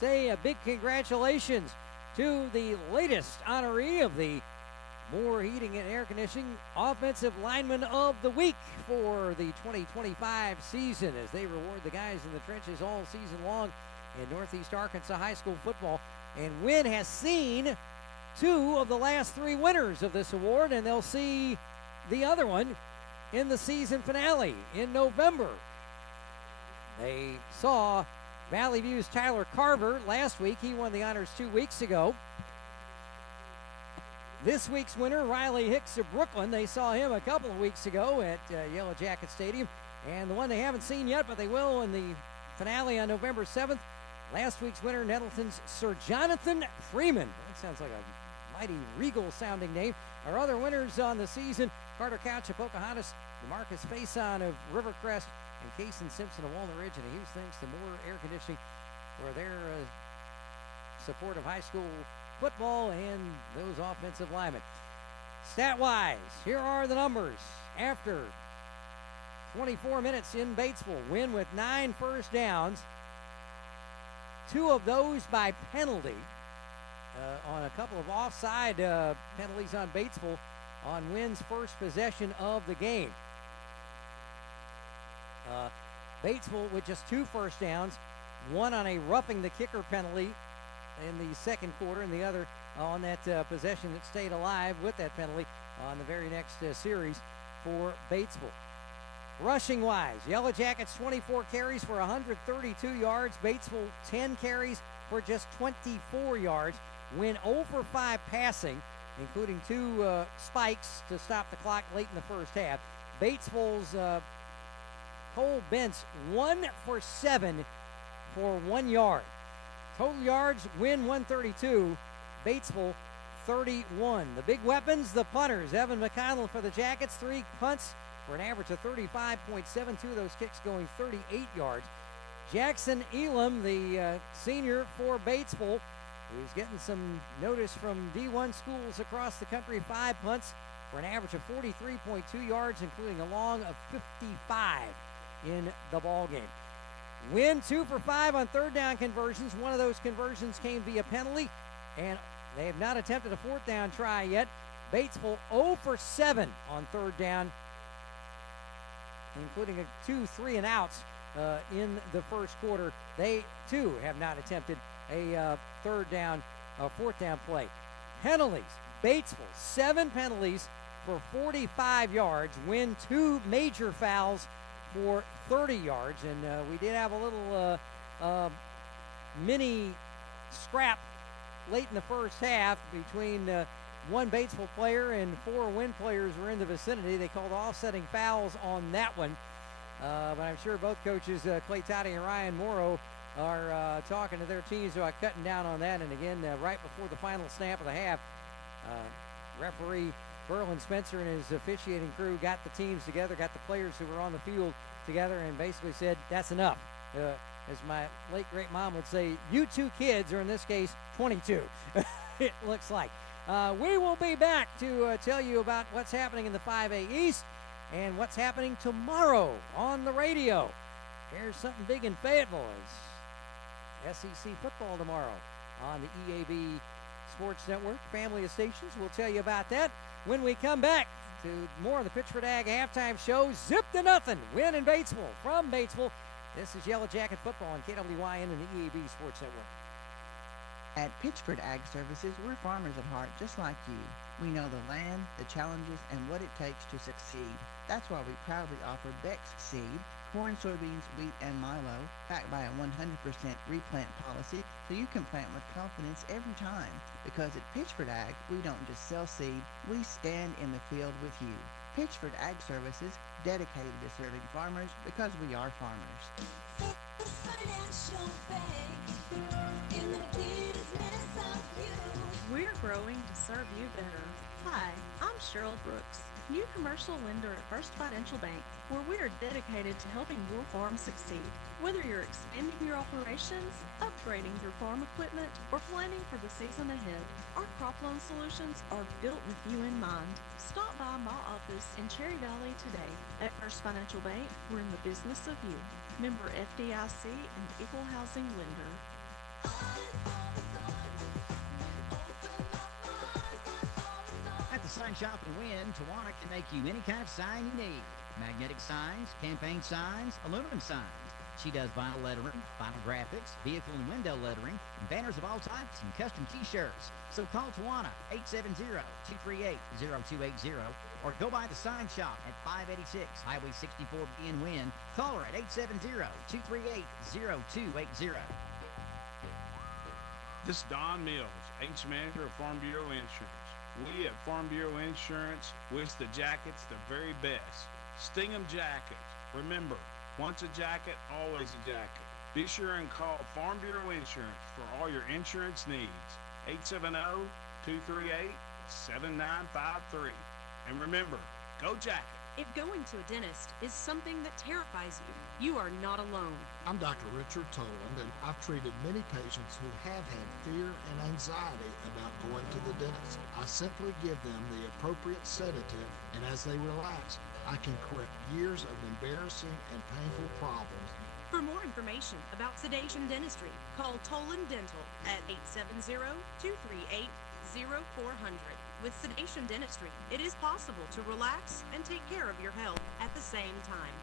say a big congratulations to the latest honoree of the Moore Heating and Air Conditioning Offensive Lineman of the Week for the 2025 season, as they reward the guys in the trenches all season long in Northeast Arkansas high school football. And Wynne has seen 2 of the last 3 winners of this award, and they'll see the other one in the season finale in November. They saw Valley View's Tyler Carver last week. He won the honors 2 weeks ago. This week's winner, Riley Hicks of Brooklyn, they saw him a couple of weeks ago at Yellow Jacket Stadium. And the one they haven't seen yet, but they will in the finale on November 7th, last week's winner, Nettleton's Sir Jonathan Freeman. That sounds like a mighty regal-sounding name. Our other winners on the season, Carter Couch of Pocahontas, DeMarcus Faison of Rivercrest, and Cason Simpson of Walnut Ridge. And a huge thanks to Moore Air Conditioning for their support of high school football and those offensive linemen. Stat-wise, here are the numbers. After 24 minutes in Batesville, Wynne with 9 first downs, 2 of those by penalty on a couple of offside penalties on Batesville on Wynne's first possession of the game. Batesville with just 2 first downs, 1 on a roughing the kicker penalty in the second quarter, and the other on that possession that stayed alive with that penalty on the very next series for Batesville. Rushing-wise, Yellow Jackets 24 carries for 132 yards. Batesville 10 carries for just 24 yards. Wynne 0 for 5 passing, including 2 spikes to stop the clock late in the first half. Batesville's Cole Bentz 1 for 7 for 1 yard. Total yards, Wynne 132, Batesville 31. The big weapons, the punters. Evan McConnell for the Jackets, 3 punts for an average of 35.72 of those kicks going 38 yards. Jackson Elam, the senior for Batesville, who's getting some notice from D1 schools across the country, 5 punts for an average of 43.2 yards, including a long of 55 in the ball game. Wynne 2 for 5 on third down conversions. One of those conversions came via penalty, and they have not attempted a 4th down try yet. Batesville 0 for 7 on third down, including 2 3-and-outs in the first quarter. They, too, have not attempted a 4th down play. Penalties, Batesville, 7 penalties for 45 yards. Wynne 2 major fouls for 30 yards. And we did have a little mini scrap late in the first half between one Batesville player and 4 Wynne players were in the vicinity. They called offsetting fouls on that one. But I'm sure both coaches, Clay Toddy and Ryan Morrow, are talking to their teams about cutting down on that. And again, right before the final snap of the half, referee Berlin Spencer and his officiating crew got the teams together, got the players who were on the field together, and basically said, that's enough. As my late great mom would say, you 2 kids, or in this case, 22, it looks like. We will be back to tell you about what's happening in the 5A East and what's happening tomorrow on the radio. Here's something big in Fayetteville. It's SEC football tomorrow on the EAB Sports Network, family of stations. We'll tell you about that when we come back to more of the Pittsford Ag halftime show. Zip to nothing. Wynne in Batesville. From Batesville, this is Yellow Jacket Football on KWYN and the EAB Sports Network. At Pittsford Ag Services, we're farmers at heart, just like you. We know the land, the challenges, and what it takes to succeed. That's why we proudly offer Bex seed, corn, soybeans, wheat, and milo, backed by a 100% replant policy, so you can plant with confidence every time. Because at Pittsford Ag, we don't just sell seed, we stand in the field with you. Pittsford Ag Services, dedicated to serving farmers because we are farmers. We're growing to serve you better. Hi, I'm Cheryl Brooks, new commercial lender at First Financial Bank, where we are dedicated to helping your farm succeed. Whether you're expanding your operations, upgrading your farm equipment, or planning for the season ahead, our crop loan solutions are built with you in mind. Stop by my office in Cherry Valley today. At First Financial Bank, we're in the business of you. Member FDIC and Equal Housing Lender. At the Sign Shop in Wynne, Tawana can make you any kind of sign you need. Magnetic signs, campaign signs, aluminum signs. She does vinyl lettering, vinyl graphics, vehicle and window lettering, and banners of all types and custom t-shirts. So call Tawana, 870-238-0280, or go by the Sign Shop at 586 Highway 64B in Wynne. Call her at 870-238-0280. This is Don Mills, H Manager of Farm Bureau Insurance. We at Farm Bureau Insurance wish the jackets the very best. Stingham Jackets. Remember, once a jacket, always a jacket. Be sure and call Farm Bureau Insurance for all your insurance needs. 870-238-7953. And remember, go Jacket. If going to a dentist is something that terrifies you, you are not alone. I'm Dr. Richard Toland, and I've treated many patients who have had fear and anxiety about going to the dentist. I simply give them the appropriate sedative, and as they relax, I can correct years of embarrassing and painful problems. For more information about sedation dentistry, call Toland Dental at 870-238-0400. With sedation dentistry, it is possible to relax and take care of your health at the same time.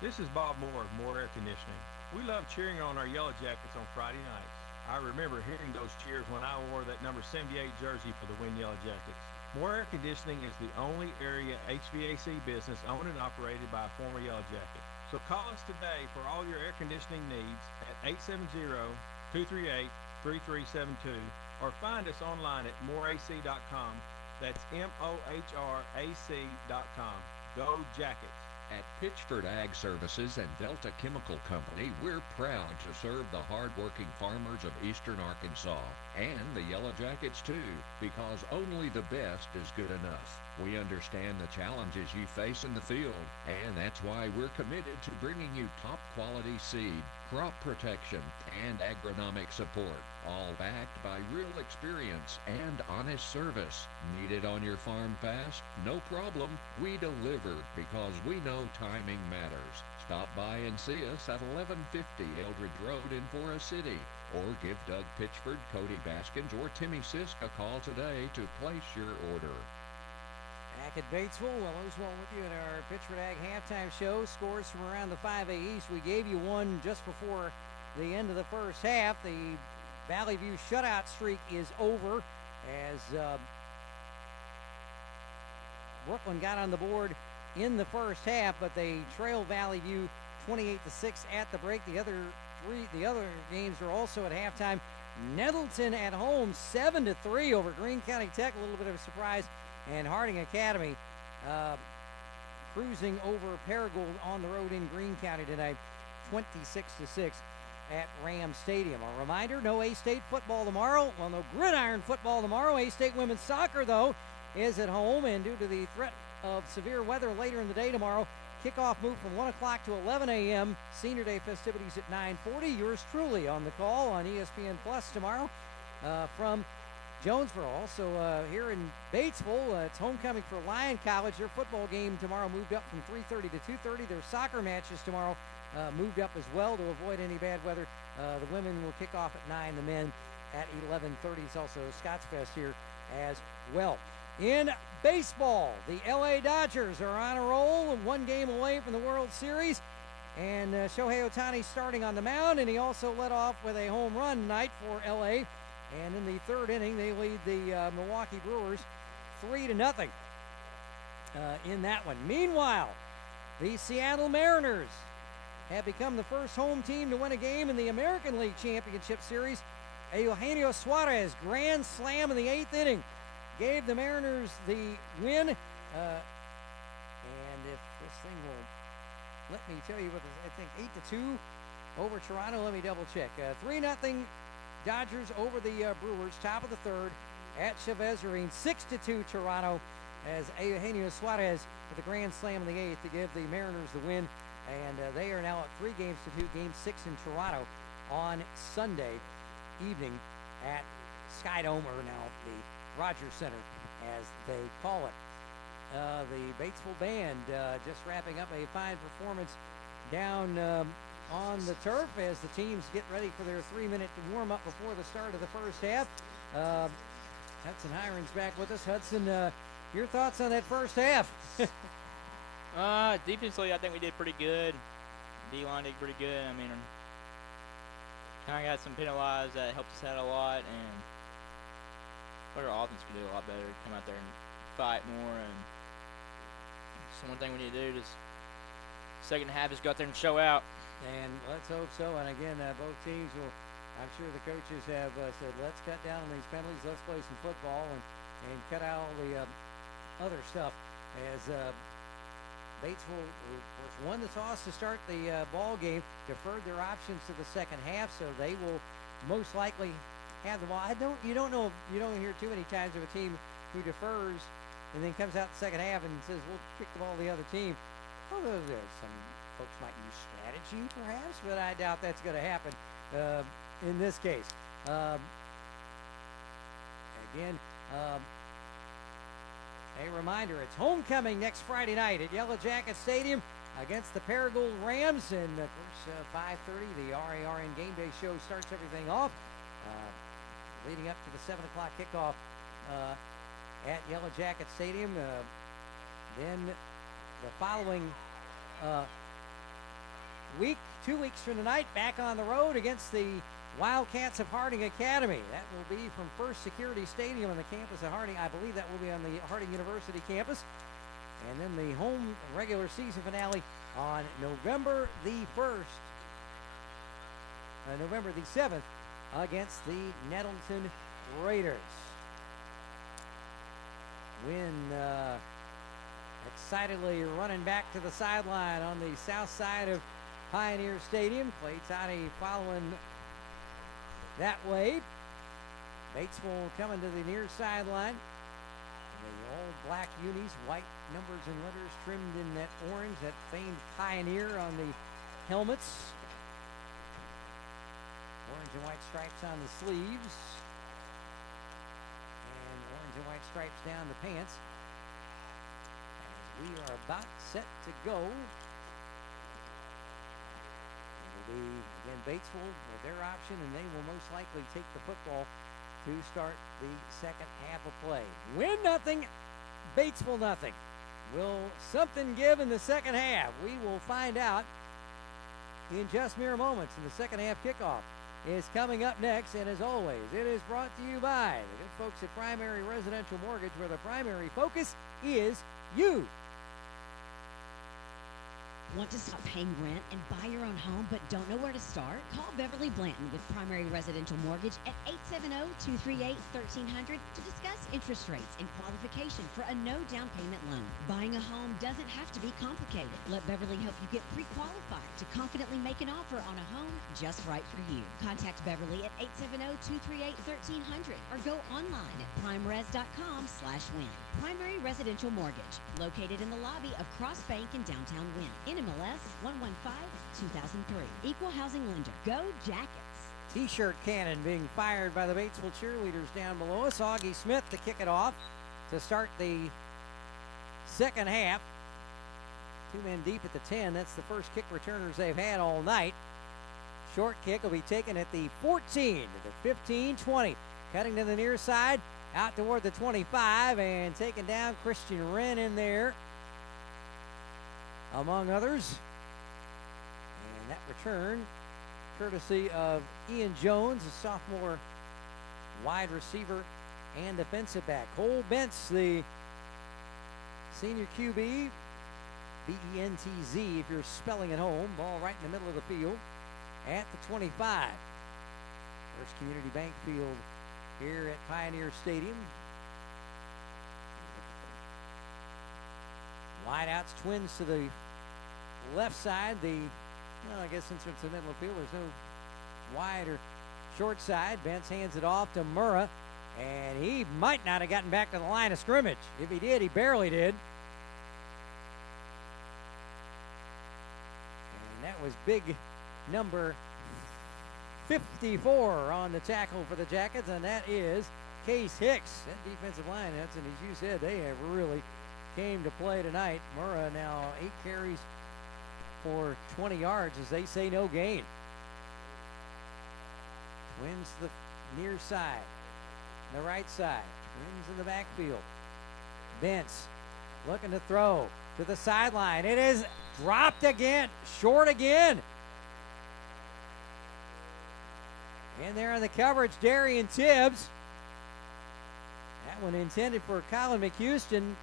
This is Bob Moore of Moore Air Conditioning. We love cheering on our Yellow Jackets on Friday nights. I remember hearing those cheers when I wore that number 78 jersey for the Wynne Yellow Jackets. Moore Air Conditioning is the only area HVAC business owned and operated by a former Yellow Jacket. So call us today for all your air conditioning needs at 870-238-3372 or find us online at moreac.com. That's MOHRAC.com. Go Jackets. At Pittsford Ag Services and Delta Chemical Company, we're proud to serve the hard-working farmers of eastern Arkansas and the Yellow Jackets too, because only the best is good enough. We understand the challenges you face in the field, and that's why we're committed to bringing you top-quality seed, crop protection, and agronomic support, all backed by real experience and honest service. Need it on your farm fast? No problem. We deliver because we know timing matters. Stop by and see us at 1150 Eldridge Road in Forest City, or give Doug Pitchford, Cody Baskins, or Timmy Sisk a call today to place your order. Back at Batesville, well, Oswald with you in our Pittsford Ag halftime show. Scores from around the 5A East. We gave you one just before the end of the first half. The Valley View shutout streak is over as Brooklyn got on the board in the first half, but they trail Valley View 28-6 at the break. The other games are also at halftime. Nettleton at home 7-3 over Greene County Tech. A little bit of a surprise. And Harding Academy cruising over Paragould on the road in Greene County tonight, 26-6 at Ram Stadium. A reminder, no A-State football tomorrow. Well, no gridiron football tomorrow. A-State women's soccer, though, is at home. And due to the threat of severe weather later in the day tomorrow, kickoff moved from 1 o'clock to 11 a.m. Senior Day festivities at 9:40. Yours truly on the call on ESPN Plus tomorrow from Jonesboro. Also here in Batesville, it's homecoming for Lyon College. Their football game tomorrow moved up from 3:30 to 2:30. Their soccer matches tomorrow moved up as well to avoid any bad weather. The women will kick off at 9, the men at 11:30. It's also Scottsfest here as well. In baseball, the LA Dodgers are on a roll, one game away from the World Series. And Shohei Ohtani starting on the mound, and he also led off with a home run tonight for LA. And in the third inning, they lead the Milwaukee Brewers 3-0 in that one. Meanwhile, the Seattle Mariners have become the first home team to win a game in the American League Championship Series. A Eugenio Suarez grand slam in the 8th inning gave the Mariners the win. And if this thing will let me tell you what I think 8-2 over Toronto. Let me double check. 3-0 Dodgers over the Brewers, top of the third at Chavez Arena. 6-2 Toronto as Eugenio Suarez with a grand slam in the 8th to give the Mariners the win. And they are now at 3-2, game 6 in Toronto on Sunday evening at Skydome, or now the Rogers Center as they call it. The Batesville Band just wrapping up a fine performance down on the turf as the teams get ready for their 3-minute warm-up before the start of the first half. Hudson Hiron's back with us. Hudson, your thoughts on that first half? Defensively, I think we did pretty good. D-line did pretty good. I mean, kind of got some penalized that helped us out a lot, and but our offense could do a lot better. Come out there and fight more, and so one thing we need to do is second half is go out there and show out. And let's hope so. And again, both teams will, I'm sure the coaches have said, let's cut down on these penalties, let's play some football and cut out all the other stuff. As Batesville, of course, won the toss to start the ball game, deferred their options to the second half, so they will most likely have the ball. You don't hear too many times of a team who defers and then comes out the second half and says, we'll kick the ball to the other team. Although some folks might use strategy, perhaps, but I doubt that's going to happen in this case. Again, a reminder, it's homecoming next Friday night at Yellow Jacket Stadium against the Paragould Rams. And, of course, 5:30, the RARN Game Day Show starts everything off, leading up to the 7 o'clock kickoff at Yellow Jacket Stadium. Then the following week, 2 weeks from tonight, back on the road against the Wildcats of Harding Academy. That will be from First Security Stadium on the campus of Harding. I believe that will be on the Harding University campus. And then the home regular season finale on November the 1st, November the 7th, against the Nettleton Raiders. Wynne excitedly running back to the sideline on the south side of Pioneer Stadium. Clay Toddy following that way. Batesville coming to the near sideline. The all black unis, white numbers and letters trimmed in that orange, that famed Pioneer on the helmets. Orange and white stripes on the sleeves. And orange and white stripes down the pants. As we are about set to go. It'll be, again, Batesville with their option, and they will most likely take the football to start the second half of play. Wynne nothing, Batesville nothing. Will something give in the second half? We will find out in just mere moments. And the second half kickoff is coming up next. And as always, it is brought to you by the good folks at Primary Residential Mortgage, where the primary focus is you. Want to stop paying rent and buy your own home but don't know where to start? Call Beverly Blanton with Primary Residential Mortgage at 870-238-1300 to discuss interest rates and qualification for a no down payment loan. Buying a home doesn't have to be complicated. Let Beverly help you get pre-qualified to confidently make an offer on a home just right for you. Contact Beverly at 870-238-1300 or go online at primeres.com/win. Primary Residential Mortgage, located in the lobby of Cross Bank in downtown Wynne. NMLS 115-2003. Equal housing lender. Go Jackets. T-shirt cannon being fired by the Batesville cheerleaders down below us. Augie Smith to kick it off to start the second half. 2 men deep at the 10. That's the first kick returners they've had all night. Short kick will be taken at the 14 to the 15-20. Cutting to the near side, out toward the 25, and taking down Christian Wren in there, among others. And that return, courtesy of Ian Jones, a sophomore wide receiver and defensive back. Cole Bentz, the senior QB, B-E-N-T-Z if you're spelling at home. Ball right in the middle of the field at the 25. First Community Bank Field here at Pioneer Stadium. Wideouts, twins to the left side. I guess since it's the middle of the field, there's no wide or short side. Bentz hands it off to Murrah, and he might not have gotten back to the line of scrimmage. If he did, he barely did. And that was big number 54 on the tackle for the Jackets, and that is Case Hicks. That defensive line, Hudson, as you said, they have really came to play tonight. Murrah now 8 carries for 20 yards, as they say, no gain. Twins to the near side, the right side. Twins in the backfield. Bentz looking to throw to the sideline. It is dropped again, short again. In there in the coverage, Darian Tibbs. That one intended for Colin McHouston.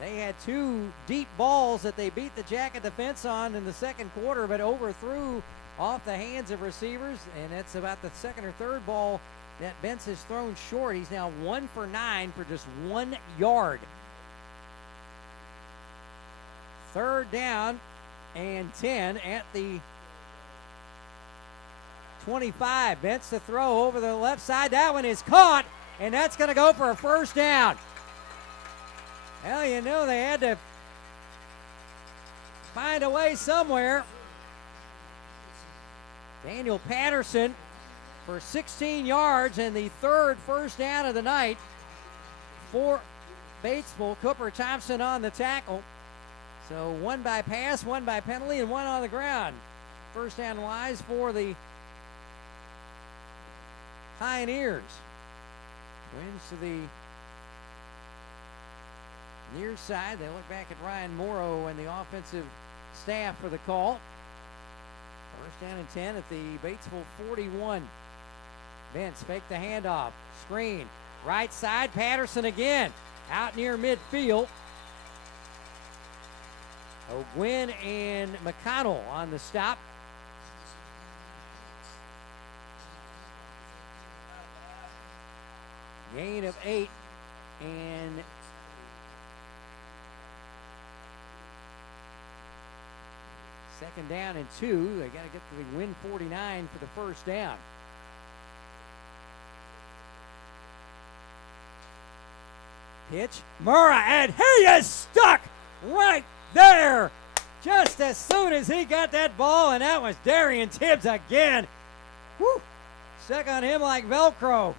They had 2 deep balls that they beat the Jacket defense on in the second quarter, but overthrew off the hands of receivers, and that's about the second or third ball that Bentz has thrown short. He's now 1 for 9 for just 1 yard. Third down and 10 at the 25. Bentz to throw over the left side. That one is caught, and that's going to go for a first down. Well, you know they had to find a way somewhere. Daniel Patterson for 16 yards and the third first down of the night for Batesville. Cooper Thompson on the tackle. So 1 by pass, 1 by penalty, and 1 on the ground. First down wise for the Pioneers. Twins to the near side. They look back at Ryan Morrow and the offensive staff for the call. First down and 10 at the Batesville 41. Bentz fake the handoff. Screen. Right side. Patterson again. Out near midfield. Wynne and McConnell on the stop. Gain of 8 and second down and 2. They got to get to the Wynne 49 for the first down. Pitch. Murrah, and he is stuck right there just as soon as he got that ball, and that was Darian Tibbs again. Woo! Stuck on him like Velcro.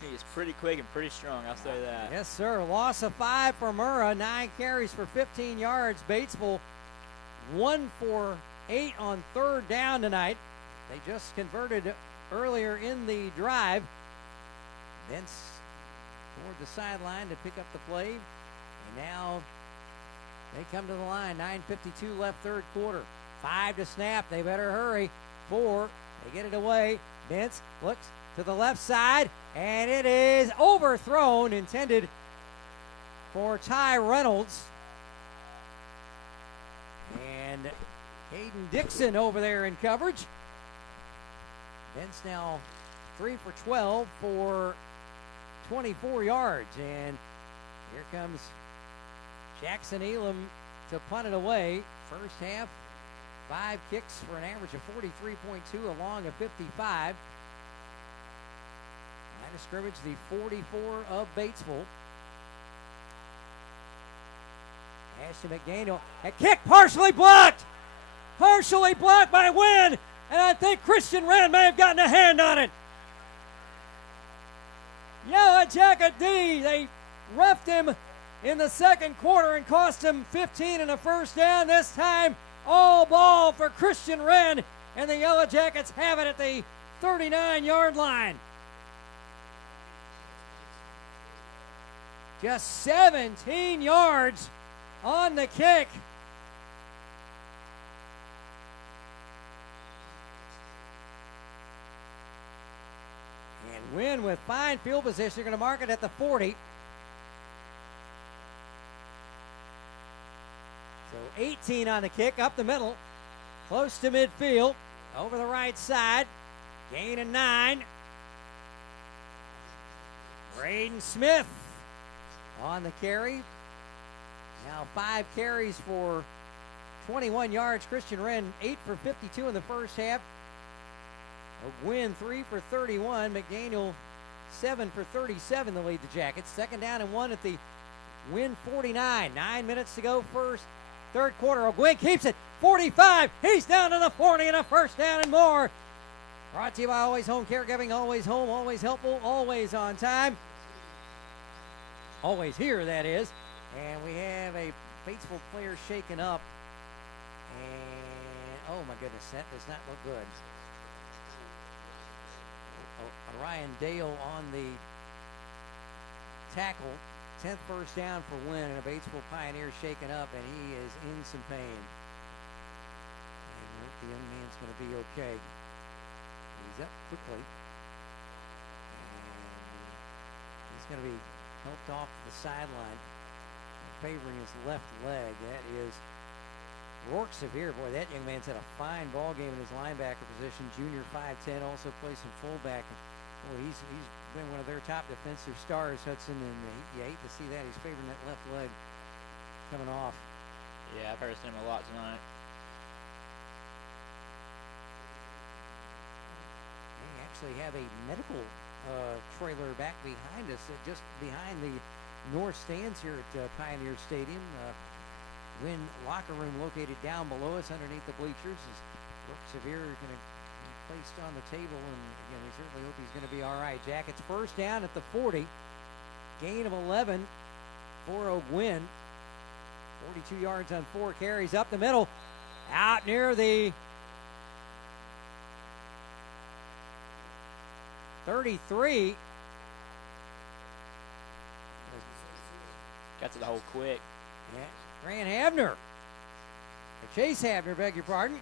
He is pretty quick and pretty strong, I'll say that. Yes, sir. Loss of 5 for Murrah. 9 carries for 15 yards. Batesville 1 for 8 on third down tonight. They just converted earlier in the drive. Bentz toward the sideline to pick up the play. And now they come to the line. 9:52 left third quarter. 5 to snap. They better hurry. 4. They get it away. Bentz looks to the left side, and it is overthrown, intended for Ty Reynolds. And Hayden Dixon over there in coverage. Bentz now 3 for 12 for 24 yards. And here comes Jackson Elam to punt it away. First half, 5 kicks for an average of 43.2 along a 55. Line of scrimmage, the 44 of Batesville. Ashton McDaniel. A kick partially blocked. Partially blocked by Wynne. And I think Christian Wren may have gotten a hand on it. Yellow Jacket D. They roughed him in the second quarter and cost him 15 and a first down. This time, all ball for Christian Wren, and the Yellow Jackets have it at the 39-yard line. Just 17 yards on the kick. And Wynne with fine field position. They're going to mark it at the 40. So 18 on the kick, up the middle, close to midfield, over the right side, gain of 9. Braden Smith on the carry. Now 5 carries for 21 yards. Christian Wren 8 for 52 in the first half. Wynne 3 for 31. McDaniel 7 for 37 to lead the Jackets. Second down and 1 at the Wynne 49. 9 minutes to go third quarter. O'Gwynn keeps it. 45. He's down to the 40 and a first down and more. Brought to you by Always Home Caregiving. Always home, always helpful, always on time. Always here, that is. And we have a Batesville player shaken up. And, oh my goodness, that does not look good. Ryan Dale on the tackle. 10th first down for Wynne, and a Batesville Pioneer shaken up, and he is in some pain. And the young man's going to be okay. He's up quickly. And he's going to be helped off the sideline, favoring his left leg. That is Rourke Severe. Boy, that young man's had a fine ball game in his linebacker position. Junior 5'10", also plays some fullback. Boy, he's been one of their top defensive stars, Hudson, and you hate to see that. He's favoring that left leg coming off. Yeah, I've heard him a lot tonight. They actually have a medical trailer back behind us, just behind the north stands here at Pioneer Stadium. Wynne locker room located down below us underneath the bleachers. Rourke Severe is going to placed on the table, and again, we certainly hope he's going to be all right. Jackets first down at the 40. Gain of 11 for O'Gwynn. 42 yards on 4 carries up the middle. Out near the 33. Got to the hole quick. Yeah, Grant Havner. Or Chase Havner, beg your pardon.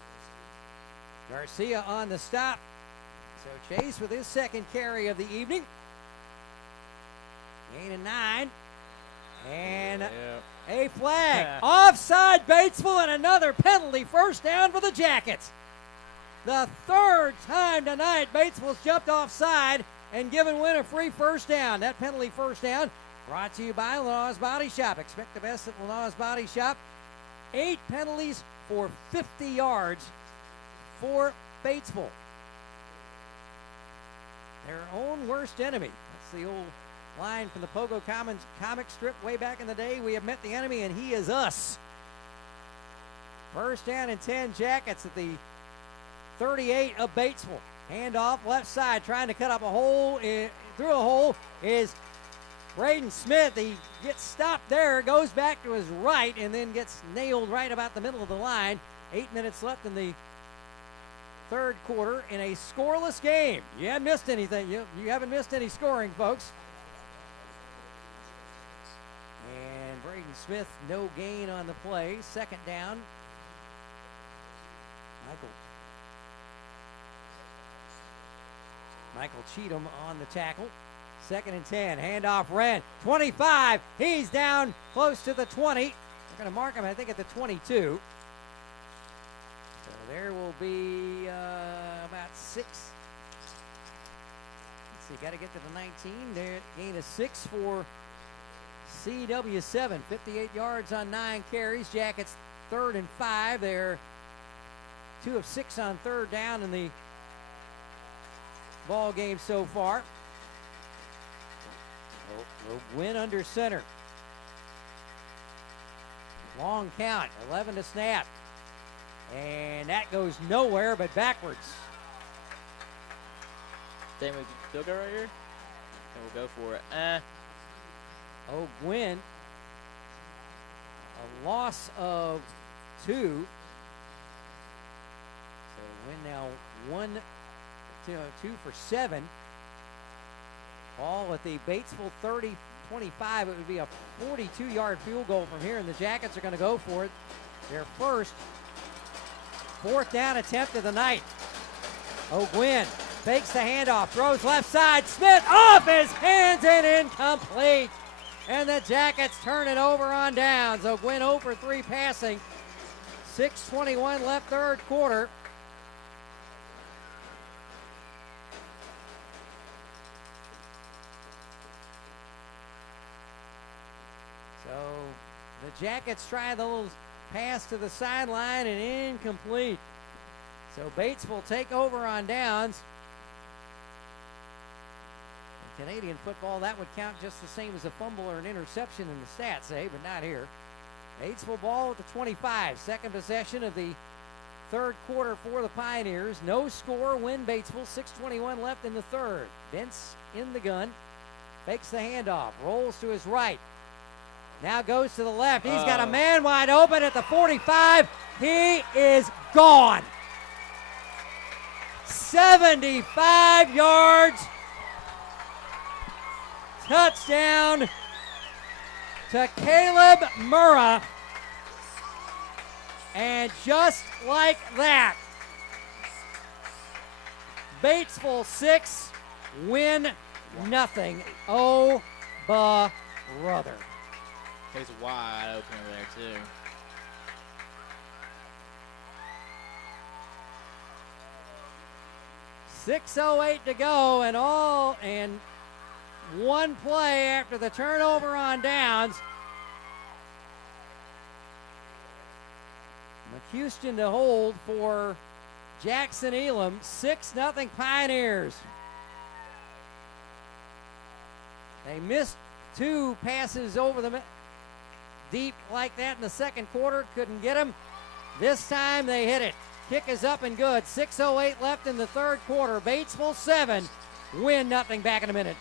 Garcia on the stop. So Chase with his second carry of the evening. Gain of 9. And a flag. Offside Batesville, and another penalty. First down for the Jackets. The third time tonight Batesville's jumped offside and given Wynne a free first down. That penalty first down brought to you by Lanaw's Body Shop. Expect the best at Lanaw's Body Shop. 8 penalties for 50 yards for Batesville. Their own worst enemy. That's the old line from the Pogo comic strip way back in the day. We have met the enemy, and he is us. First down and 10 Jackets at the 38 of Batesville. Handoff left side, trying to cut up a hole. Through a hole is Braden Smith. He gets stopped there, goes back to his right, and then gets nailed right about the middle of the line. 8 minutes left in the third quarter in a scoreless game. You haven't missed anything. You haven't missed any scoring, folks. And Braden Smith, no gain on the play. Second down. Michael Cheatham on the tackle. Second and 10. Handoff Wren. 25. He's down close to the 20. They're going to mark him, I think, at the 22. So there will be about 6. Let's see, got to get to the 19. There, gain of 6 for CW7. 58 yards on 9 carries. Jackets 3rd and 5. They're 2 of 6 on third down in the ball game so far. Wynne under center. Long count, 11 to snap. And that goes nowhere but backwards. Think we can still go right here? And we'll go for it. Wynne a loss of 2. So Wynne now 2 for 7. Ball at the Batesville 30-25. It would be a 42-yard field goal from here, and the Jackets are going to go for it. Their first 4th down attempt of the night. Wynne fakes the handoff, throws left side. Smith off his hands and incomplete. And the Jackets turn it over on downs. Wynne 0 for 3 passing. 6:21 left third quarter. So the Jackets try the little pass to the sideline and incomplete. So Bates will take over on downs. In Canadian football, that would count just the same as a fumble or an interception in the stats, but not here. Batesville ball at the 25. Second possession of the third quarter for the Pioneers. No score, Wynne Batesville. 6:21 left in the third. Bentz in the gun. Fakes the handoff. Rolls to his right. Now goes to the left. He's got a man wide open at the 45. He is gone. 75 yards. Touchdown to Caleb Murrah. And just like that, Batesville 6, Wynne nothing. Oh, brother. He's wide open over there, too. .608 to go, and one play after the turnover on downs. McHouston to hold for Jackson Elam. 6-0 Pioneers. They missed 2 passes over the deep like that in the second quarter. Couldn't get them. This time they hit it. Kick is up and good. 6:08 left in the third quarter. Batesville 7, Wynne nothing. Back in a minute.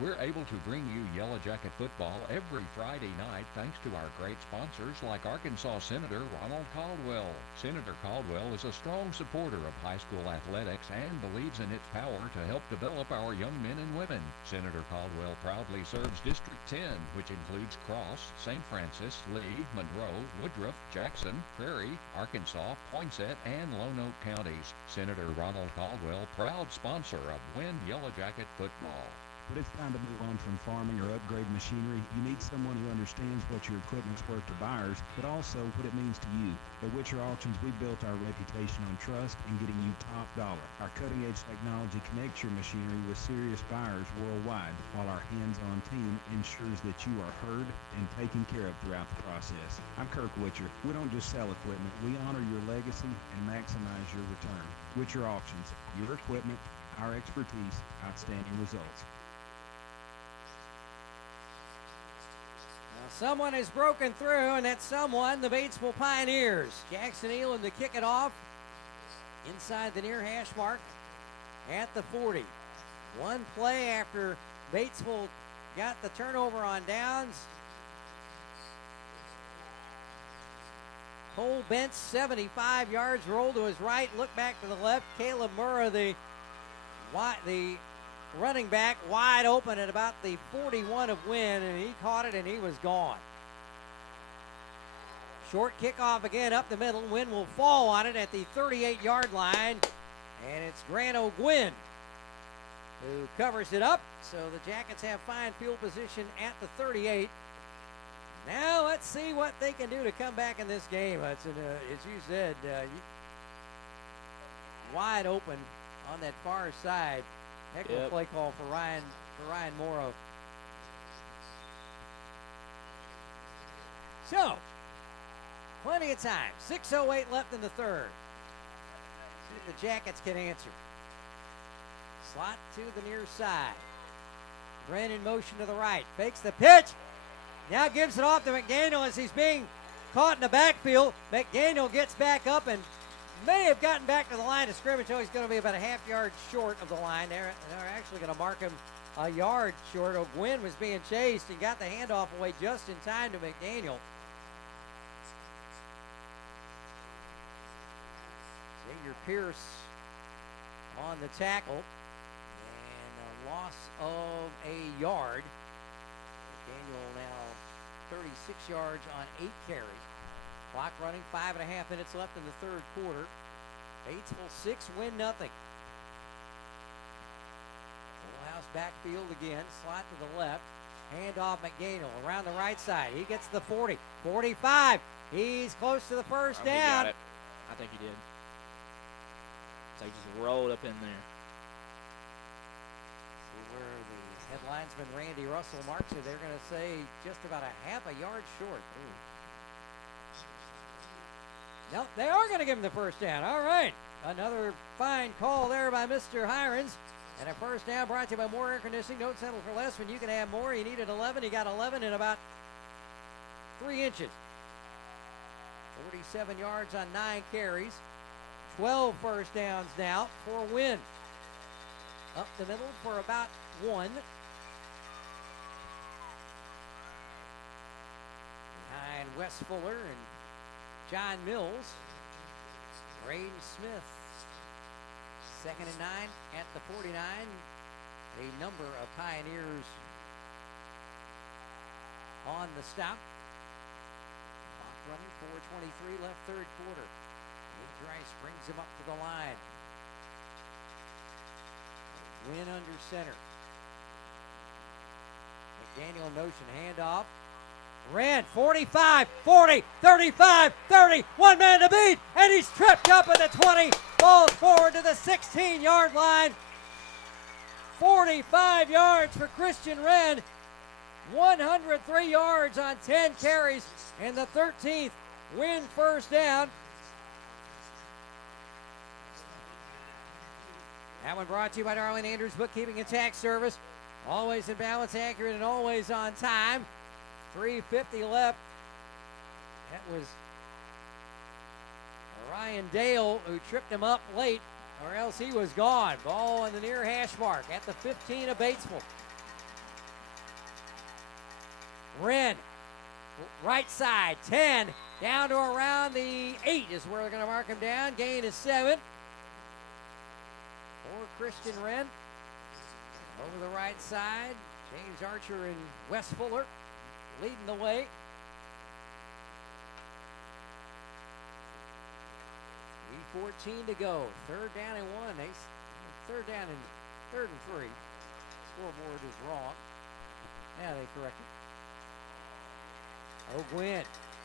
We're able to bring you Yellow Jacket football every Friday night thanks to our great sponsors like Arkansas Senator Ronald Caldwell. Senator Caldwell is a strong supporter of high school athletics and believes in its power to help develop our young men and women. Senator Caldwell proudly serves District 10, which includes Cross, St. Francis, Lee, Monroe, Woodruff, Jackson, Prairie, Arkansas, Poinsett, and Lone Oak counties. Senator Ronald Caldwell, proud sponsor of Wynne Yellow Jacket football. But it's time to move on from farming or upgrade machinery. You need someone who understands what your equipment's worth to buyers, but also what it means to you. At Witcher Auctions, we built our reputation on trust and getting you top dollar. Our cutting-edge technology connects your machinery with serious buyers worldwide, while our hands-on team ensures that you are heard and taken care of throughout the process. I'm Kirk Witcher. We don't just sell equipment. We honor your legacy and maximize your return. Witcher Auctions, your equipment, our expertise, outstanding results. Someone has broken through, and that's someone, the Batesville Pioneers. Jackson Elam to kick it off inside the near hash mark at the 40. One play after Batesville got the turnover on downs. Cole Bentz, 75 yards, roll to his right, look back to the left. Caleb Murrah, the running back, wide open at about the 41 of Wynne, and he caught it and he was gone. Short kickoff again up the middle. Wynne will fall on it at the 38-yard line, and it's Grant O'Gwynn who covers it up. So the Jackets have fine field position at the 38. Now let's see what they can do to come back in this game. It's as you said, wide open on that far side. Heck of a play call for Ryan Morrow. So, plenty of time. 6:08 left in the third. See if the Jackets can answer. Slot to the near side. Bren in motion to the right. Fakes the pitch. Now gives it off to McDaniel as he's being caught in the backfield. McDaniel gets back up and may have gotten back to the line of scrimmage. So he's going to be about a half yard short of the line. They're actually going to mark him a yard short of Wynne was being chased and got the handoff away just in time to McDaniel. Xavier Pierce on the tackle and a loss of a yard. McDaniel now 36 yards on 8 carries. Clock running, 5.5 minutes left in the third quarter. Batesville 6, Wynne nothing. Full house backfield again, slot to the left. Hand off McDaniel around the right side. He gets the 40, 45. He's close to the first down. He got it. I think he did. So he just rolled up in there. See where the headlinesman Randy Russell marks it. They're going to say just about a half a yard short. Ooh. No, they are going to give him the first down. All right. Another fine call there by Mr. Hirons. And a first down brought to you by More Air Conditioning. Don't settle for less when you can have more. He needed 11. He got 11 in about 3 inches. 47 yards on 9 carries. 12 first downs now for Wynne. Up the middle for about 1. Behind Wes Fuller and John Mills. Braden Smith. 2nd and 9 at the 49. A number of Pioneers on the stop. Clock running, 4:23 left third quarter. Luke Rice brings him up to the line. Wynne under center. McDaniel motion handoff. Ran 45, 40, 35, 30. One man to beat, and he's tripped up at the 20. Falls forward to the 16-yard line. 45 yards for Christian Wren. 103 yards on 10 carries, and the 13th Wynne first down. That one brought to you by Darlene Andrews Bookkeeping and Tax Service. Always in balance, accurate, and always on time. 3:50 left. That was Ryan Dale who tripped him up late, or else he was gone. Ball on the near hash mark at the 15 of Batesville. Wren, right side, 10, down to around the 8 is where they're going to mark him down. Gain is 7. For Christian Wren. Over the right side, James Archer and Wes Fuller leading the way. 3:14 to go. 3rd down and 1. Third down and 3rd and 3. Scoreboard is wrong. Now they correct it. O'Gwynn,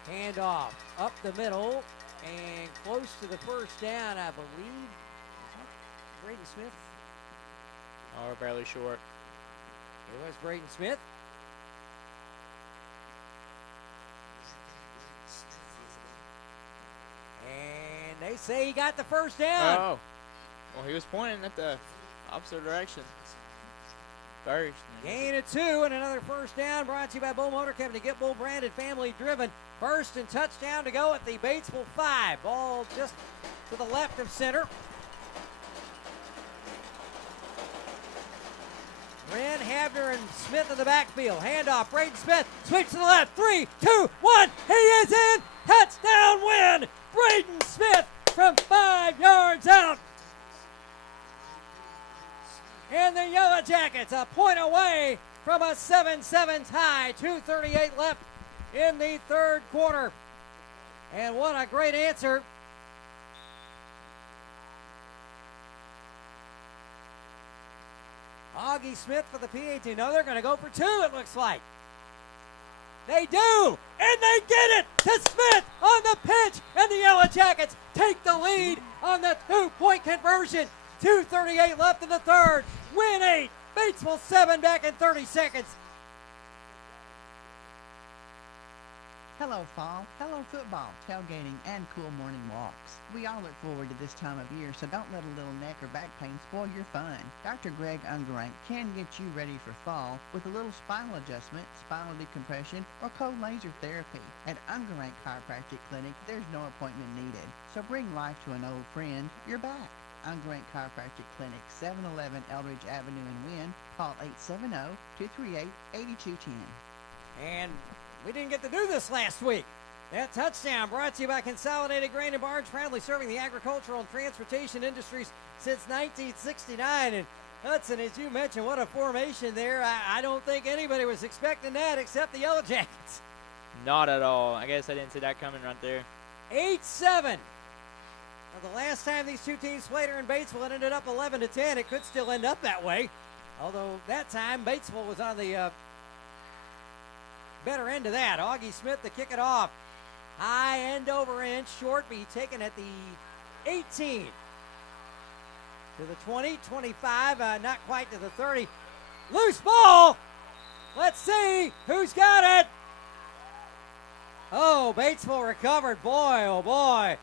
handoff up the middle and close to the first down, I believe. Braden Smith. Oh, barely short. It was Braden Smith. And they say he got the first down. Oh. Well, he was pointing at the opposite direction. First. Gain of 2 and another first down brought to you by Bull Motor Company. Get Bull branded, family driven. First and touchdown to go at the Batesville 5. Ball just to the left of center. Wren, Havner, and Smith in the backfield. Handoff, Braden Smith, switch to the left. 3, 2, 1. He is in. Touchdown Wynne. Braden Smith from 5 yards out. And the Yellow Jackets a point away from a 7-7 tie. 2:38 left in the third quarter. And what a great answer. Augie Smith for the PAT. No, they're going to go for 2, it looks like. They do, and they get it to Smith on the pitch, and the Yellow Jackets take the lead on the 2-point conversion. 2:38 left in the third. Wynne 8, Batesville 7 back in 30 seconds. Hello, fall. Hello, football, tailgating, and cool morning walks. We all look forward to this time of year, so don't let a little neck or back pain spoil your fun. Dr. Greg Ungerank can get you ready for fall with a little spinal adjustment, spinal decompression, or cold laser therapy. At Ungerank Chiropractic Clinic, there's no appointment needed, so bring life to an old friend. You're back. Ungrant Chiropractic Clinic, 711 Eldridge Avenue in Wynne. Call 870-238-8210. And we didn't get to do this last week. That touchdown brought to you by Consolidated Grain and Barge, proudly serving the agricultural and transportation industries since 1969. And Hudson, as you mentioned, what a formation there. I don't think anybody was expecting that except the Yellow Jackets. Not at all. I guess I didn't see that coming right there. 8-7. Now, the last time these two teams played here in Batesville, it ended up 11-10. It could still end up that way. Although that time, Batesville was on the better end of that. Augie Smith to kick it off. High end over end, short be taken at the 18. To the 20, 25, not quite to the 30. Loose ball. Let's see who's got it. Oh, Batesville recovered. Boy, oh boy.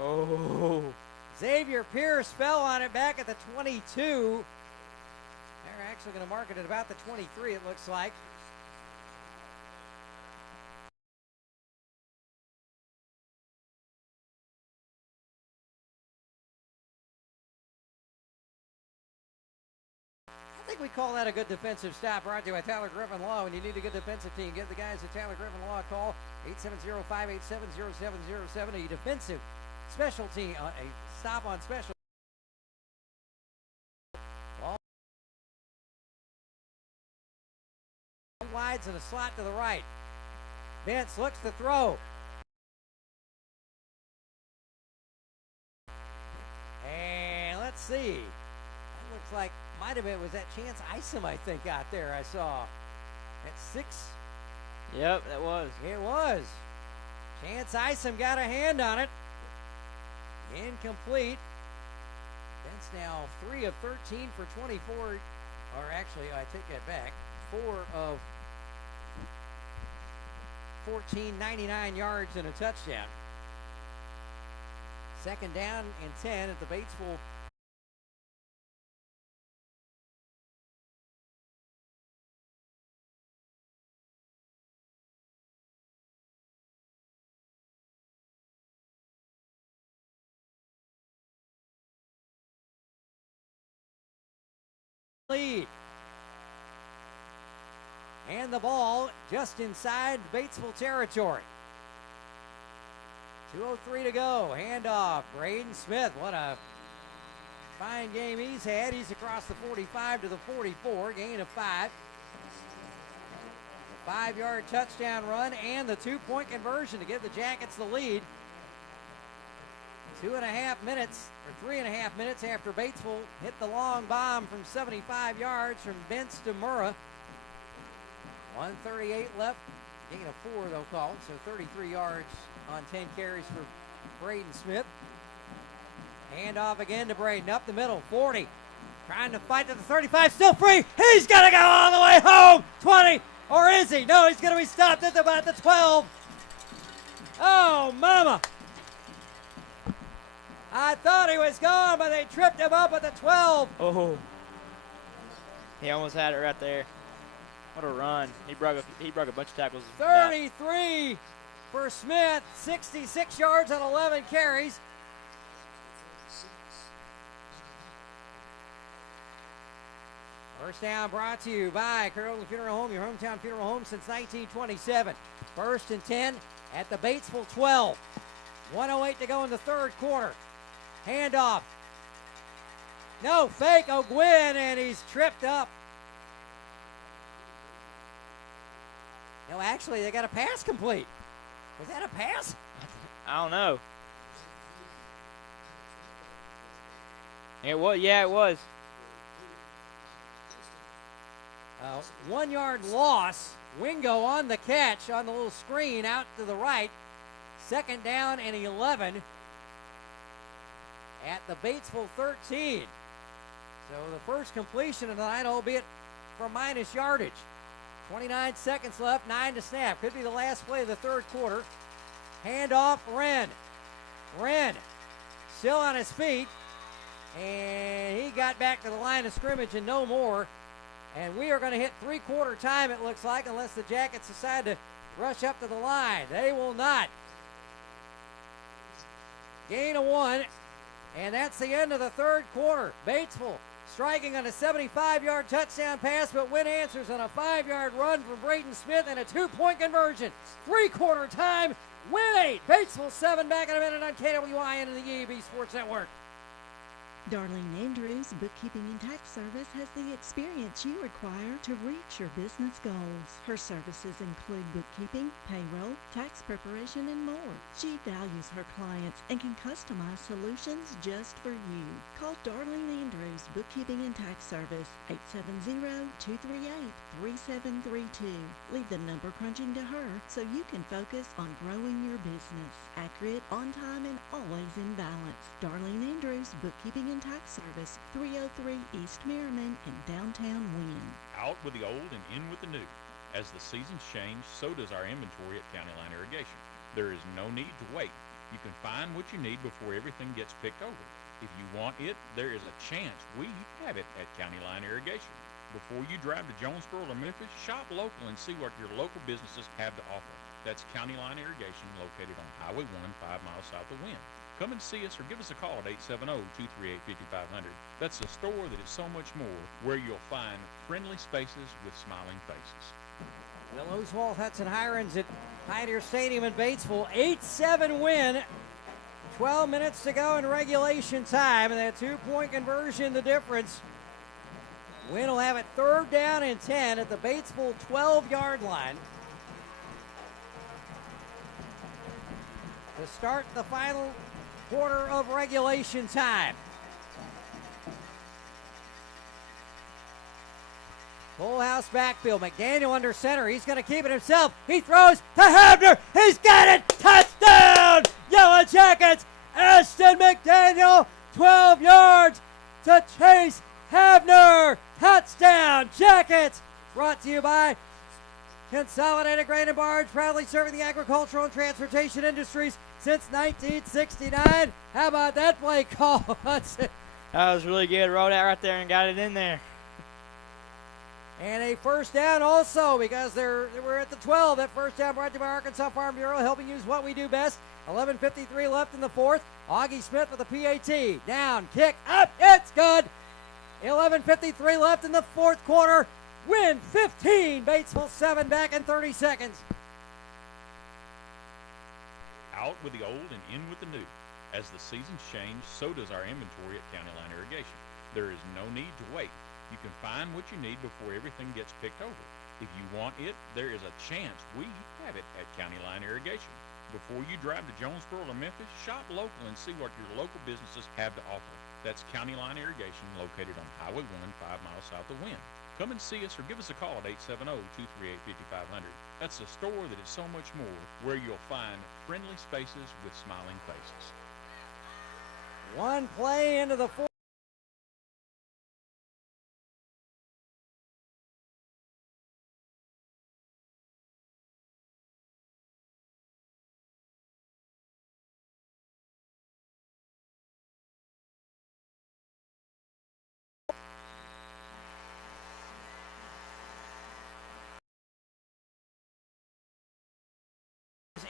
Oh. Xavier Pierce fell on it back at the 22. They're actually going to mark it at about the 23, it looks like. I think we call that a good defensive stop brought to you by Tyler Griffin Law. When you need a good defensive team, give the guys at Tyler Griffin Law a call, 870-587-0707. A defensive special team, a stop on special. Ball wides and a slot to the right. Vince looks to throw. And let's see. That looks like might have been, was that Chance Isom, I think, out there I saw. At 6. Yep, that was. It was. Chance Isom got a hand on it. Incomplete. Vince now 3 of 13 for 24. Or actually, I take that back. 4 of 14, 99 yards and a touchdown. Second down and 10 at the Batesville. Lead. And the ball just inside Batesville territory. 2:03 to go. Handoff. Braden Smith. What a fine game he's had. He's across the 45 to the 44. Gain of 5. The 5-yard touchdown run and the 2-point conversion to give the Jackets the lead. 2.5 minutes, or 3.5 minutes after Batesville hit the long bomb from 75 yards from Vince to Murrah. 1:38 left. Gain of 4, they'll call it, so 33 yards on 10 carries for Braden Smith. Handoff again to Braden, up the middle, 40. Trying to fight to the 35, still free. He's got to go all the way home. 20, or is he? No, he's going to be stopped at about the 12. Oh, mama. I thought he was gone, but they tripped him up at the 12. Oh. He almost had it right there. What a run. He broke a bunch of tackles. 33 for Smith, 66 yards on 11 carries. First down brought to you by Carrollton Funeral Home, your hometown funeral home since 1927. First and 10 at the Batesville 12. 1:08 to go in the third quarter. Handoff. No, fake O'Gwynn, and he's tripped up. No, actually, they got a pass complete. Was that a pass? I don't know. It was, yeah, it was. 1 yard loss. Wingo on the catch on the little screen out to the right. Second down and 11 at the Batesville 13. So the first completion of the night, albeit from minus yardage. 29 seconds left, 9 to snap. Could be the last play of the third quarter. Handoff, Wynne. Wynne still on his feet. And he got back to the line of scrimmage and no more. And we are going to hit three-quarter time, it looks like, unless the Jackets decide to rush up to the line. They will not. Gain of 1. And that's the end of the third quarter. Batesville striking on a 75-yard touchdown pass, but Wynne answers on a 5-yard run from Braden Smith and a 2-point conversion. Three-quarter time, Wynne 8, Batesville 7, back in a minute on KWIN and the EAB Sports Network. Darlene Andrews Bookkeeping and Tax Service has the experience you require to reach your business goals. Her services include bookkeeping, payroll, tax preparation, and more. She values her clients and can customize solutions just for you. Call Darlene Andrews Bookkeeping and Tax Service, 870-238-3732. Leave the number crunching to her so you can focus on growing your business. Accurate, on time, and always in balance. Darlene Andrews Bookkeeping and Tax Service, 303 East Merriman in downtown Wynne. Out with the old and in with the new. As the seasons change, so does our inventory at County Line Irrigation. There is no need to wait. You can find what you need before everything gets picked over. If you want it, there is a chance we have it at County Line Irrigation. Before you drive to Jonesboro or Memphis, shop local and see what your local businesses have to offer. That's County Line Irrigation, located on Highway 1, 5 miles south of Wynne. Come and see us or give us a call at 870-238-5500. That's a store that is so much more, where you'll find friendly spaces with smiling faces. Well, Oswald Hudson Hirons at Pioneer Stadium in Batesville, 8-7 win. 12 minutes to go in regulation time, and that 2-point conversion, the difference. Wynne will have it 3rd down and 10 at the Batesville 12-yard line to start the final quarter of regulation time. Full house backfield. McDaniel under center. He's going to keep it himself. He throws to Habner. He's got it. Touchdown! Yellow Jackets. Ashton McDaniel, 12 yards to Chase Habner. Touchdown, Jackets. Brought to you by Consolidated Grain and Barge, proudly serving the agricultural and transportation industries since 1969. How about that play call, Hudson? That was really good. Rolled out right there and got it in there. And a first down also, because we're at the 12. That first down brought to you by Arkansas Farm Bureau, helping use what we do best. 11:53 left in the fourth. Augie Smith with a PAT. Down, kick, up, it's good. 11:53 left in the fourth quarter. Wynne 15, Batesville 7, back in 30 seconds. Out with the old and in with the new. As the seasons change, so does our inventory at County Line Irrigation. There is no need to wait. You can find what you need before everything gets picked over. If you want it, there is a chance we have it at County Line Irrigation. Before you drive to Jonesboro or Memphis, shop local and see what your local businesses have to offer. That's County Line Irrigation, located on Highway 1, 5 miles south of Wynne. Come and see us or give us a call at 870-238-5500. That's a store that is so much more, where you'll find friendly spaces with smiling faces. One play into the fourth.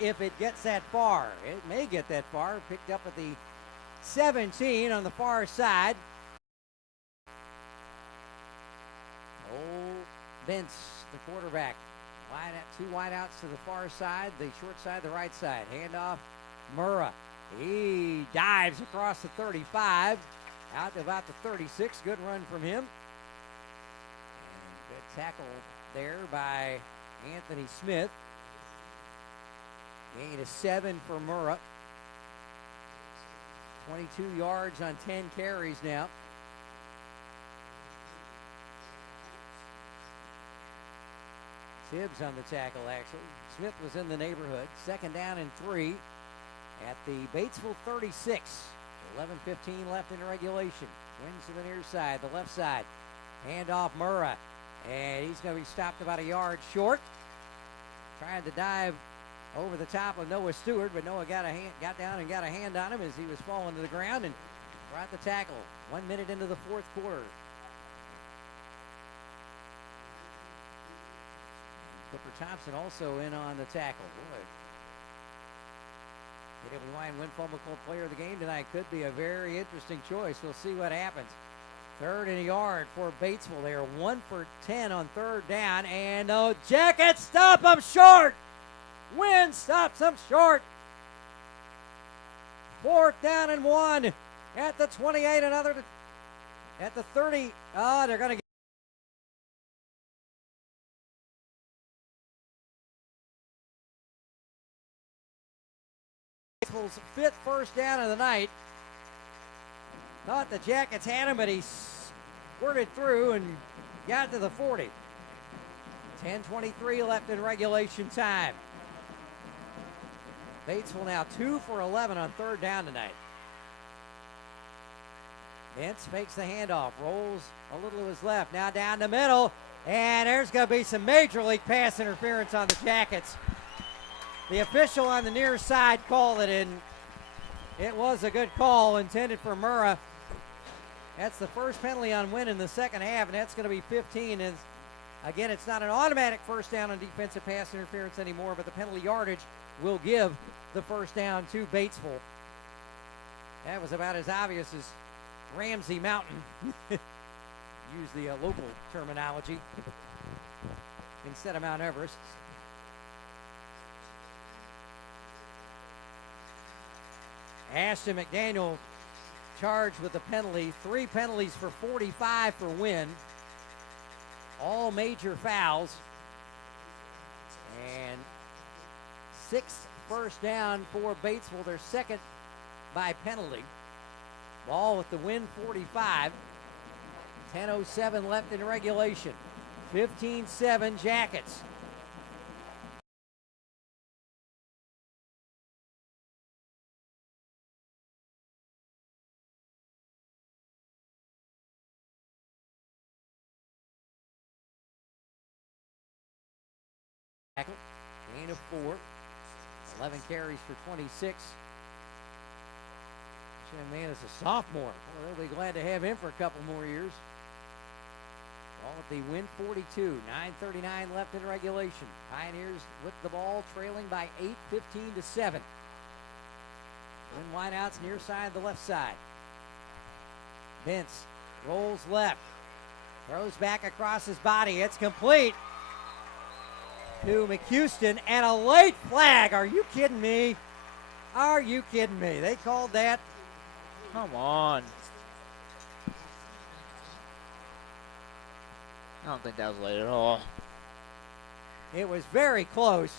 If it gets that far. It may get that far. Picked up at the 17 on the far side. Old Vince, the quarterback. Two wideouts to the far side, the short side, the right side. Handoff, Murrah. He dives across the 35, out to about the 36. Good run from him. And good tackle there by Anthony Smith. Gain of 7 for Murrah. 22 yards on 10 carries now. Tibbs on the tackle, actually. Smith was in the neighborhood. 2nd down and 3 at the Batesville 36. 11:15 left in regulation. Wins to the near side, the left side. Handoff Murrah. And he's going to be stopped about a yard short. Trying to dive over the top of Noah Stewart, but Noah got down and got a hand on him as he was falling to the ground and brought the tackle. 1 minute into the fourth quarter. Cooper Thompson also in on the tackle. Boy. Caleb Wynne, Wynne Fumble Club Player of the Game tonight. Could be a very interesting choice. We'll see what happens. 3rd and a yard for Batesville. They are 1 for 10 on 3rd down, and the Jackets stop them short. Wynne stops them short. 4th down and 1 at the 28. Another at the 30. They're going to get. Batesville's 5th first down of the night. Thought the Jackets had him, but he squirted through and got to the 40. 10:23 left in regulation time. Batesville now 2 for 11 on 3rd down tonight. Vince fakes the handoff, rolls a little to his left, now down the middle, and there's going to be some major league pass interference on the Jackets. The official on the near side called it, and it was a good call intended for Murrah. That's the first penalty on Wynne in the second half, and that's going to be 15. And again, it's not an automatic first down on defensive pass interference anymore, but the penalty yardage will give the first down to Batesville. That was about as obvious as Ramsey Mountain. Use the local terminology instead of Mount Everest. Ashton McDaniel charged with the penalty. 3 penalties for 45 for Wynne. All major fouls. And 6th first down for Batesville, their 2nd by penalty. Ball at the Wynne 45. 10:07 left in regulation. 15-7 Jackets. Gain of 4. 11 carries for 26. Man is a sophomore. Well, they'll be glad to have him for a couple more years. Ball at the Wynne 42. 9:39 left in regulation. Pioneers with the ball, trailing by 8, 15-7. Wynne wideouts near side, the left side. Vince rolls left. Throws back across his body. It's complete to McHouston, and a late flag. Are you kidding me? Are you kidding me? They called that. Come on. I don't think that was late at all. It was very close.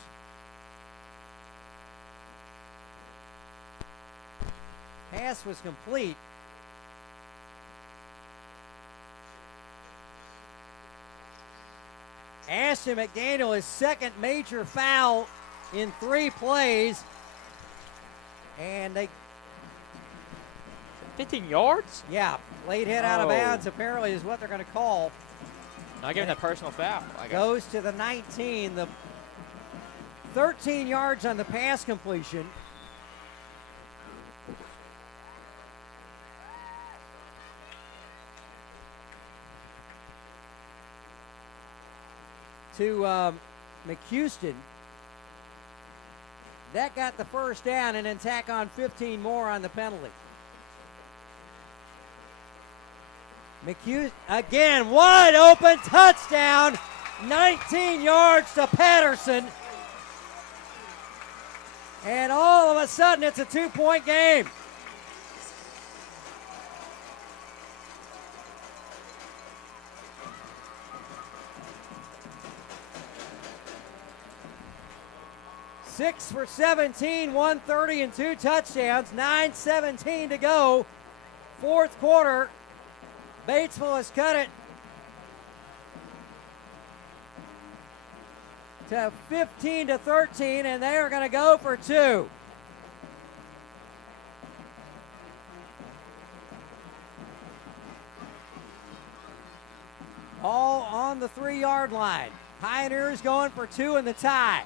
Pass was complete. Ashton McDaniel, his 2nd major foul in 3 plays. And they 15 yards? Yeah, late hit out of bounds apparently is what they're going to call. Not giving that personal foul. Goes to the 19. The 13 yards on the pass completion. To McHouston. That got the first down, and then tack on 15 more on the penalty. McHouston, again, wide open, touchdown, 19 yards to Patterson. And all of a sudden, it's a 2-point game. Six for 17, 130 and 2 touchdowns, 9:17 to go. 4th quarter. Batesville has cut it to 15-13, and they are going to go for 2. All on the 3-yard line. Pioneers going for 2 in the tie.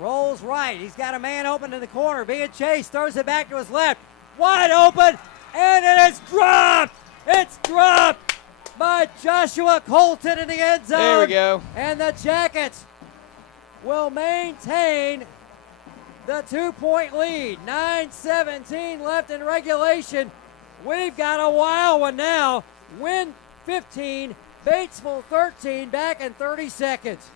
Rolls right. He's got a man open in the corner. Being chased. Throws it back to his left. Wide open. And it is dropped. It's dropped by Joshua Colton in the end zone. There we go. And the Jackets will maintain the 2-point lead. 9:17 left in regulation. We've got a wild one now. Wynne 15, Batesville 13, back in 30 seconds.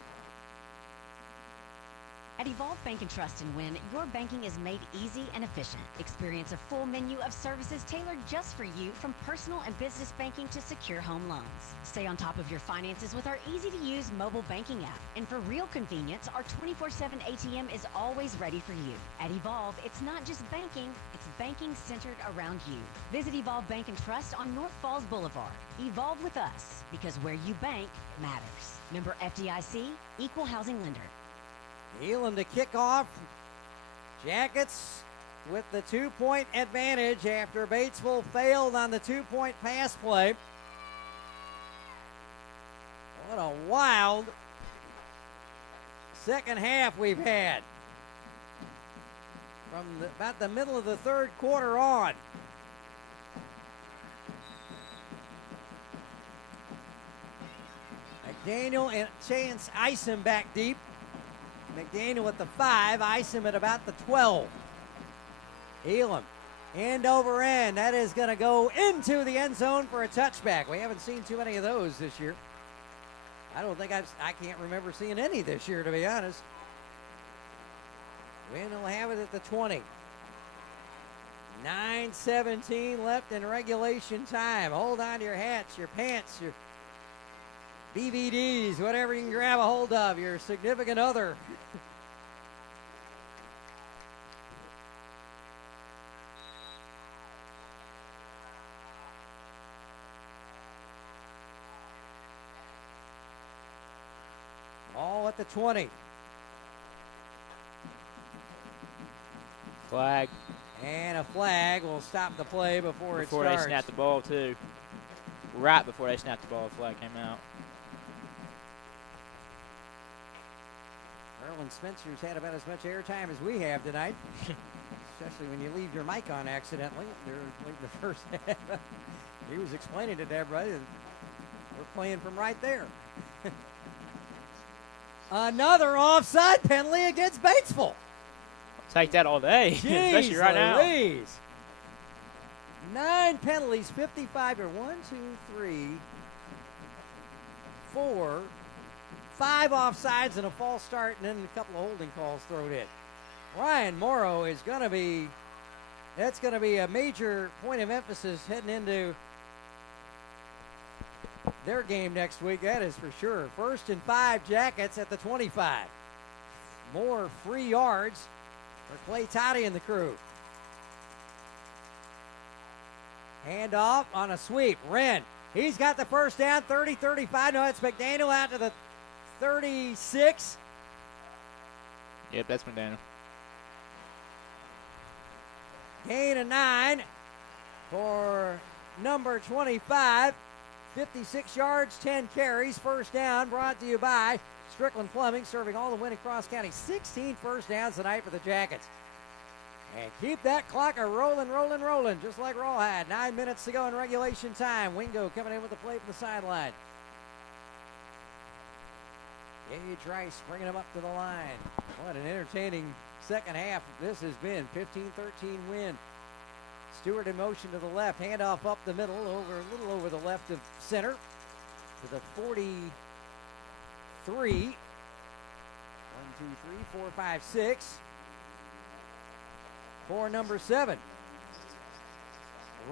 At Evolve Bank and Trust in Wynne, your banking is made easy and efficient. Experience a full menu of services tailored just for you, from personal and business banking to secure home loans. Stay on top of your finances with our easy-to-use mobile banking app. And for real convenience, our 24/7 ATM is always ready for you. At Evolve, it's not just banking, it's banking centered around you. Visit Evolve Bank and Trust on North Falls Boulevard. Evolve with us, because where you bank matters. Member FDIC, Equal Housing Lender. Elam to kick off. Jackets with the 2-point advantage after Batesville failed on the 2-point pass play. What a wild second half we've had. From about the middle of the third quarter on. McDaniel and Chance Isom back deep. McDaniel with the 5, Isom at about the 12. Elam, end over end. That is going to go into the end zone for a touchback. We haven't seen too many of those this year. I can't remember seeing any this year, to be honest. Wynne will have it at the 20. 9:17 left in regulation time. Hold on to your hats, your pants, your DVDs, whatever you can grab a hold of, your significant other. All at the 20. Flag. And a flag will stop the play before it starts. Before they snap the ball, too. Right before they snapped the ball, the flag came out. Erlen Spencer's had about as much airtime as we have tonight, especially when you leave your mic on accidentally during the first half. He was explaining it to everybody, and we're playing from right there. Another offside penalty against Batesville. Take that all day, especially right now. Louise. 9 penalties, 55 or 1, 2, 3, 4, 5 offsides and a false start, and then a couple of holding calls thrown in. Ryan Morrow is going to be, that's going to be a major point of emphasis heading into their game next week, that is for sure. 1st and 5 Jackets at the 25. More free yards for Clay Toddy and the crew. Hand off on a sweep. Wren, he's got the first down, 30-35. No, it's McDaniel out to the 36. Yep, that's McDaniel. Gain of 9 for number 25. 56 yards, 10 carries. First down brought to you by Strickland Plumbing, serving all the Wynne and Cross County. 16 first downs tonight for the Jackets. And keep that clock rolling, just like Rawhide. 9 minutes to go in regulation time. Wingo coming in with the play from the sideline. Gage Rice bringing him up to the line. What an entertaining second half this has been. 15-13 win. Stewart in motion to the left. Handoff up the middle, a little over the left of center to the 43. 1, 2, 3, 4, 5, 6. For number 7.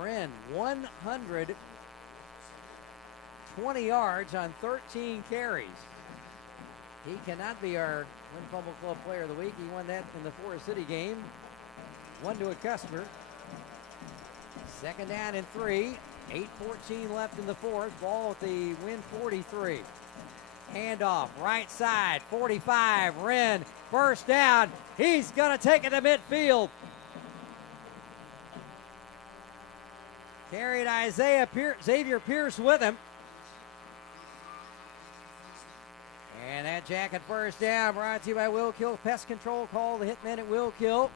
Wren, 120 yards on 13 carries. He cannot be our Wynne Fumble Club Player of the Week. He won that in the Forest City game. 1 to a customer. Second down and 3. 8:14 left in the fourth. Ball at the Wynne 43. Handoff, right side, 45. Wren, first down. He's going to take it to midfield. Carried Xavier Pierce with him. And that Jacket first down brought to you by Will Kill Pest Control. Call the hitman at Will Kill.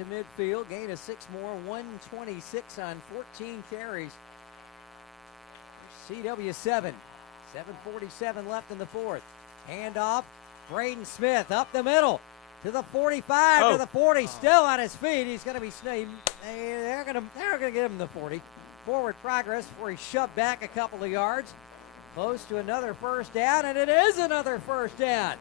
to midfield. Gain of 6 more. 126 on 14 carries. CW7. 7:47 left in the fourth. Handoff. Braden Smith up the middle to the 45, to the 40. Still on his feet. He's going to be they're going to give him the 40. Forward progress before he shoved back a couple of yards. Close to another first down, and it is another first down.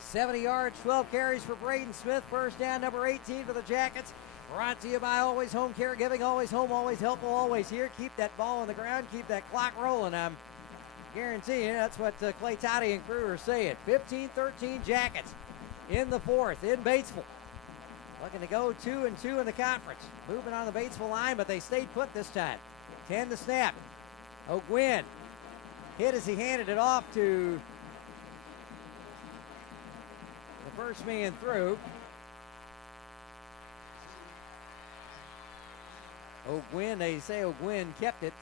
70 yards, 12 carries for Braden Smith. First down, number 18 for the Jackets. Brought to you by Always Home Caregiving. Always home, always helpful, always here. Keep that ball on the ground. Keep that clock rolling. I'm guaranteeing you that's what Clay Toddy and crew are saying. 15-13 Jackets in the fourth in Batesville. Looking to go 2-2 in the conference. Moving on the Batesville line, but they stayed put this time. 10 to snap. Wynne hit as he handed it off to the first man through. Wynne, they say Wynne kept it.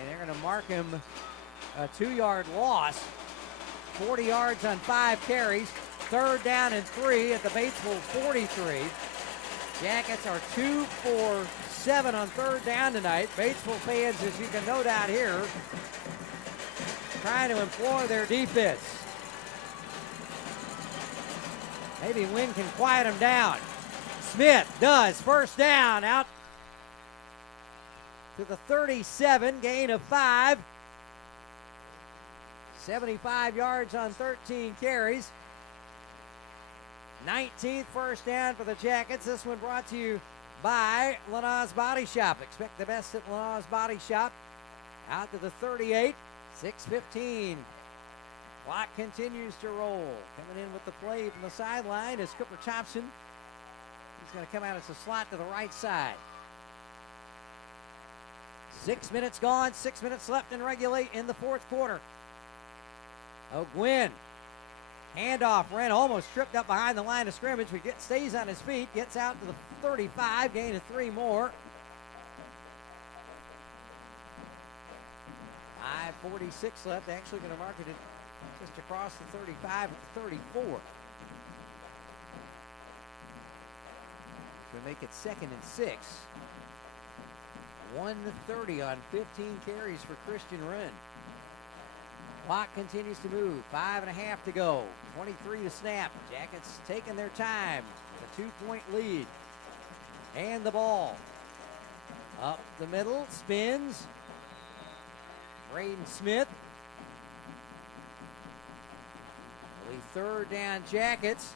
And they're going to mark him a 2-yard loss. 40 yards on 5 carries. Third down and 3 at the Batesville 43. Jackets are 2 for 7 on third down tonight. Batesville fans, as you can no doubt hear, trying to implore their defense. Maybe Wynne can quiet them down. Smith does. First down out to the 37. Gain of 5. 75 yards on 13 carries. 19th first down for the Jackets. This one brought to you by Lanaz Body Shop. Expect the best at Lanaz Body Shop. Out to the 38. 6:15. Clock continues to roll. Coming in with the play from the sideline is Cooper Thompson. He's going to come out as a slot to the right side. 6 minutes gone. 6 minutes left in in the fourth quarter. Wynne. Handoff. Wren almost tripped up behind the line of scrimmage. Stays on his feet. Gets out to the 35. Gain of 3 more. 5:46 left. Actually going to mark it just across the 35 at the 34. To make it 2nd and 6. 1:30 on 15 carries for Christian Wren. Clock continues to move. 5.5 to go. 23 to snap. Jackets taking their time. A 2-point lead. And the ball. Up the middle. Spins. Braden Smith. Only third down Jackets.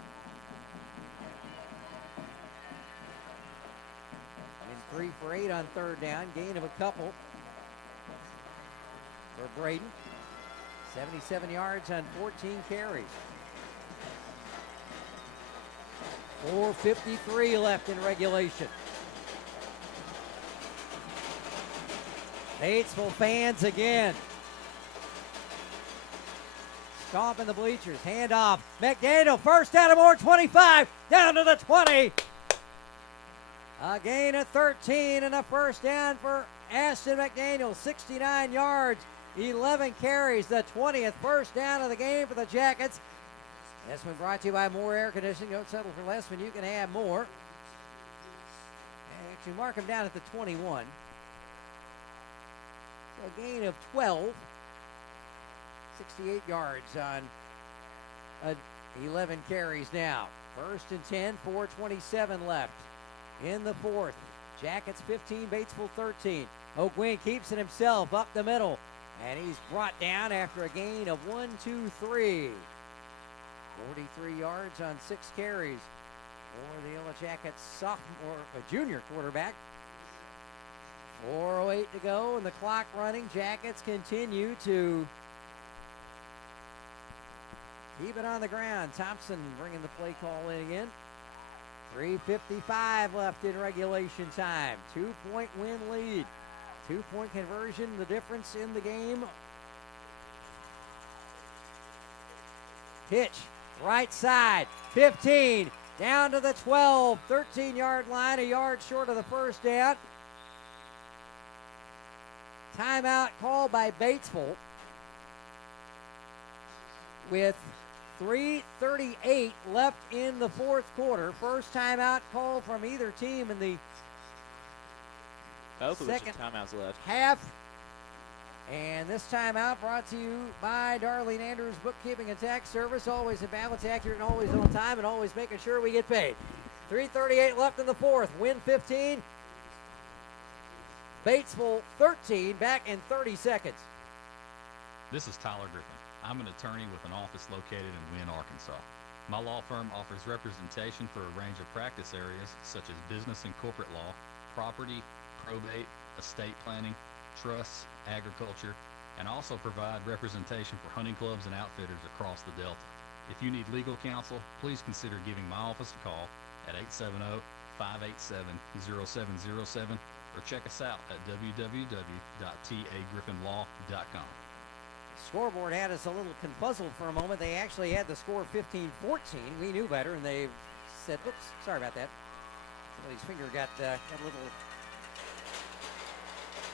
And 3 for 8 on third down. Gain of a couple for Braden. 77 yards on 14 carries. 4:53 left in regulation. Batesville fans again. Stomping the bleachers. Handoff. McDaniel. First down and more. 25. Down to the 20. A gain of 13 and a first down for Ashton McDaniel. 69 yards. 11 carries, the 20th first down of the game for the Jackets. This one brought to you by More Air Conditioning. Don't settle for less when you can have more. And actually mark them down at the 21. So a gain of 12. 68 yards on 11 carries now. First and 10, 4:27 left in the fourth. Jackets 15, Batesville 13. Wynne keeps it himself up the middle. And he's brought down after a gain of 1, 2, 3. 43 yards on 6 carries for the Yellow Jackets junior quarterback. 4:08 to go and the clock running. Jackets continue to keep it on the ground. Thompson bringing the play call in again. 3:55 left in regulation time. 2-point win lead. 2-point conversion, the difference in the game. Pitch, right side, 15, down to the 12, 13-yard line, a yard short of the first down. Timeout called by Batesville with 3:38 left in the fourth quarter. First timeout call from either team in the Both of which second have timeouts left. half. And this timeout brought to you by Darlene Andrews Bookkeeping and Tax Service. Always in balance, accurate, and always on time, and always making sure we get paid. 3:38 left in the fourth. Wynne 15. Batesville 13. Back in 30 seconds. This is Tyler Griffin. I'm an attorney with an office located in Wynne, Arkansas. My law firm offers representation for a range of practice areas such as business and corporate law, property, probate, estate planning, trusts, agriculture, and also provide representation for hunting clubs and outfitters across the Delta. If you need legal counsel, please consider giving my office a call at 870-587-0707 or check us out at www.tagriffinlaw.com. Scoreboard had us a little confuzzled for a moment. They actually had the score 15-14. We knew better, and they said, oops, sorry about that. Somebody's finger got a little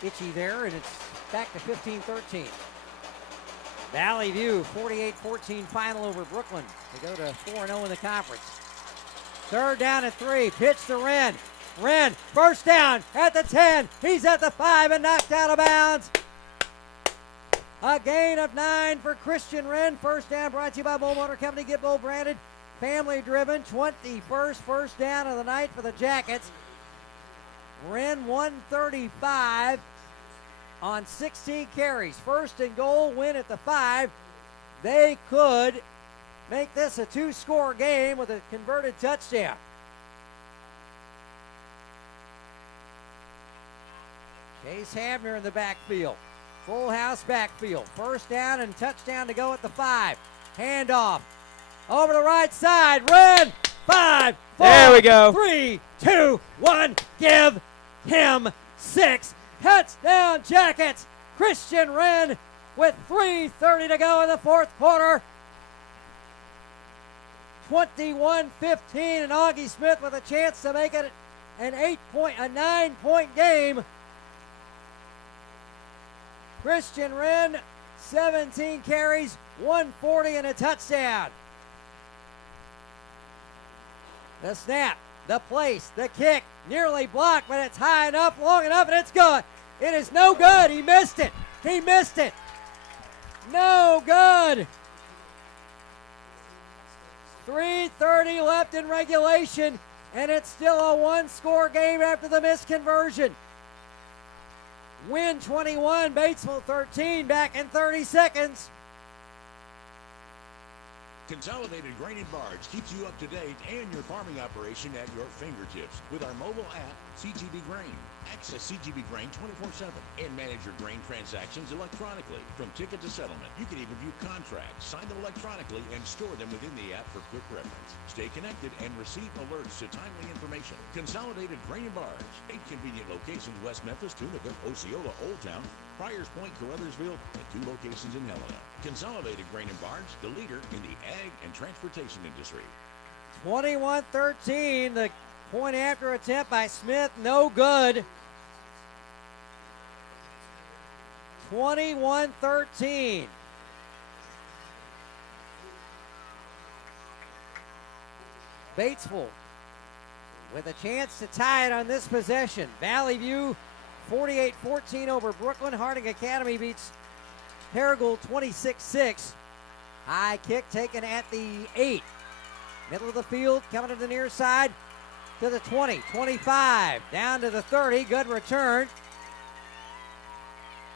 itchy there, and it's back to 15-13. Valley View, 48-14 final over Brooklyn. They go to 4-0 in the conference. Third down at 3, pitch to Wrenn. Wrenn, first down at the 10. He's at the 5 and knocked out of bounds. A gain of 9 for Christian Wrenn. First down brought to you by Bull Motor Company. Get Bull branded, family driven. 21st first down of the night for the Jackets. Wrenn 135 on 16 carries. First and goal, Wynne at the 5. They could make this a 2-score game with a converted touchdown. Chase Havner in the backfield. Full house backfield. First down and touchdown to go at the 5. Handoff over the right side. Wrenn, 5, 4, there we go. 3, 2, 1. Give him 6. Touchdown Jackets. Christian Wrenn with 3:30 to go in the fourth quarter. 21-15, and Augie Smith with a chance to make it a 9-point game. Christian Wrenn, 17 carries, 140 and a touchdown. The snap, the place, the kick, nearly blocked, but it's high enough, long enough, and it's good. It is no good. He missed it. He missed it. No good. 3:30 left in regulation, and it's still a 1-score game after the missed conversion. Wynne 21, Batesville 13, back in 30 seconds. Consolidated Grain and Barge keeps you up to date and your farming operation at your fingertips with our mobile app, CGB Grain. Access CGB Grain 24/7 and manage your grain transactions electronically. From ticket to settlement, you can even view contracts, sign them electronically, and store them within the app for quick reference. Stay connected and receive alerts to timely information. Consolidated Grain and Barge, 8 convenient locations: West Memphis, Tunica, Osceola, Old Town, Pryor's Point, Carruthersville, and 2 locations in Helena. Consolidated Grain and Barge, the leader in the ag and transportation industry. 21-13, the point after attempt by Smith, no good. 21-13. Batesville with a chance to tie it on this possession. Valley View 48-14 over Brooklyn. Harding Academy beats Paragould 26-6. High kick taken at the 8. Middle of the field, coming to the near side to the 20, 25, down to the 30. Good return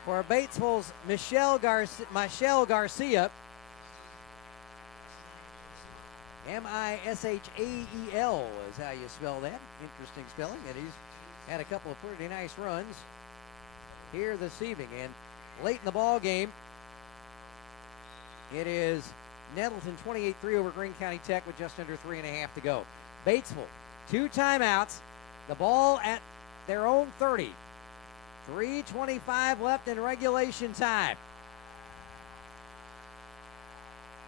for Batesville's Michelle Garcia. Mishael is how you spell that. Interesting spelling, and he's had a couple of pretty nice runs here this evening. And late in the ball game, it is Nettleton 28-3 over Greene County Tech with just under 3.5 to go. Batesville, 2 timeouts, the ball at their own 30. 3:25 left in regulation time.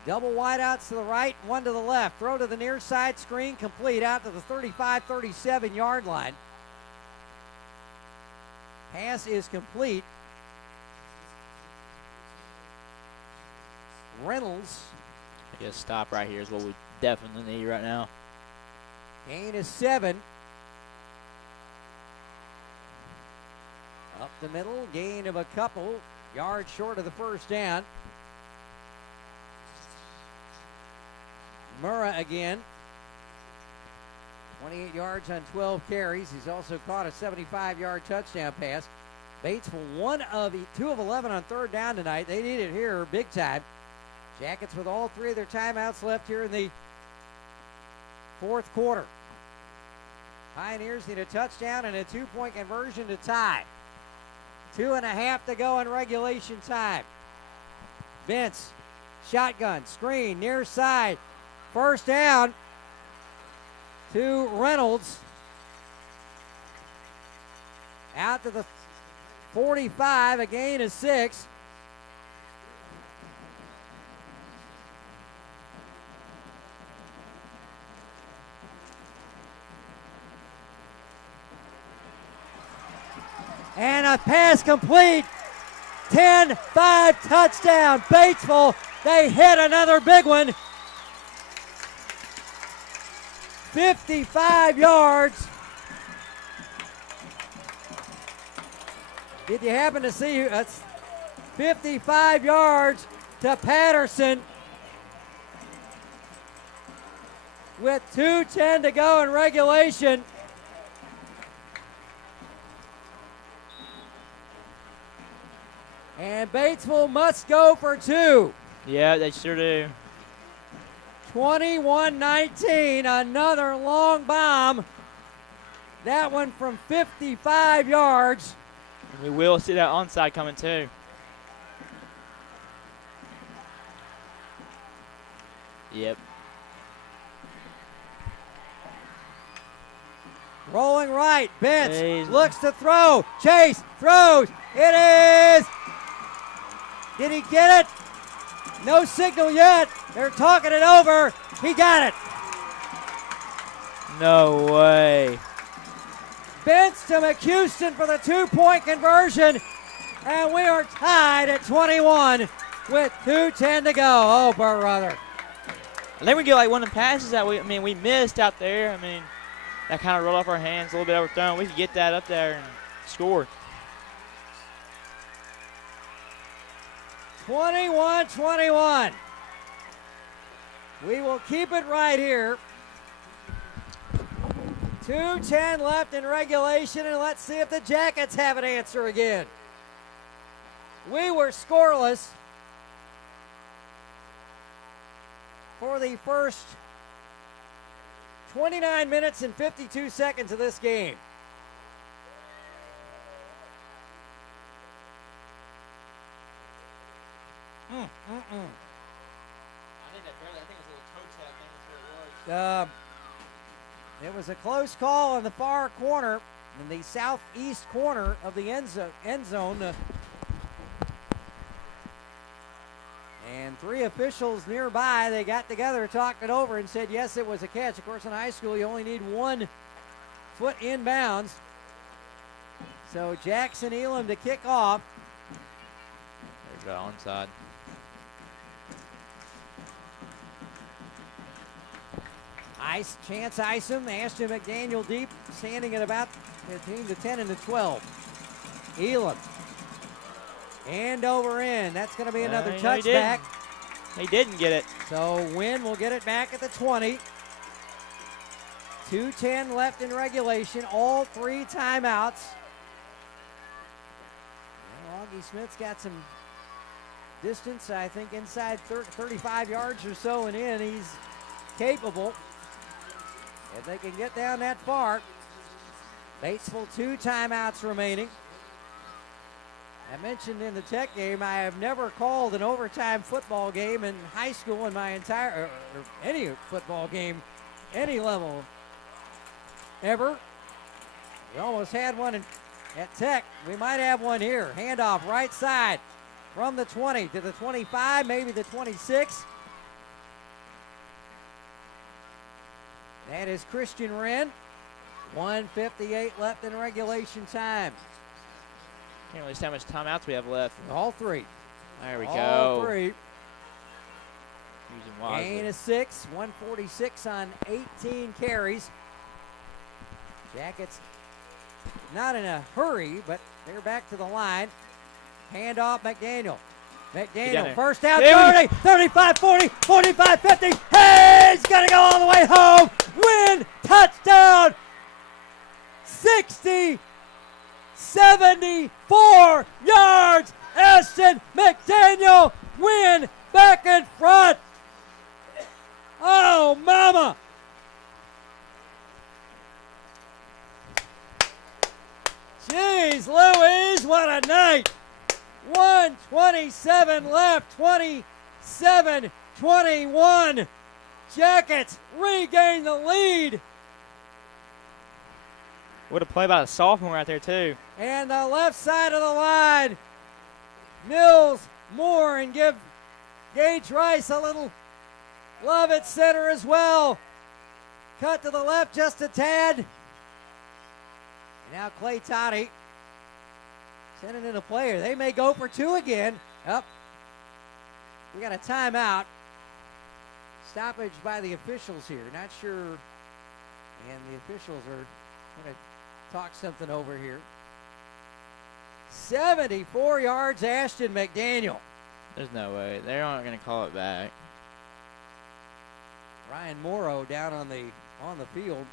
Double wideouts to the right, 1 to the left. Throw to the near side, screen complete out to the 35-37 yard line. Pass is complete. Reynolds Yeah, stop right here is what we definitely need right now. Gain is 7. Up the middle, gain of a couple yards short of the first down. Murrah again. 28 yards on 12 carries. He's also caught a 75-yard touchdown pass. Batesville 2 of 11 on third down tonight. They need it here big time. Jackets with all 3 of their timeouts left here in the fourth quarter. Pioneers need a touchdown and a 2-point conversion to tie. 2.5 to go in regulation time. Vince, shotgun, screen, near side. First down to Reynolds. Out to the 45, a gain of 6. And a pass complete. 10-5 touchdown. Batesville, they hit another big one. 55 yards. Did you happen to see that's 55 yards to Patterson with 2:10 to go in regulation. And Batesville must go for 2. Yeah, they sure do. 21-19, another long bomb. That one from 55 yards. And we will see that onside coming too. Yep. Rolling right, Bench looks to throw. Chase throws. It is. Did he get it? No signal yet. They're talking it over. He got it. No way. Bench to McHouston for the 2-point conversion. And we are tied at 21 with 2:10 to go. Oh, brother. I think we get like one of the passes that we missed out there. That kind of rolled off our hands, a little bit overthrown. We could get that up there and score. 21-21. We will keep it right here. 2:10 left in regulation, and let's see if the Jackets have an answer again. We were scoreless for the first 29 minutes and 52 seconds of this game. I think it was a little toe tap. I think that's what it was. It was a close call in the far corner, in the southeast corner of the end zone. And 3 officials nearby, they got together, talked it over, and said, yes, it was a catch. Of course, in high school, you only need 1 foot inbounds. So Jackson Elam to kick off. There's the onside. Chance Isom, Ashton McDaniel deep, standing at about between the 10 and the 12. Elam. And over in. That's going to be another touchback. He didn't get it. So Wynne will get it back at the 20. 2:10 left in regulation. All 3 timeouts. Augie Smith's got some distance, I think, inside 35 yards or so and in. He's capable. If they can get down that far. Batesville 2 timeouts remaining. I mentioned in the Tech game, I have never called an overtime football game in high school in my entire, or any football game, any level, ever. We almost had one at Tech. We might have one here. Handoff right side from the 20 to the 25, maybe the 26. That is Christian Wren. 1:58 left in regulation time. Can't really see how much timeouts we have left. All 3. There we All go. 3. Using wisely. Gain of 6, 146 on 18 carries. Jackets not in a hurry, but they're back to the line. Hand off McDaniel. McDaniel, first down, 30, 35, 40, 45, 50. Hey, he's got to go all the way home. Wynne, touchdown. 60, 74 yards. Ashton McDaniel, Wynne back in front. Oh, mama. Jeez Louise, what a night. 1:27 left, 27-21. Jackets regain the lead. What a play by the sophomore right there, too. And the left side of the line, Mills, Moore, and give Gage Rice a little love at center as well. Cut to the left just a tad. And now Clay Toddy sending in a player. They may go for 2 again. Up. We got a timeout. Stoppage by the officials here. Not sure. And the officials are going to talk something over here. 74 yards, Ashton McDaniel. There's no way. They're not going to call it back. Ryan Morrow down on the field.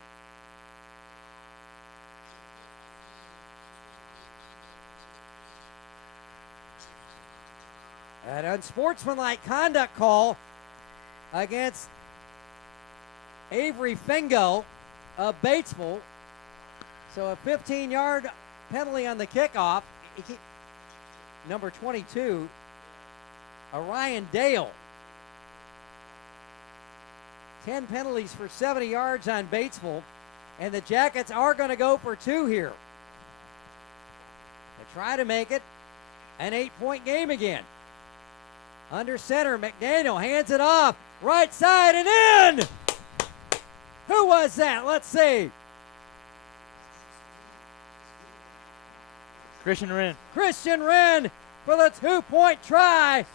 An unsportsmanlike conduct call against Avery Fingo of Batesville. So a 15-yard penalty on the kickoff. Number 22, Orion Dale. 10 penalties for 70 yards on Batesville. And the Jackets are going to go for 2 here. They try to make it an 8-point game again. Under center, McDaniel hands it off. Right side and in! Who was that? Let's see. Christian Wren. Christian Wren for the 2-point try.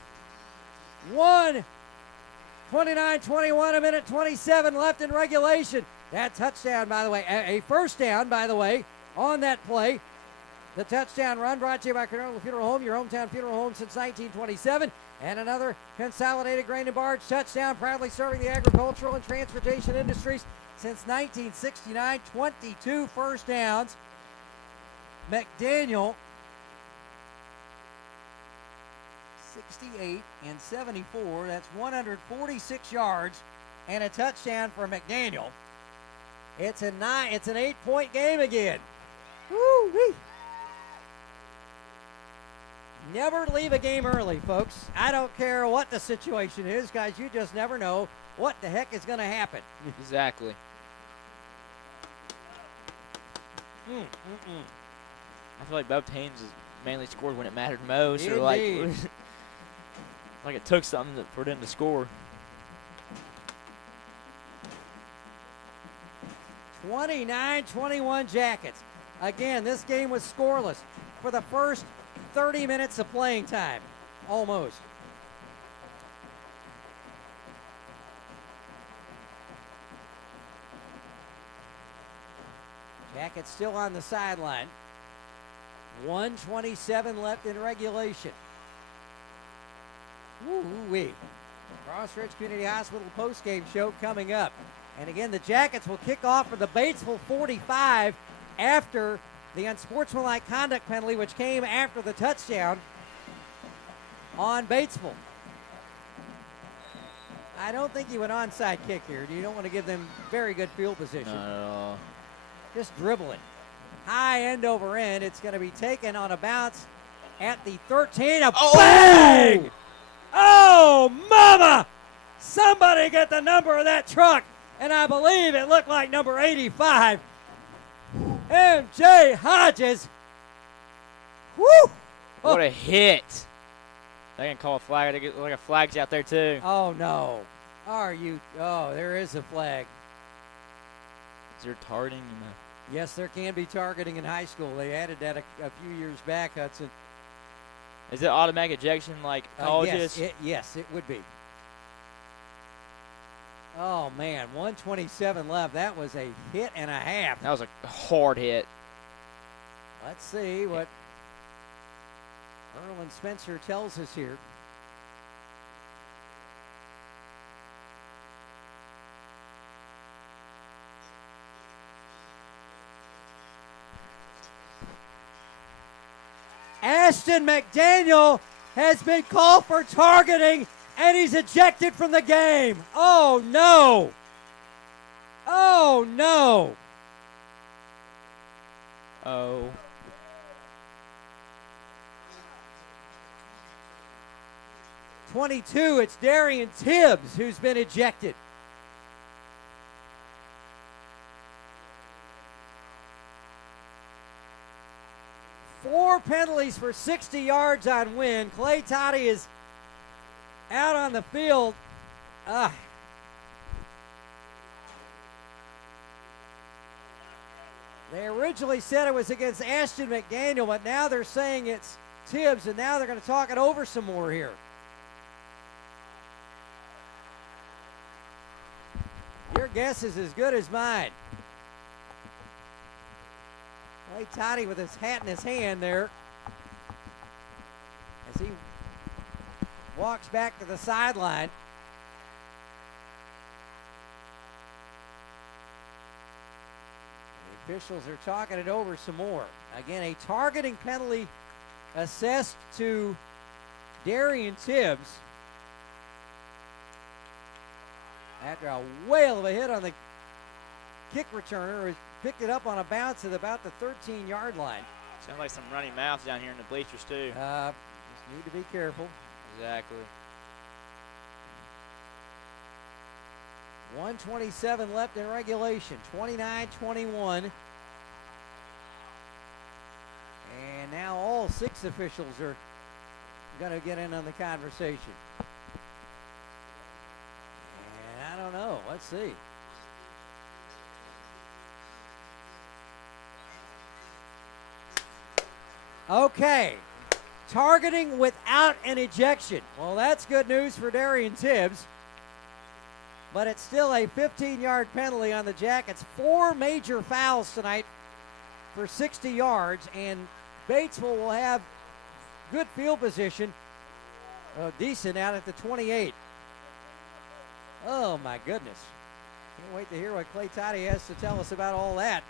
29-21, a minute 27 left in regulation. That touchdown, by the way, a first down, by the way, on that play. The touchdown run brought to you by Cornell Funeral Home, your hometown funeral home since 1927. And another Consolidated Grain and Barge touchdown, proudly serving the agricultural and transportation industries since 1969. 22 first downs. McDaniel, 68 and 74. That's 146 yards and a touchdown for McDaniel. It's an 8-point game again. Woo-wee. Never leave a game early, folks. I don't care what the situation is, guys. You just never know what the heck is going to happen. Exactly. I feel like both teams mainly scored when it mattered most. Indeed. Or like it took something for them to score. 29-21 Jackets. Again, this game was scoreless for the first 30 minutes of playing time, almost. Jackets still on the sideline. 1:27 left in regulation. Woo-wee. Crossroads Community Hospital postgame show coming up. And again, the Jackets will kick off for the Batesville 45 after the unsportsmanlike conduct penalty, which came after the touchdown on Batesville. I don't think you an onside kick here. You don't want to give them very good field position. Not at all. Just dribble it. High end over end. It's going to be taken on a bounce at the 13. A bang! Oh, mama! Somebody get the number of that truck. And I believe it looked like number 85. M.J. Hodges. Woo! What a hit. They can call a flag. They get like a flag's out there, too. Oh, no. Are you? Oh, there is a flag. Is there targeting? Yes, there can be targeting in high school. They added that a few years back, Hudson. Is it automatic ejection like colleges? Yes, it would be. Oh, man, 127 left. That was a hit and a half. That was a hard hit. Let's see what Erlen Spencer tells us here. Ashton McDaniel has been called for targeting, and he's ejected from the game. Oh, no. Oh, no. Oh. .22, it's Darian Tibbs who's been ejected. Four penalties for 60 yards on Wynne. Clay Toddy is out on the field. They originally said it was against Ashton McDaniel, but now they're saying it's Tibbs, and now they're going to talk it over some more here. Your guess is as good as mine. Clay Toddy with his hat in his hand there as he walks back to the sideline. The officials are talking it over some more. Again, a targeting penalty assessed to Darian Tibbs after a whale of a hit on the kick returner, who picked it up on a bounce at about the 13-yard line. Sounds like some running mouths down here in the bleachers, too. Just need to be careful. Exactly. 1:27 left in regulation, 29-21. And now all six officials are going to get in on the conversation. And I don't know. Let's see. Okay. Targeting without an ejection. Well, that's good news for Darian Tibbs. But it's still a 15-yard penalty on the Jackets. 4 major fouls tonight for 60 yards, and Batesville will have good field position. Decent out at the 28. Oh, my goodness. Can't wait to hear what Clay Toddy has to tell us about all that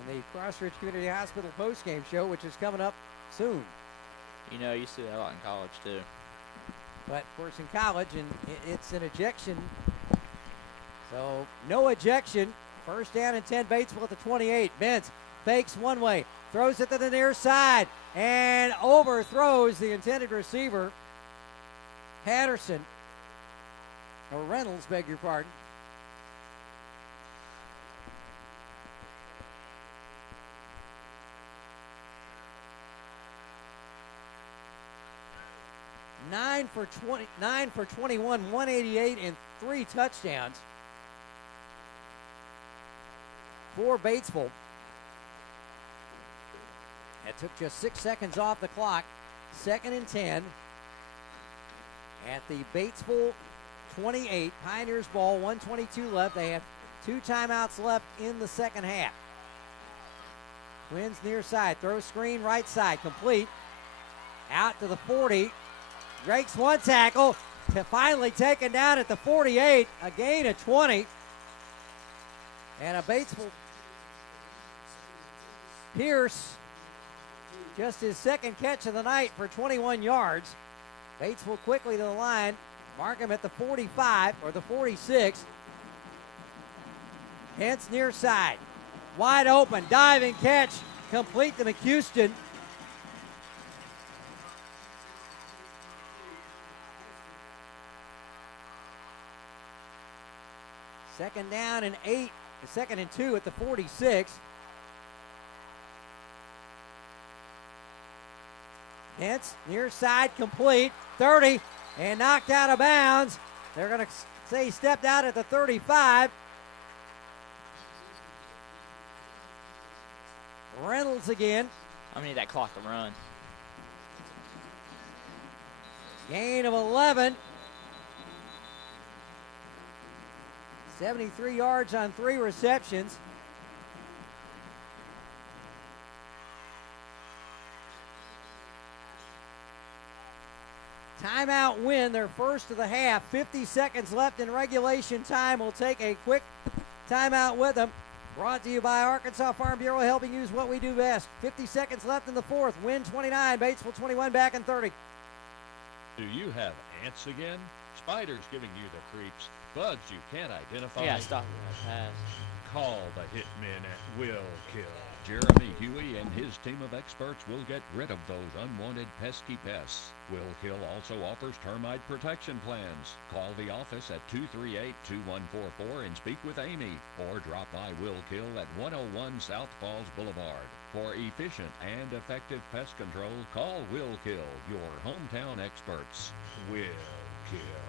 in the Crossridge Community Hospital postgame show, which is coming up soon. You know, you see that a lot in college, too. But, of course, in college, and it's an ejection. So, no ejection. First down and 10, Batesville at the 28. Bentz fakes one way, throws it to the near side, and overthrows the intended receiver, Patterson, or Reynolds, beg your pardon. Nine for 21, 188, and 3 touchdowns for Batesville. That took just 6 seconds off the clock. 2nd and 10 at the Batesville 28. Pioneers ball, 1:22 left. They have 2 timeouts left in the second half. Twins near side, throw screen right side, complete. Out to the 40. Breaks one tackle to finally taken down at the 48. A gain of 20. And a Batesville Pierce, just his second catch of the night for 21 yards. Batesville quickly to the line. Mark him at the 45 or the 46. Hence near side. Wide open, diving catch, complete to McHouston. Second down and 8, 2nd and 2 at the 46. Hence, near side, complete, 30, and knocked out of bounds. They're going to say stepped out at the 35. Reynolds again. I'm going to need that clock to run. Gain of 11. 73 yards on 3 receptions. Timeout Wynne, their first of the half. 50 seconds left in regulation time. We'll take a quick timeout with them. Brought to you by Arkansas Farm Bureau, helping use what we do best. 50 seconds left in the fourth. Wynne 29, Batesville 21, back in 30. Do you have ants again? Spiders giving you the creeps? Bugs you can't identify? Yeah, stop pass. Call the hitmen at Will Kill. Jeremy Huey and his team of experts will get rid of those unwanted pesky pests. Will Kill also offers termite protection plans. Call the office at 238-2144 and speak with Amy, or drop by Will Kill at 101 South Falls Boulevard. For efficient and effective pest control, call Will Kill, your hometown experts. Will Kill.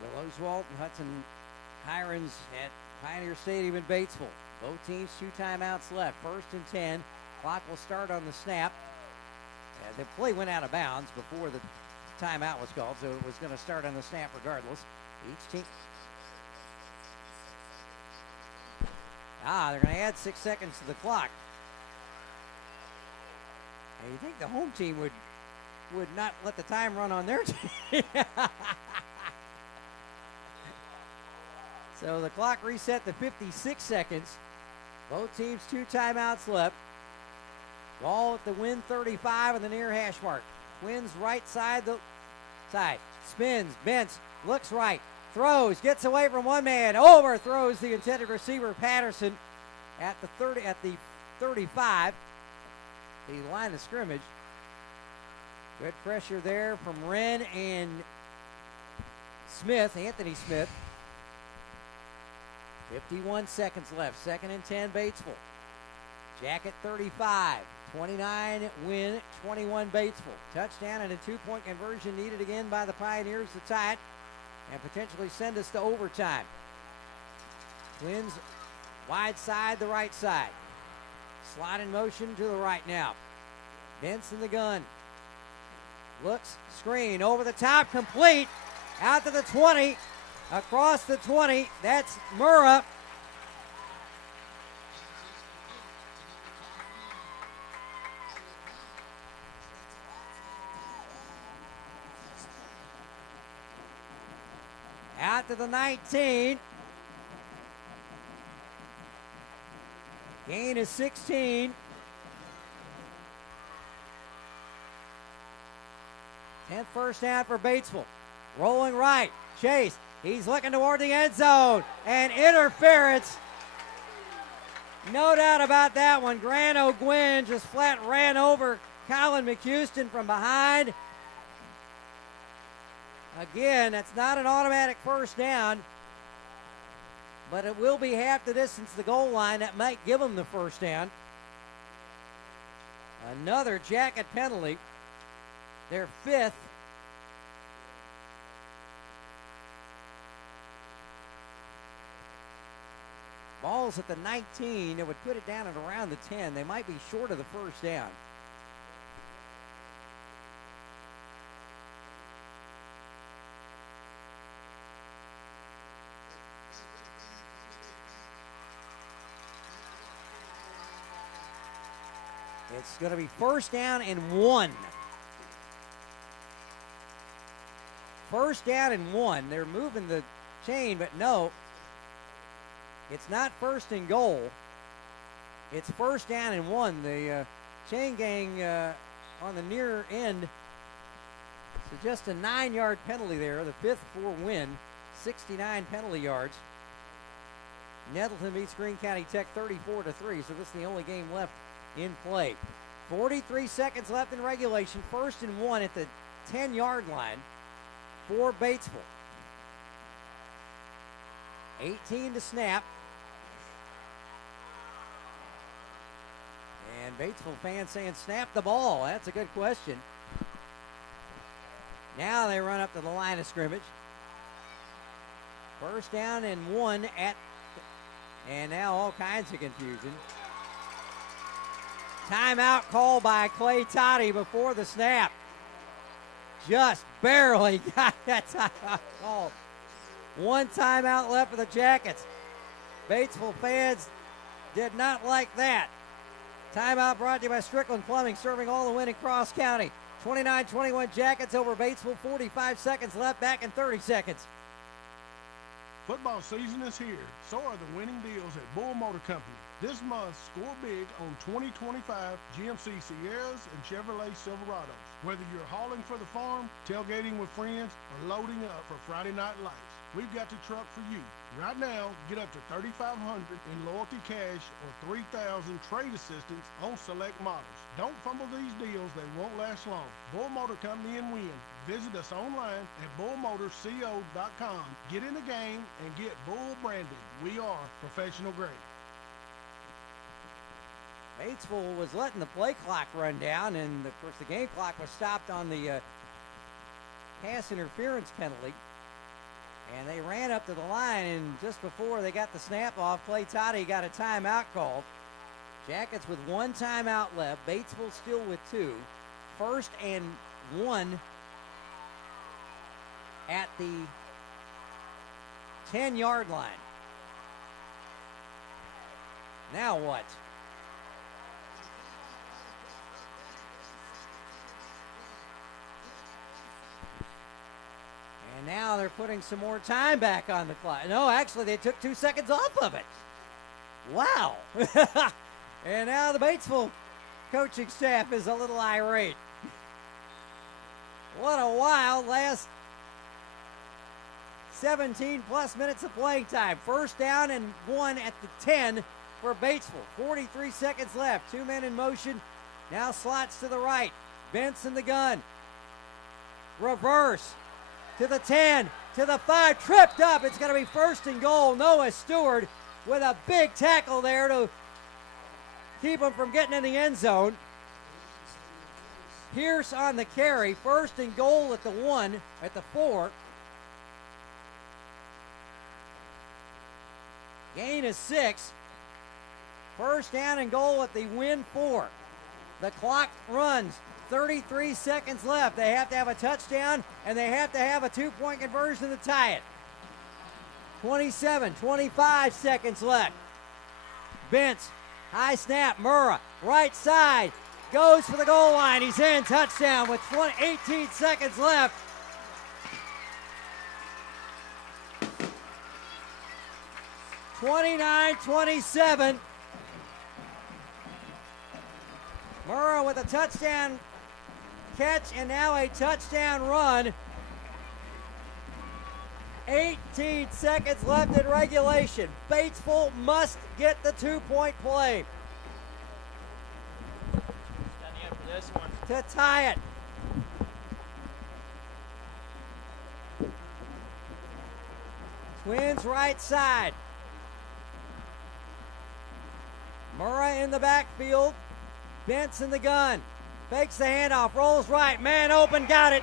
Will Oswalt and Hudson Hirons at Pioneer Stadium in Batesville. Both teams 2 timeouts left. 1st and 10. Clock will start on the snap. The play went out of bounds before the timeout was called, so it was going to start on the snap regardless. Each team. They're going to add 6 seconds to the clock. And you think the home team would not let the time run on their team. So the clock reset to 56 seconds. Both teams 2 timeouts left. Ball at the Wynne 35 on the near hash mark. Wynn's right side, spins, bends, looks right, throws, gets away from one man, overthrows the intended receiver Patterson at the 35, the line of scrimmage. Good pressure there from Wren and Smith, Anthony Smith. 51 seconds left. 2nd and 10, Batesville. Jacket 35, 29 Wynne, 21 Batesville. Touchdown and a 2-point conversion needed again by the Pioneers to tie it and potentially send us to overtime. Wynn's wide side, the right side. Slide in motion to the right now. Vince in the gun. Looks, screen, over the top, complete. Out to the 20. Across the 20, that's Murrah. Out to the 19. Gain is 16. 10th first down for Batesville. Rolling right. Chase. He's looking toward the end zone. And interference. No doubt about that one. Grant O'Gwen just flat ran over Colin McHouston from behind. Again, that's not an automatic first down, but it will be half the distance to the goal line. That might give them the first down. Another jacket penalty. Their 5th. Ball's at the 19. It would put it down at around the 10. They might be short of the first down. It's going to be first down and 1. First down and 1. They're moving the chain, but no. It's not first and goal. It's first down and 1. The chain gang on the near end. So just a 9-yard penalty there. The 5th for Wynne. 69 penalty yards. Nettleton beats Greene County Tech 34-3. So this is the only game left in play. 43 seconds left in regulation. First and 1 at the 10-yard line for Batesville. 18 to snap. And Batesville fans saying, snap the ball. That's a good question. Now they run up to the line of scrimmage. First down and 1 and now all kinds of confusion. Timeout call by Clay Toddy before the snap. Just barely got that timeout call. One timeout left for the Jackets. Batesville fans did not like that. Timeout brought to you by Strickland Plumbing, serving all the Wynne and Cross County. 29-21 Jackets over Batesville. 45 seconds left, back in 30 seconds. Football season is here. So are the winning deals at Bull Motor Company. This month, score big on 2025 GMC Sierras and Chevrolet Silverados. Whether you're hauling for the farm, tailgating with friends, or loading up for Friday night lights, we've got the truck for you. Right now, get up to $3,500 in loyalty cash or $3,000 trade assistance on select models. Don't fumble these deals, they won't last long. Bull Motor Company in Wynne. Visit us online at bullmotorco.com. Get in the game and get Bull branded. We are professional grade. Batesville was letting the play clock run down, and of course the game clock was stopped on the pass interference penalty. And they ran up to the line, and just before they got the snap off, Clay Toddy got a timeout called. Jackets with one timeout left. Batesville still with two. 1st and 1 at the 10-yard line. Now what? And now they're putting some more time back on the clock. No, actually, they took 2 seconds off of it. Wow. And now the Batesville coaching staff is a little irate. What a wild last 17-plus minutes of playing time. 1st down and 1 at the 10 for Batesville. 43 seconds left. 2 men in motion. Now slots to the right. Benson the gun. Reverse. To the 10, to the 5, tripped up. It's going to be 1st and goal. Noah Stewart with a big tackle there to keep him from getting in the end zone. Pierce on the carry. 1st and goal at the 1, at the 4. Gain is 6. 1st down and goal at the Wynne 4. The clock runs. 33 seconds left. They have to have a touchdown, and they have to have a 2-point conversion to tie it. 25 seconds left. Bentz, high snap, Murrah, right side, goes for the goal line. He's in, touchdown with 18 seconds left. (29-27). Murrah with a touchdown catch and now a touchdown run. 18 seconds left in regulation. Batesville must get the 2-point play For this one. to tie it. Twins right side. Murrah in the backfield. Benson the gun. Fakes the handoff, rolls right, man open, got it.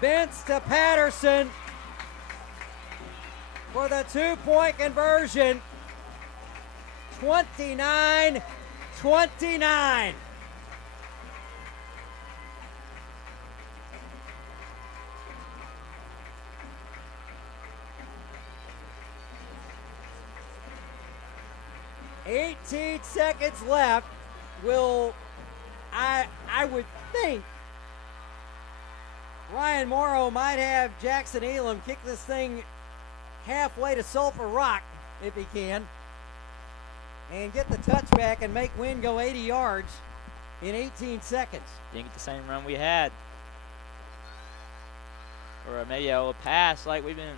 Bentz to Patterson for the 2-point conversion. 29-29. $18 seconds left. I would think Ryan Morrow might have Jackson Elam kick this thing halfway to Sulphur Rock if he can, and get the touchback and make Wynne go 80 yards in 18 seconds. Didn't get the same run we had. Or maybe a pass like we've been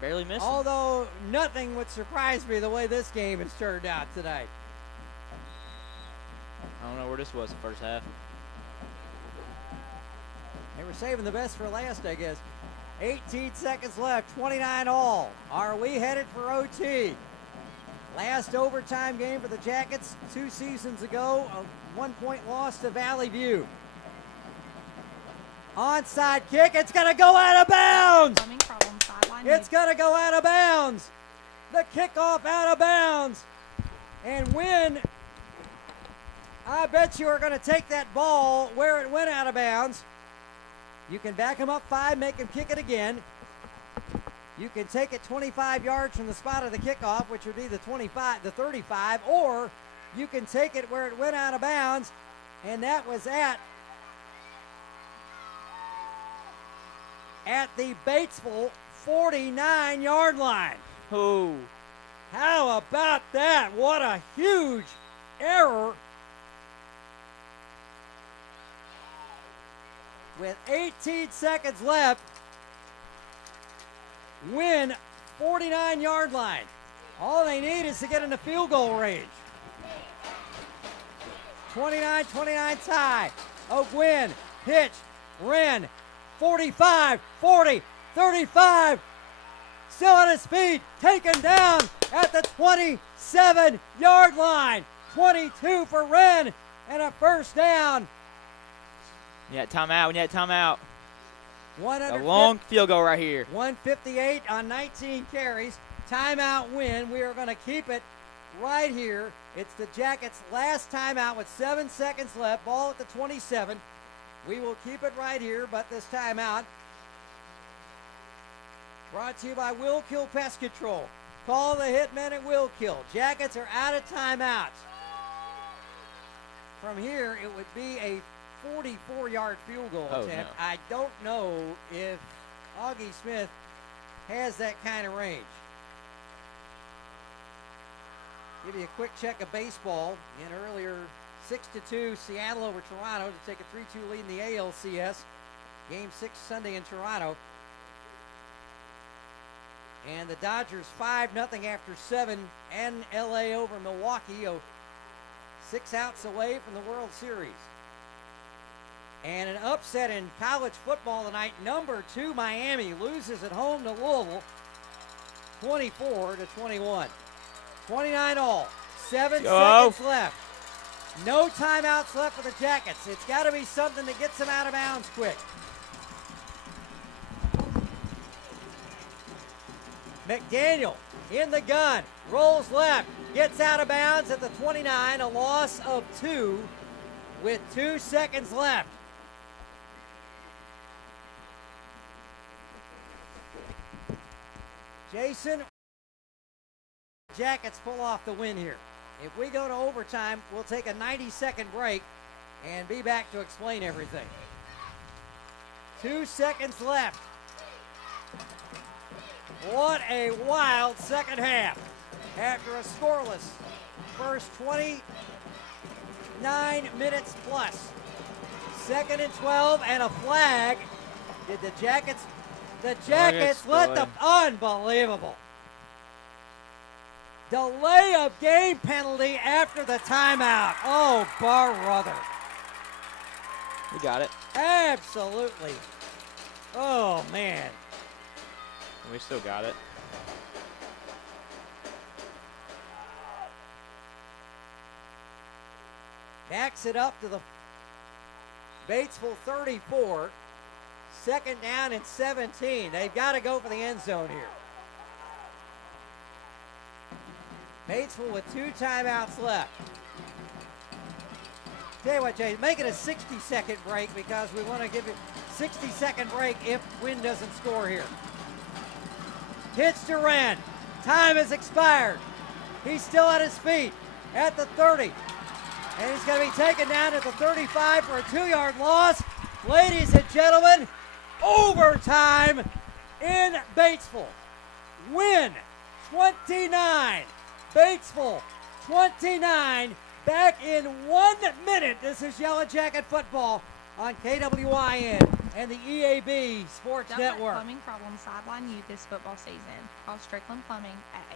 barely missing. Although nothing would surprise me the way this game has turned out tonight. I don't know where this was the first half. They were saving the best for last, I guess. 18 seconds left, 29 all. Are we headed for OT? Last overtime game for the Jackets 2 seasons ago, a 1-point loss to Valley View. Onside kick, it's gonna go out of bounds! It's gonna go out of bounds! The kickoff out of bounds! And Wynne I bet you are going to take that ball where it went out of bounds. You can back him up 5, make him kick it again. You can take it 25 yards from the spot of the kickoff, which would be the 35, or you can take it where it went out of bounds, and that was at the Batesville 49-yard line. Oh. How about that? What a huge error. With 18 seconds left, Wynne 49-yard line. All they need is to get into field goal range. 29-29 tie. Wynne, pitch, Wren, 45, 40, 35. Still on his feet, taken down at the 27-yard line. 22 for Wren, and a first down. Yeah, timeout. We need a timeout. A 150 long field goal right here. 158 on 19 carries. Timeout Wynne. We are going to keep it right here. It's the Jackets' last timeout with 7 seconds left. Ball at the 27. We will keep it right here, but this timeout brought to you by Will Kill Pest Control. Call the hitmen at Will Kill. Jackets are out of timeouts. From here, it would be a 44-yard field goal attempt. No. I don't know if Augie Smith has that kind of range. Give you a quick check of baseball. In earlier 6-2 Seattle over Toronto to take a 3-2 lead in the ALCS. Game 6 Sunday in Toronto. And the Dodgers 5-0 after 7 and LA over Milwaukee. 6 outs away from the World Series. And an upset in college football tonight. Number 2 Miami loses at home to Louisville 24-21. 29 all. 7 seconds left. No timeouts left for the Jackets. It's got to be something that gets them out of bounds quick. McDaniel in the gun. Rolls left. Gets out of bounds at the 29. A loss of 2 with 2 seconds left. Jason, Jackets pull off the win here. If we go to overtime, we'll take a 90-second break and be back to explain everything. 2 seconds left. What a wild second half. After a scoreless first 29 minutes plus. 2nd and 12 and a flag. Did the Jackets let the unbelievable delay of game penalty after the timeout. Oh, brother. We got it. Absolutely. Oh, man. We still got it. Backs it up to the Batesville 34. 2nd down and 17. They've got to go for the end zone here. Batesville with 2 timeouts left. Tell you what, Jay, make it a 60-second break because we want to give it 60-second break if Wynne doesn't score here. Pitch to Wren. Time has expired. He's still at his feet at the 30. And he's going to be taken down at the 35 for a 2-yard loss. Ladies and gentlemen, overtime in Batesville. Wynne 29. Batesville 29. Back in 1 minute. This is Yellow Jacket football on KWIN and the EAB Sports Don't let Network. plumbing problems sideline you this football season. Call Strickland Plumbing at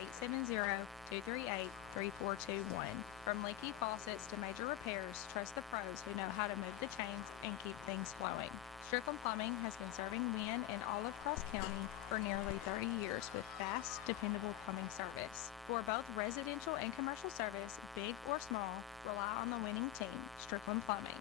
870-238-3421. From leaky faucets to major repairs, trust the pros who know how to move the chains and keep things flowing. Strickland Plumbing has been serving Wynne and all of Cross County for nearly 30 years with fast, dependable plumbing service. For both residential and commercial service, big or small, rely on the winning team, Strickland Plumbing.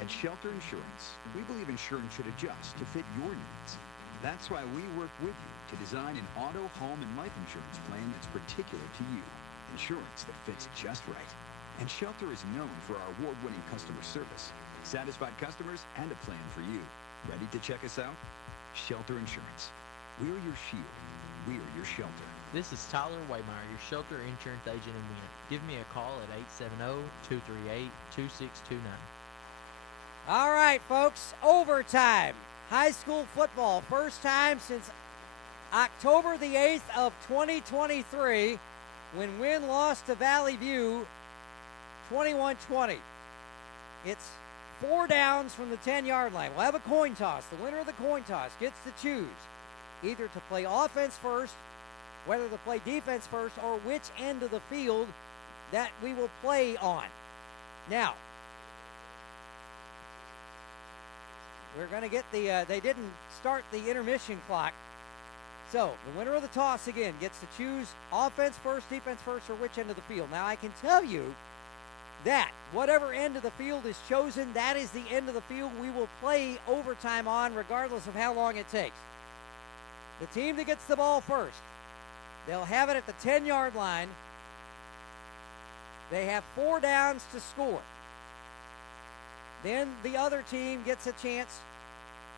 At Shelter Insurance, we believe insurance should adjust to fit your needs. That's why we work with you to design an auto, home, and life insurance plan that's particular to you. Insurance that fits just right. And Shelter is known for our award-winning customer service, satisfied customers, and a plan for you. Ready to check us out? Shelter Insurance. We're your shield. We're your shelter. This is Tyler Waymeyer, your shelter insurance agent in Wynne. Give me a call at 870-238-2629. All right, folks, overtime. High school football, first time since October the 8th of 2023 when Wynne lost to Valley View 21-20. It's 4 downs from the 10-yard line. We'll have a coin toss. The winner of the coin toss gets to choose either to play offense first, whether to play defense first, or which end of the field that we will play on. Now, we're going to get they didn't start the intermission clock. So, the winner of the toss, again, gets to choose offense first, defense first, or which end of the field. Now, I can tell you that whatever end of the field is chosen, that is the end of the field we will play overtime on, regardless of how long it takes. The team that gets the ball first, they'll have it at the 10-yard line. They have 4 downs to score. Then the other team gets a chance,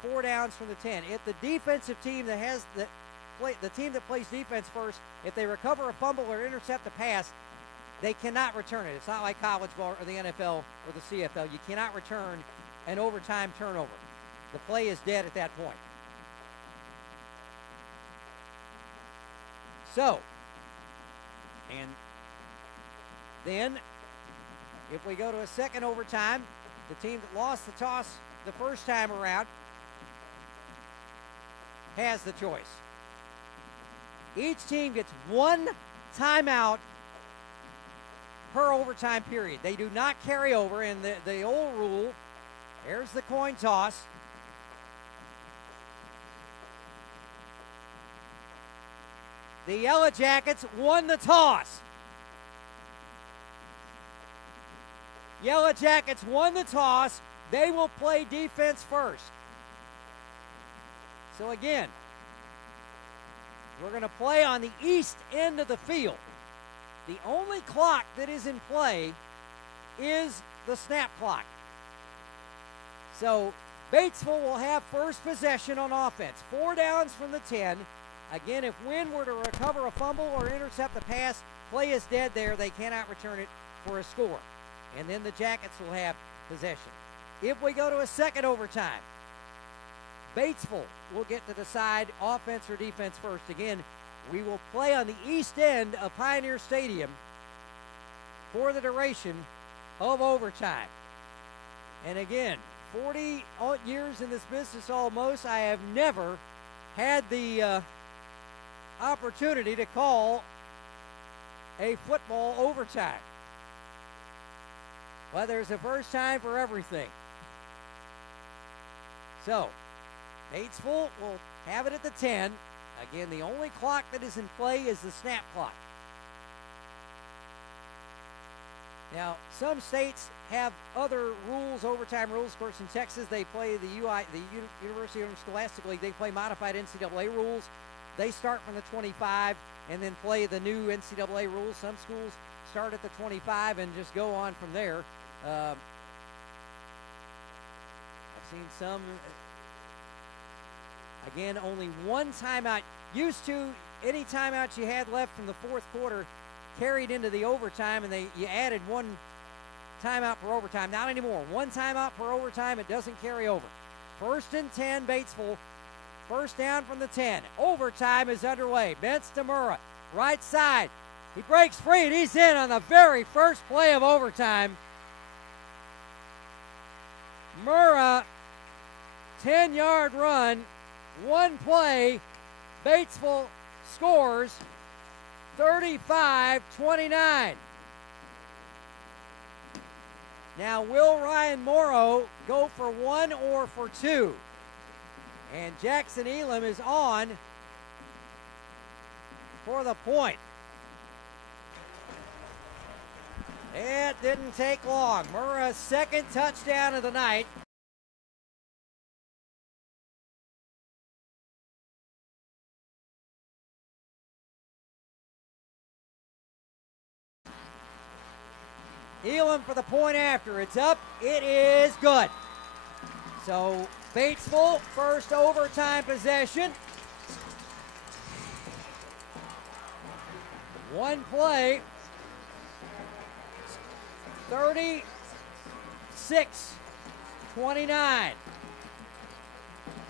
4 downs from the 10. If the defensive team that has the team that plays defense first, if they recover a fumble or intercept a pass, they cannot return it. It's not like college ball or the NFL or the CFL. You cannot return an overtime turnover. The play is dead at that point. So, and then if we go to a second overtime, the team that lost the toss the first time around has the choice. Each team gets 1 timeout per overtime period. They do not carry over in the old rule. There's the coin toss. The Yellow Jackets won the toss. Yellow Jackets won the toss. They will play defense first. So again, we're going to play on the east end of the field. The only clock that is in play is the snap clock. So Batesville will have first possession on offense. 4 downs from the 10. Again, if Wynne were to recover a fumble or intercept a pass, play is dead there. They cannot return it for a score. And then the Jackets will have possession. If we go to a second overtime, Batesville will get to decide offense or defense first. Again, we will play on the east end of Pioneer Stadium for the duration of overtime. And again, 40 years in this business almost, I have never had the opportunity to call a football overtime. Well, there's a first time for everything. So, Batesville will have it at the 10. Again, the only clock that is in play is the snap clock. Now, some states have other rules, overtime rules. Of course, in Texas, they play the University of Scholastic League. They play modified NCAA rules. They start from the 25 and then play the new NCAA rules. Some schools start at the 25 and just go on from there. I've seen some, again, only 1 timeout. Used to, any timeouts you had left from the fourth quarter carried into the overtime, and you added 1 timeout per overtime. Not anymore. 1 timeout per overtime. It doesn't carry over. 1st and 10, Batesville. First down from the 10. Overtime is underway. Bents to Murrah. Right side. He breaks free, and he's in on the very first play of overtime. Murrah, 10-yard run, 1 play. Batesville scores 35-29. Now, will Ryan Morrow go for 1 or for 2? And Jackson Elam is on for the point. It didn't take long. Murrah's 2nd touchdown of the night. Elam for the point after. It's up. It is good. So Batesville, first overtime possession. One play. 36-29.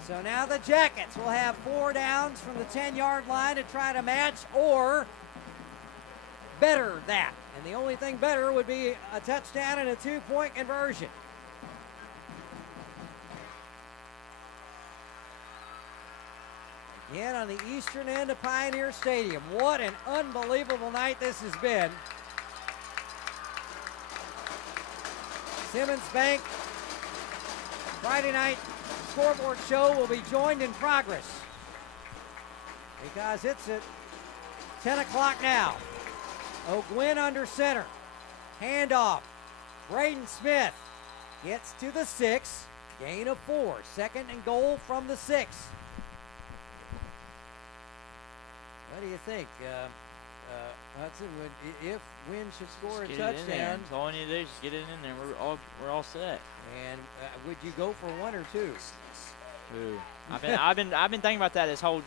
So now the Jackets will have 4 downs from the 10-yard line to try to match or better that. And the only thing better would be a touchdown and a 2-point conversion. Again on the eastern end of Pioneer Stadium. What an unbelievable night this has been. Simmons Bank Friday night scoreboard show will be joined in progress because it's at 10 o'clock now. Wynne under center. Handoff. Braden Smith gets to the 6. Gain of 4. Second and goal from the 6. What do you think, Hudson? If Wynne should score a touchdown, all I need to do is just get it in there. We're all set. And would you go for 1 or 2? Ooh. I've been thinking about that this whole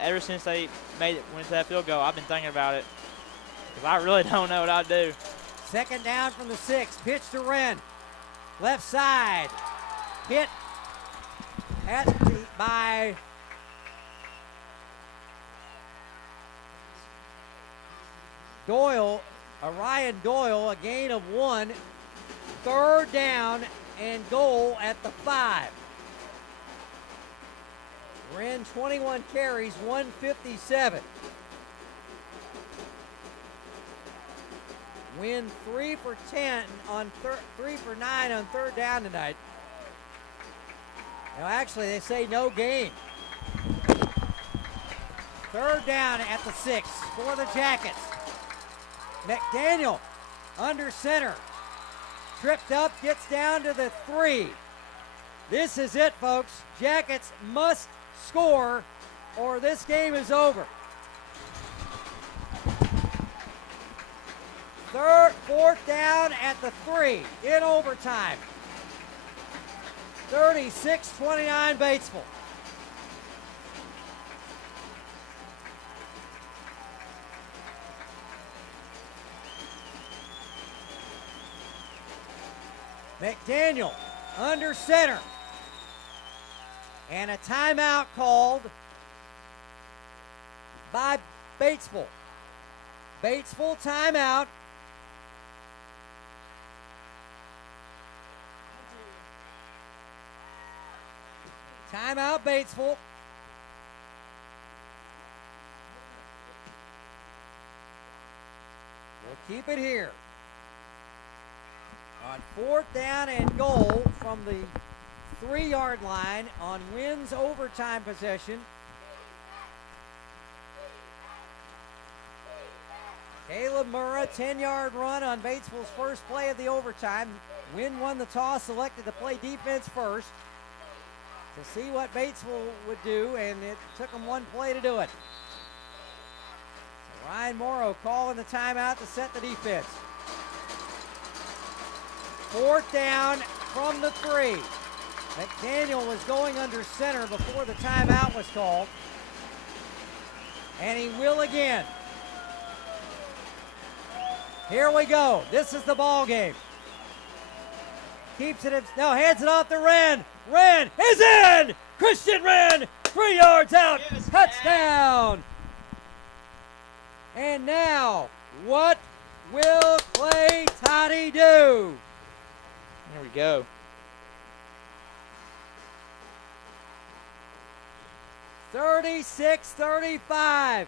ever since they went to that field goal. I've been thinking about it because I really don't know what I'd do. Second down from the 6. Pitch to Wren. Left side. Hit by Doyle, Ryan Doyle, a gain of 1. Third down and goal at the 5. Wren 21 carries, 157. Wynne 3 for 10 on 3 for 9 on third down tonight. Now actually they say no gain. Third down at the 6 for the Jackets. McDaniel under center. Tripped up, gets down to the 3. This is it, folks. Jackets must score or this game is over. Fourth down at the 3 in overtime. 36-29 Batesville. McDaniel under center. And a timeout called by Batesville. Batesville timeout. Timeout Batesville. We'll keep it here. On fourth down and goal from the 3-yard line on Wynne's overtime possession. Caleb Murrah, 10-yard run on Batesville's first play of the overtime. Wynne won the toss, selected to play defense first to see what Batesville would do, and it took them 1 play to do it. So Ryan Morrow calling the timeout to set the defense. Fourth down from the 3. McDaniel was going under center before the timeout was called. And he will again. Here we go. This is the ball game. Keeps it, no, hands it off to Wren. Wren is in! Christian Wren, 3 yards out, touchdown! And now, what will Clay Toddy do? Here we go. $36-35.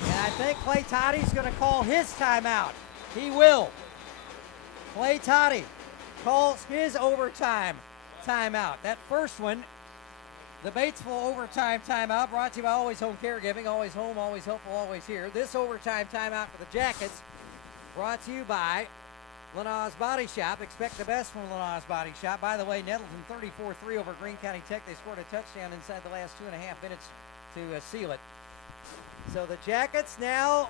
And I think Clay Toddy's going to call his timeout. He will. Clay Toddy calls his overtime timeout. That first one, the Batesville overtime timeout, brought to you by Always Home Caregiving. Always home, always helpful, always here. This overtime timeout for the Jackets, brought to you by Lenaw's Body Shop. Expect the best from Lenaw's Body Shop. By the way, Nettleton 34-3 over Greene County Tech. They scored a touchdown inside the last 2.5 minutes to seal it. So the Jackets now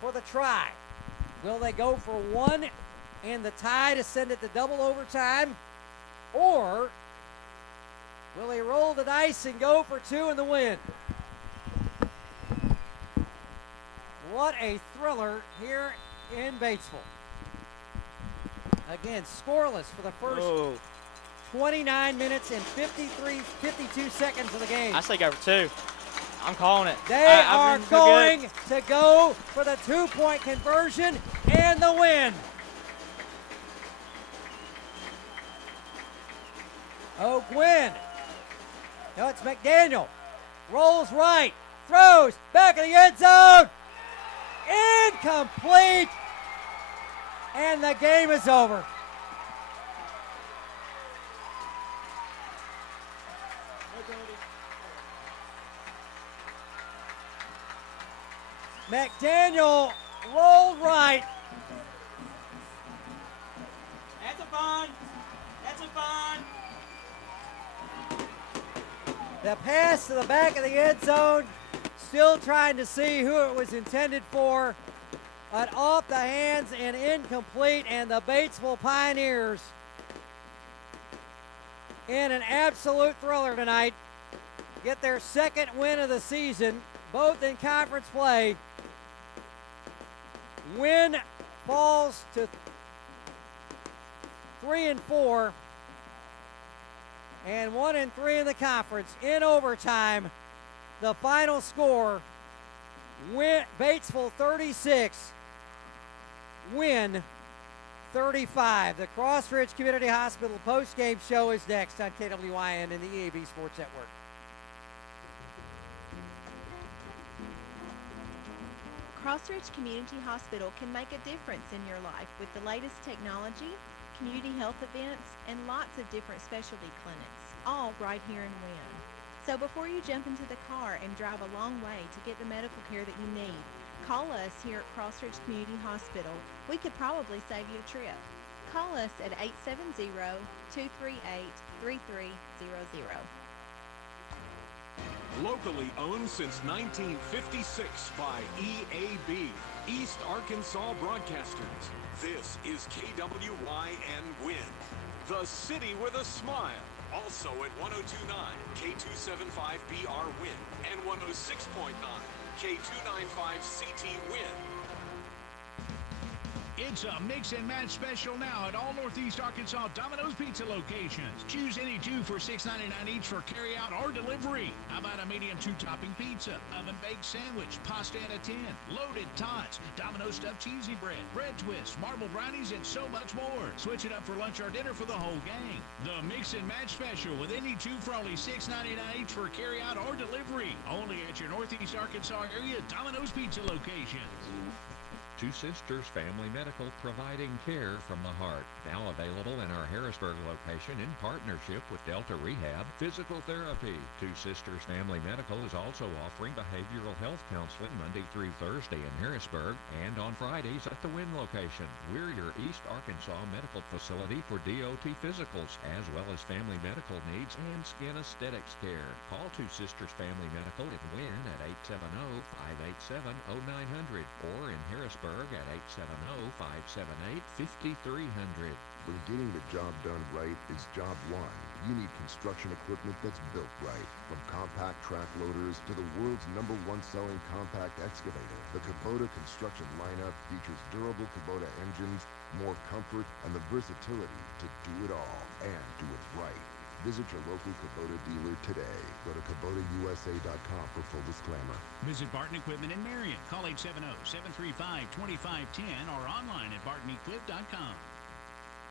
for the try. Will they go for one and the tie to send it to double overtime? Or will they roll the dice and go for two in the win? What a thriller here in Batesville. Again, scoreless for the first 29 minutes and 52 seconds of the game. I say go for two. I'm calling it. They are going to go for the two-point conversion and the win. Oh, Wynne. No, it's McDaniel. Rolls right. Throws. Back of the end zone. Incomplete. And the game is over. McDaniel rolled right. That's a fun. That's a fun. The pass to the back of the end zone. Still trying to see who it was intended for. But off the hands and incomplete. And the Batesville Pioneers in an absolute thriller tonight get their second win of the season, both in conference play. Wynne falls to 3-4 and 1-3 in the conference. In overtime, the final score: Batesville 36, Wynne 35. The Crossridge Community Hospital post-game show is next on KWYN and the EAB Sports Network. Crossridge Community Hospital can make a difference in your life with the latest technology, community health events, and lots of different specialty clinics, all right here in Wynne. So before you jump into the car and drive a long way to get the medical care that you need, call us here at Crossridge Community Hospital. We could probably save you a trip. Call us at 870-238-3300. Locally owned since 1956 by EAB, East Arkansas Broadcasters. This is KWYN Wynne, the city with a smile. Also at 102.9 K275BR Wynne and 106.9 K295CT Wynne. It's a mix and match special now at all Northeast Arkansas Domino's Pizza locations. Choose any two for $6.99 each for carry-out or delivery. How about a medium two-topping pizza, oven-baked sandwich, pasta and a tin, loaded tots, Domino's stuffed cheesy bread, bread twists, marble brownies, and so much more. Switch it up for lunch or dinner for the whole gang. The mix and match special with any two for only $6.99 each for carry-out or delivery. Only at your Northeast Arkansas area Domino's Pizza locations. Two Sisters Family Medical, providing care from the heart. Now available in our Harrisburg location in partnership with Delta Rehab Physical Therapy. Two Sisters Family Medical is also offering behavioral health counseling Monday through Thursday in Harrisburg and on Fridays at the Wynne location. We're your East Arkansas medical facility for DOT physicals, as well as family medical needs and skin aesthetics care. Call Two Sisters Family Medical in Wynne at 870-587-0900 or in Harrisburg at 870-578-5300. When getting the job done right is job one, you need construction equipment that's built right. From compact track loaders to the world's #1 selling compact excavator, the Kubota construction lineup features durable Kubota engines, more comfort, and the versatility to do it all and do it right. Visit your local Kubota dealer today. Go to KubotaUSA.com for full disclaimer. Visit Barton Equipment in Marion. Call 870-735-2510 or online at bartonequip.com.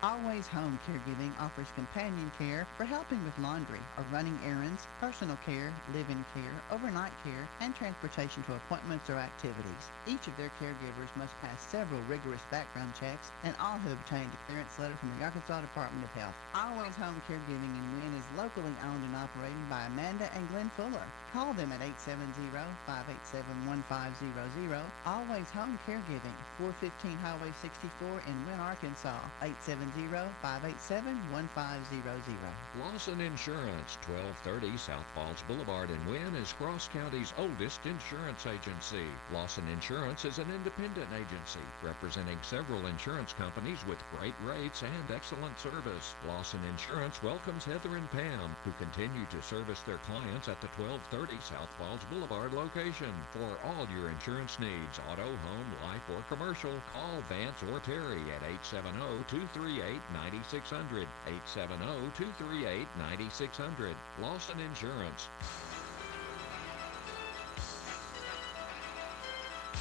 Always Home Caregiving offers companion care for helping with laundry or running errands, personal care, live-in care, overnight care, and transportation to appointments or activities. Each of their caregivers must pass several rigorous background checks, and all have obtained a clearance letter from the Arkansas Department of Health. Always Home Caregiving in Wynne is locally owned and operated by Amanda and Glenn Fuller. Call them at 870-587-1500. Always Home Caregiving, 415 Highway 64 in Wynne, Arkansas, 870 770-587-1500. Lawson Insurance, 1230 South Falls Boulevard in Wynne, is Cross County's oldest insurance agency. Lawson Insurance is an independent agency representing several insurance companies with great rates and excellent service. Lawson Insurance welcomes Heather and Pam, who continue to service their clients at the 1230 South Falls Boulevard location. For all your insurance needs, auto, home, life, or commercial, call Vance or Terry at 870-238-9600. 870-238-9600. Lawson Insurance.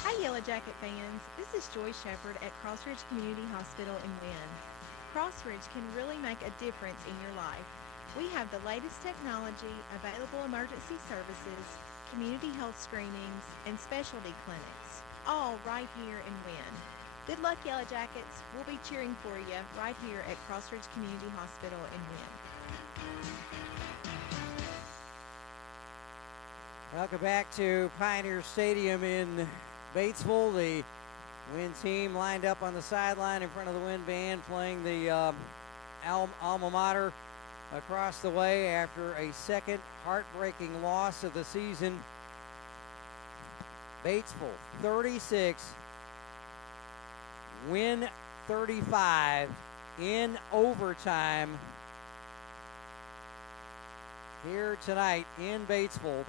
Hi, Yellow Jacket fans. This is Joy Shepherd at Crossridge Community Hospital in Wynne. Crossridge can really make a difference in your life. We have the latest technology, available emergency services, community health screenings, and specialty clinics, all right here in Wynne. Good luck, Yellow Jackets. We'll be cheering for you right here at Crossridge Community Hospital in Wynne. Welcome back to Pioneer Stadium in Batesville. The Wynne team lined up on the sideline in front of the Wynne band, playing the alma mater across the way after a second heartbreaking loss of the season. Batesville 36, Wynne 35 in overtime here tonight in Batesville,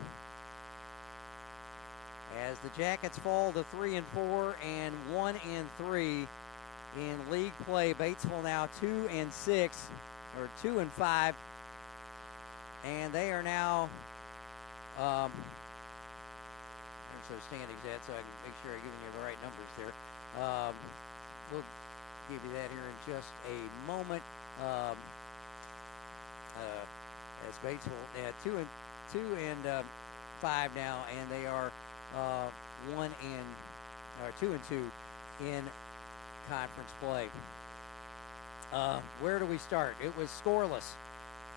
as the Jackets fall to 3-4 and 1-3 in league play. Batesville now 2-6 or 2-5, and they are now. There's those standings at, so I can make sure I'm giving you the right numbers there. We'll give you that here in just a moment. As Batesville 2-5 now, and they are 2-2 in conference play. Where do we start? It was scoreless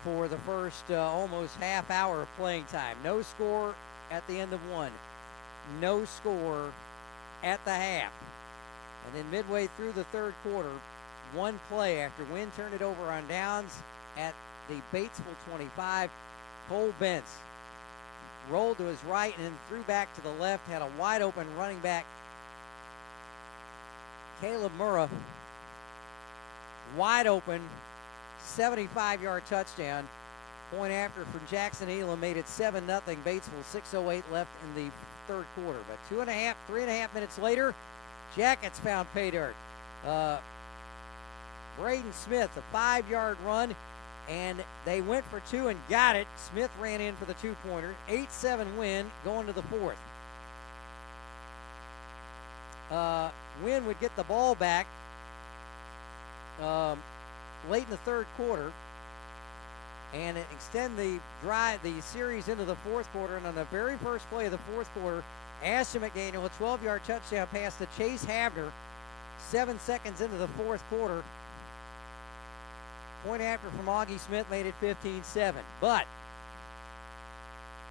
for the first almost half hour of playing time. No score at the end of one. No score at the half. And then midway through the third quarter, one play after Wynne turned it over on downs at the Batesville 25. Cole Bentz rolled to his right and then threw back to the left, had a wide open running back, Caleb Murrah, wide open, 75-yard touchdown. Point after from Jackson Elam made it 7-0. Batesville, 6:08 left in the third quarter. But 3.5 minutes later, Jackets found pay dirt. Braden Smith, a 5-yard run, and they went for two and got it. Smith ran in for the two-pointer. 8-7 Wynne going to the fourth. Wynne would get the ball back late in the third quarter and extend the series into the fourth quarter. And on the very first play of the fourth quarter, Ashton McDaniel, a 12-yard touchdown pass to Chase Havner, 7 seconds into the fourth quarter. Point after from Augie Smith made it 15-7. But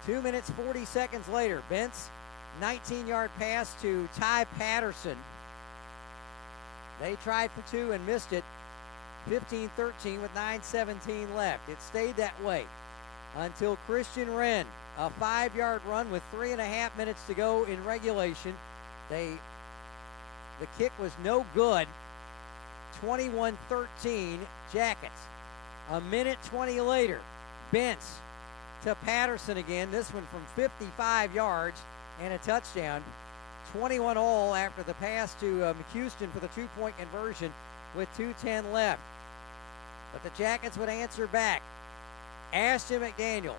2 minutes, 40 seconds later, Bentz, 19-yard pass to Ty Patterson. They tried for two and missed it. 15-13 with 9:17 left. It stayed that way until Christian Wren, a 5-yard run with 3.5 minutes to go in regulation. The kick was no good. 21-13 Jackets. A minute 20 later, Bentz to Patterson again, this one from 55 yards and a touchdown. 21 all after the pass to McHouston for the two-point conversion with 2:10 left. But the Jackets would answer back. Ashton McDaniel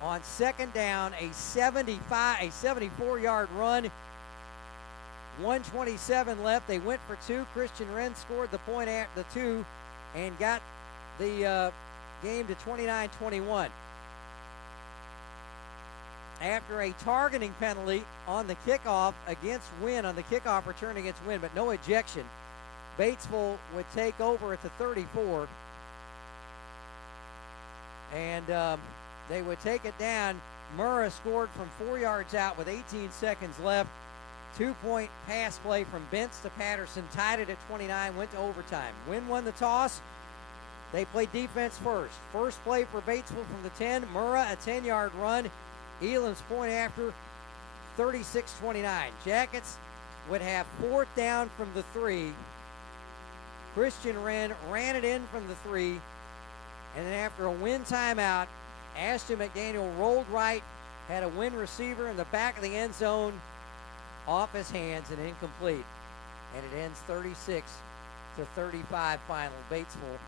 on second down, a 74-yard run. 1:27 left. They went for two. Christian Wren scored the point at the two and got the game to 29-21. After a targeting penalty on the kickoff against Wynne, on the kickoff return against Wynne, but no ejection, Batesville would take over at the 34. And they would take it down. Murrah scored from 4 yards out with 18 seconds left. 2-point pass play from Bentz to Patterson, tied it at 29, went to overtime. Wynne won the toss. They played defense first. First play for Batesville from the 10. Murrah, a 10-yard run. Elam's point after, 36-29. Jackets would have 4th down from the 3. Christian Wren ran it in from the 3. And then after a Wynne timeout, Ashton McDaniel rolled right, had a Wynne receiver in the back of the end zone, off his hands and incomplete. And it ends 36-35 final. Batesville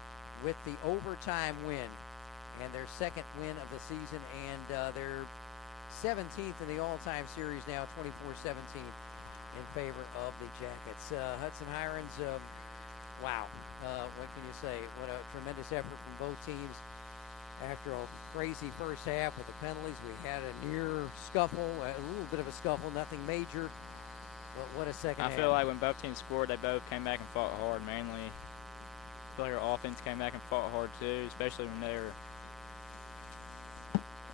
with the overtime win and their second win of the season, and their 17th in the all-time series now, 24-17 in favor of the Jackets. Hudson Hirons, wow, what can you say? What a tremendous effort from both teams. After a crazy first half with the penalties, we had a near scuffle, a little bit of a scuffle, nothing major. But what a second half. I feel like when both teams scored, they both came back and fought hard, mainly. I feel like our offense came back and fought hard, too, especially when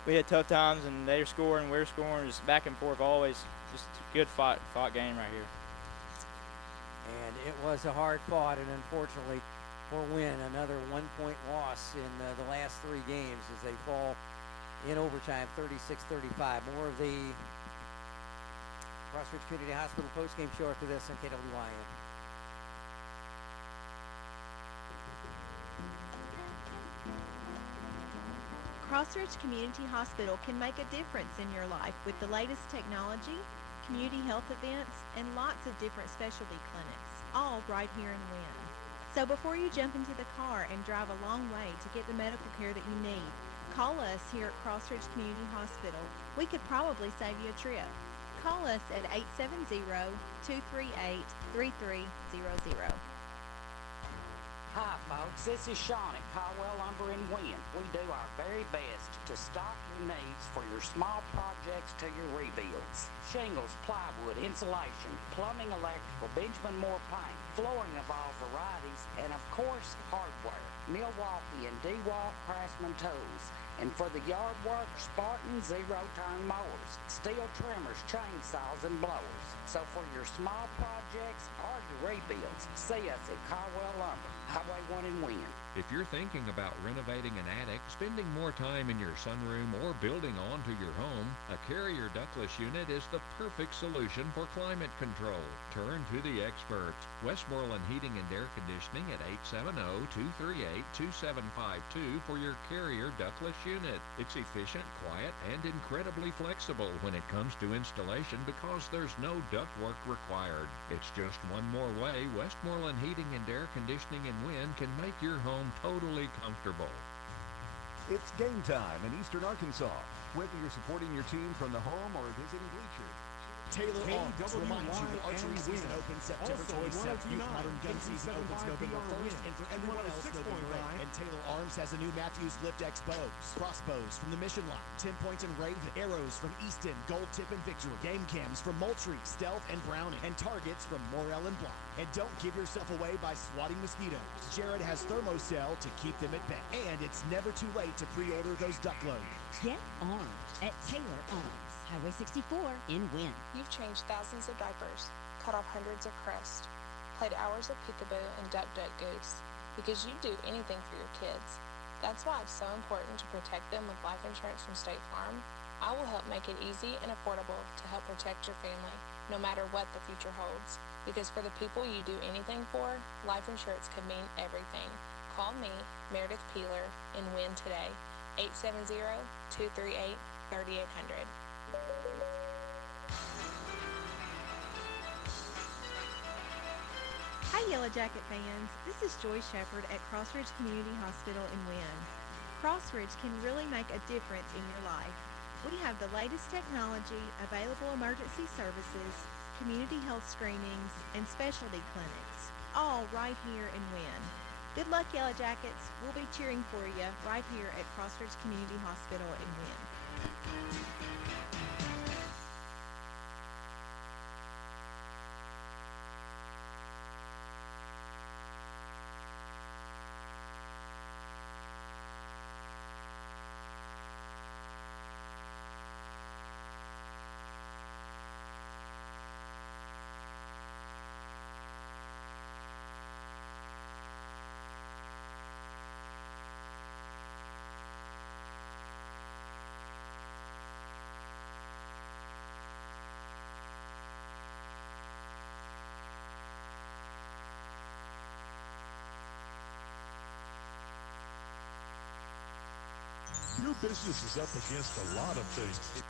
we had tough times and they were scoring, we were scoring, just back and forth always. Just a good fought game right here. And it was a hard fought, and unfortunately for Wynne, another 1-point loss in the last 3 games as they fall in overtime, 36-35. More of the Crossridge Community Hospital postgame show after this on KWYN. Crossridge Community Hospital can make a difference in your life with the latest technology, community health events, and lots of different specialty clinics, all right here in Wynne. So before you jump into the car and drive a long way to get the medical care that you need, call us here at Crossridge Community Hospital. We could probably save you a trip. Call us at 870-238-3300. Hi, folks. This is Sean at Caldwell Lumber in Wynne. We do our very best to stock your needs for your small projects to your rebuilds. Shingles, plywood, insulation, plumbing, electrical, Benjamin Moore paint, flooring of all varieties, and of course, hardware. Milwaukee and DeWalt Craftsman tools. And for the yard work, Spartan zero-turn mowers, steel trimmers, chainsaws, and blowers. So for your small projects or your rebuilds, see us at Caldwell Lumber, Highway 1 in Wynne. If you're thinking about renovating an attic, spending more time in your sunroom, or building onto your home, a Carrier ductless unit is the perfect solution for climate control. Turn to the experts. Westmoreland Heating and Air Conditioning at 870-238-2752 for your Carrier ductless unit. It's efficient, quiet, and incredibly flexible when it comes to installation because there's no ductwork required. It's just one more way Westmoreland Heating and Air Conditioning in Wynne can make your home totally comfortable. It's game time in Eastern Arkansas. Whether you're supporting your team from the home or visiting bleachers. Taylor Arms reminds you that archery season opens September 27th. Youth Modern Gun season opens November 1st. And for everyone else, November 8th. And Taylor Arms has a new Matthews Lift X bows. Crossbows from the Mission Line. 10 Point and Raven. Arrows from Easton, Gold Tip and Victory. Game cams from Moultrie, Stealth, and Browning. And targets from Morel and Block. And don't give yourself away by swatting mosquitoes. Jared has Thermocell to keep them at bay. And it's never too late to pre-order those duck loads. Get armed at Taylor Arms, Highway 64 in Wynne. You've changed thousands of diapers, cut off hundreds of crusts, played hours of peekaboo and duck goose, because you do anything for your kids. That's why it's so important to protect them with life insurance from State Farm. I will help make it easy and affordable to help protect your family, no matter what the future holds. Because for the people you do anything for, life insurance could mean everything. Call me, Meredith Peeler, in Wynne today, 870-238-3800. Hi, Yellow Jacket fans. This is Joy Shepherd at Crossridge Community Hospital in Wynne. Crossridge can really make a difference in your life. We have the latest technology, available emergency services, community health screenings, and specialty clinics, all right here in Wynne. Good luck, Yellow Jackets. We'll be cheering for you right here at Crossridge Community Hospital in Wynne. Your business is up against a lot of things.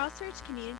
Crossroads Community